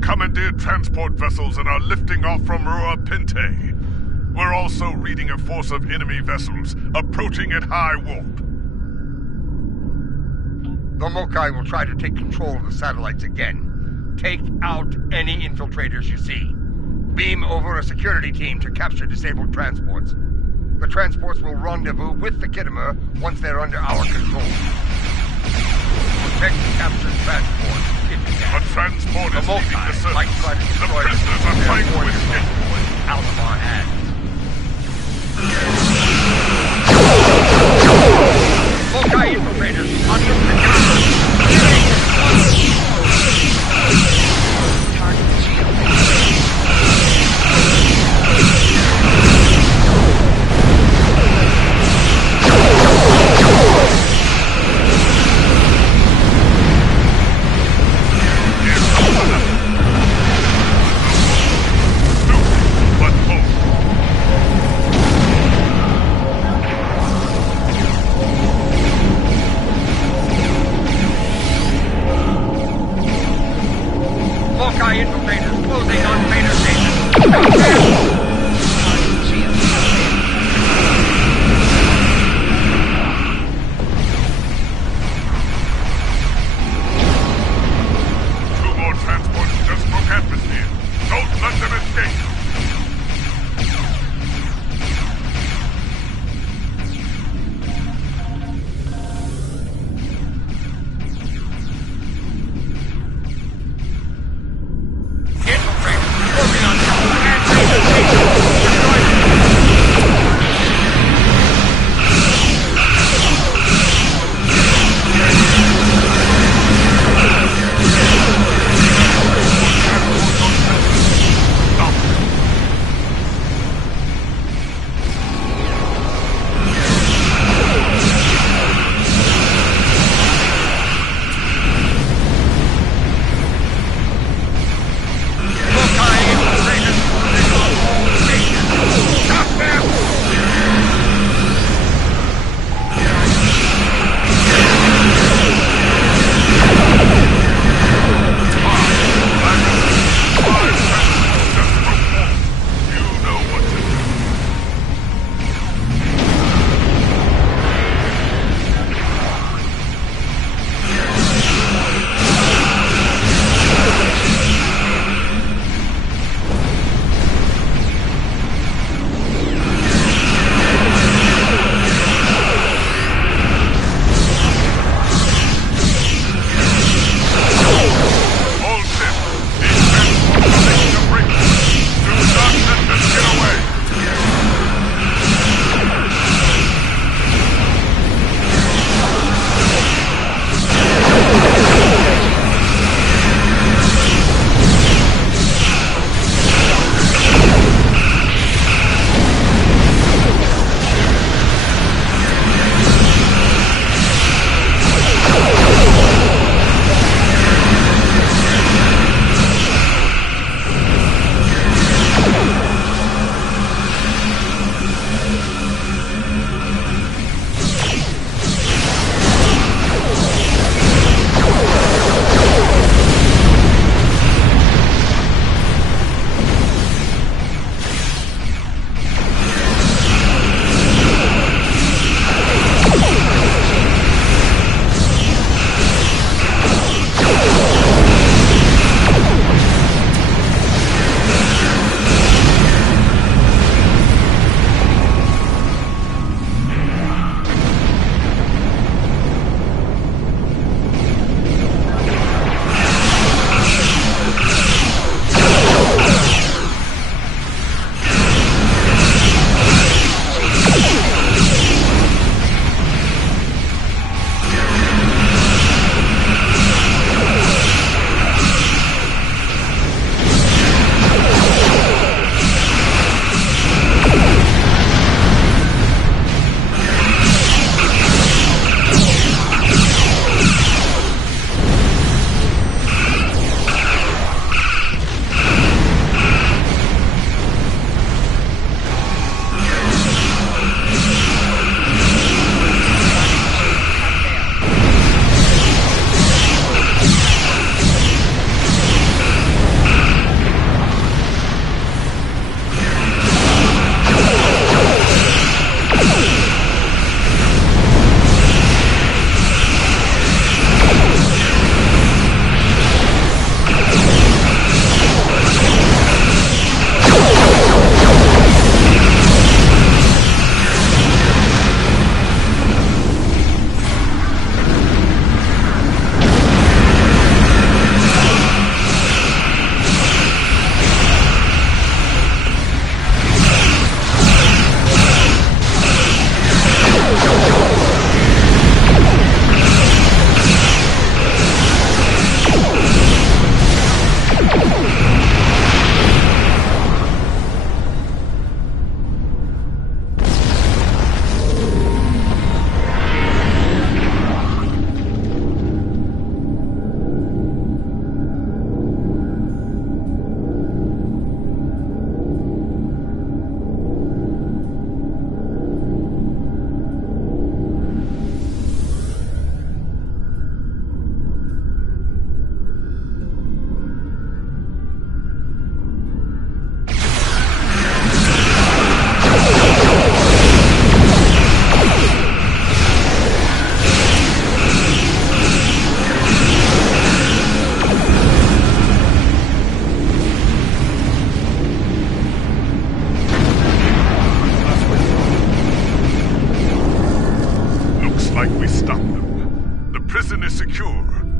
Commandeered transport vessels and are lifting off from Ruapente. We're also reading a force of enemy vessels approaching at high warp. The Mokai will try to take control of the satellites again. Take out any infiltrators you see. Beam over a security team to capture disabled transports. The transports will rendezvous with the Khitomer once they're under our control. Protect the captured transport. A transport is leaving the surface. The prisoners are trying to escape. Out of our hands. Mokai infiltrators on your target shield.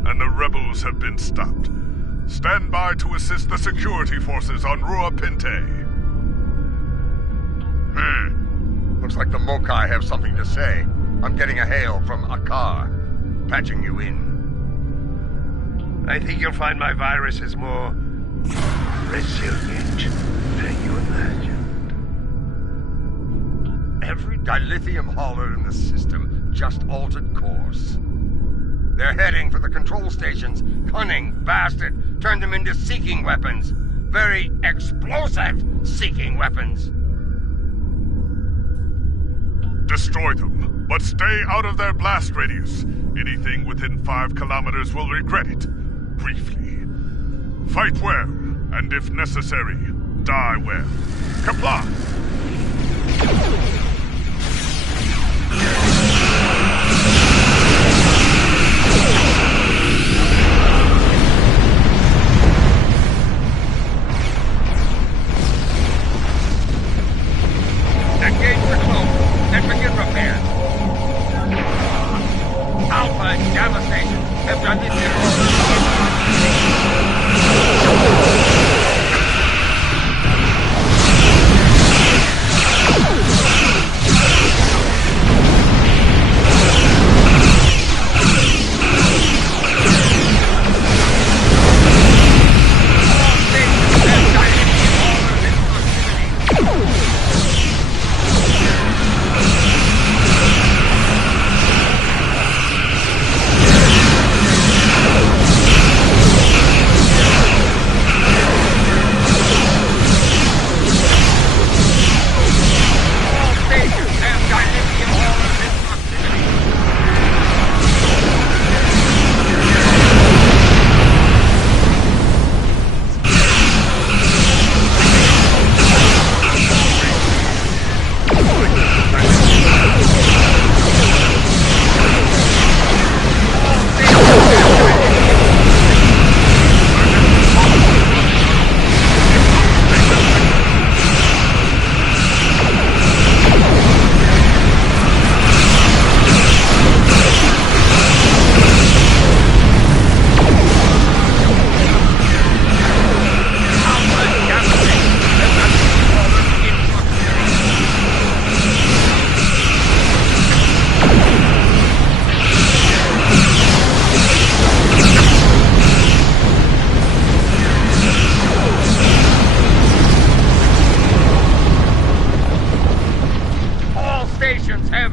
and the rebels have been stopped. Stand by to assist the security forces on Rua Pente. Looks like the Mokai have something to say. I'm getting a hail from Akar. Patching you in. I think you'll find my virus is more resilient than you imagined. Every dilithium hauler in the system just altered course. They're heading for the control stations. Cunning bastard turned them into seeking weapons. Very explosive seeking weapons. Destroy them, but stay out of their blast radius. Anything within 5 kilometers will regret it. Briefly. Fight well, and if necessary, die well. Comply! Engage the cloak and begin repairs. Alpha and Gamma stations have done this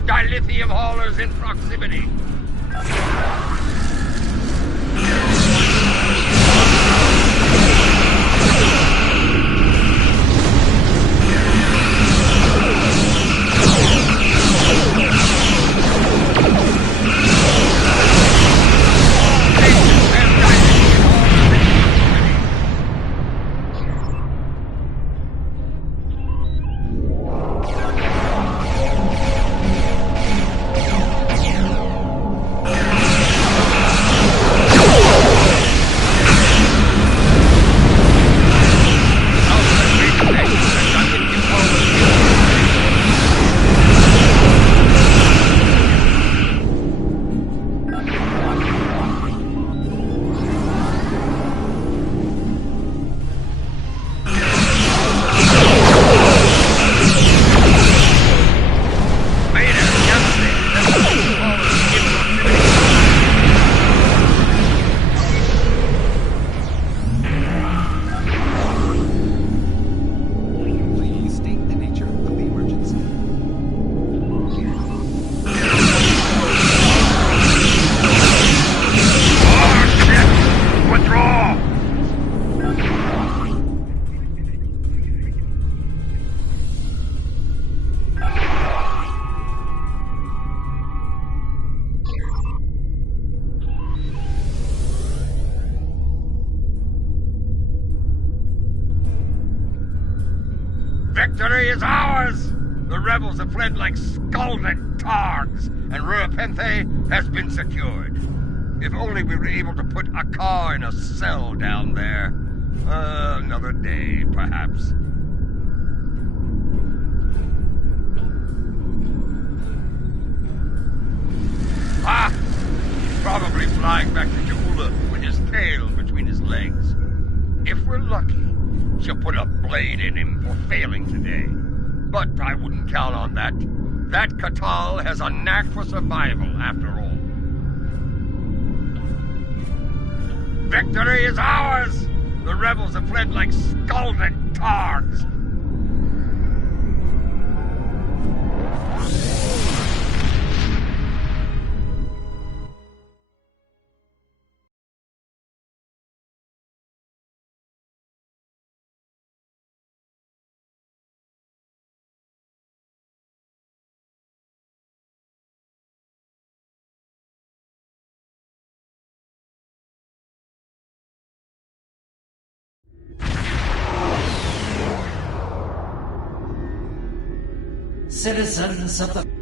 dilithium haulers in proximity. Victory is ours! The rebels have fled like scalded targs, and Rua Pente has been secured. If only we were able to put Akar in a cell down there. Another day, perhaps. Ah! He's probably flying back to Ja'ula. we're lucky, she'll put a blade in him for failing today. But I wouldn't count on that. That Katal has a knack for survival, after all. Victory is ours! The rebels have fled like scalded tards. Citizens of the...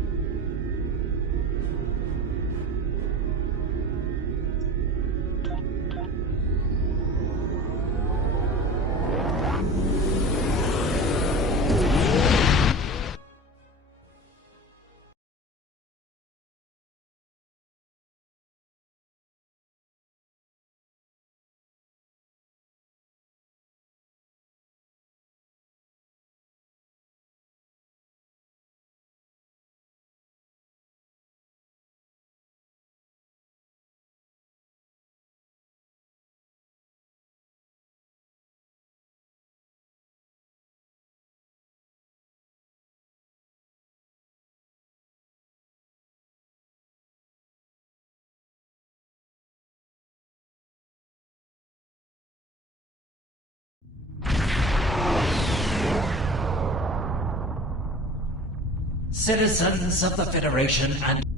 Citizens of the Federation and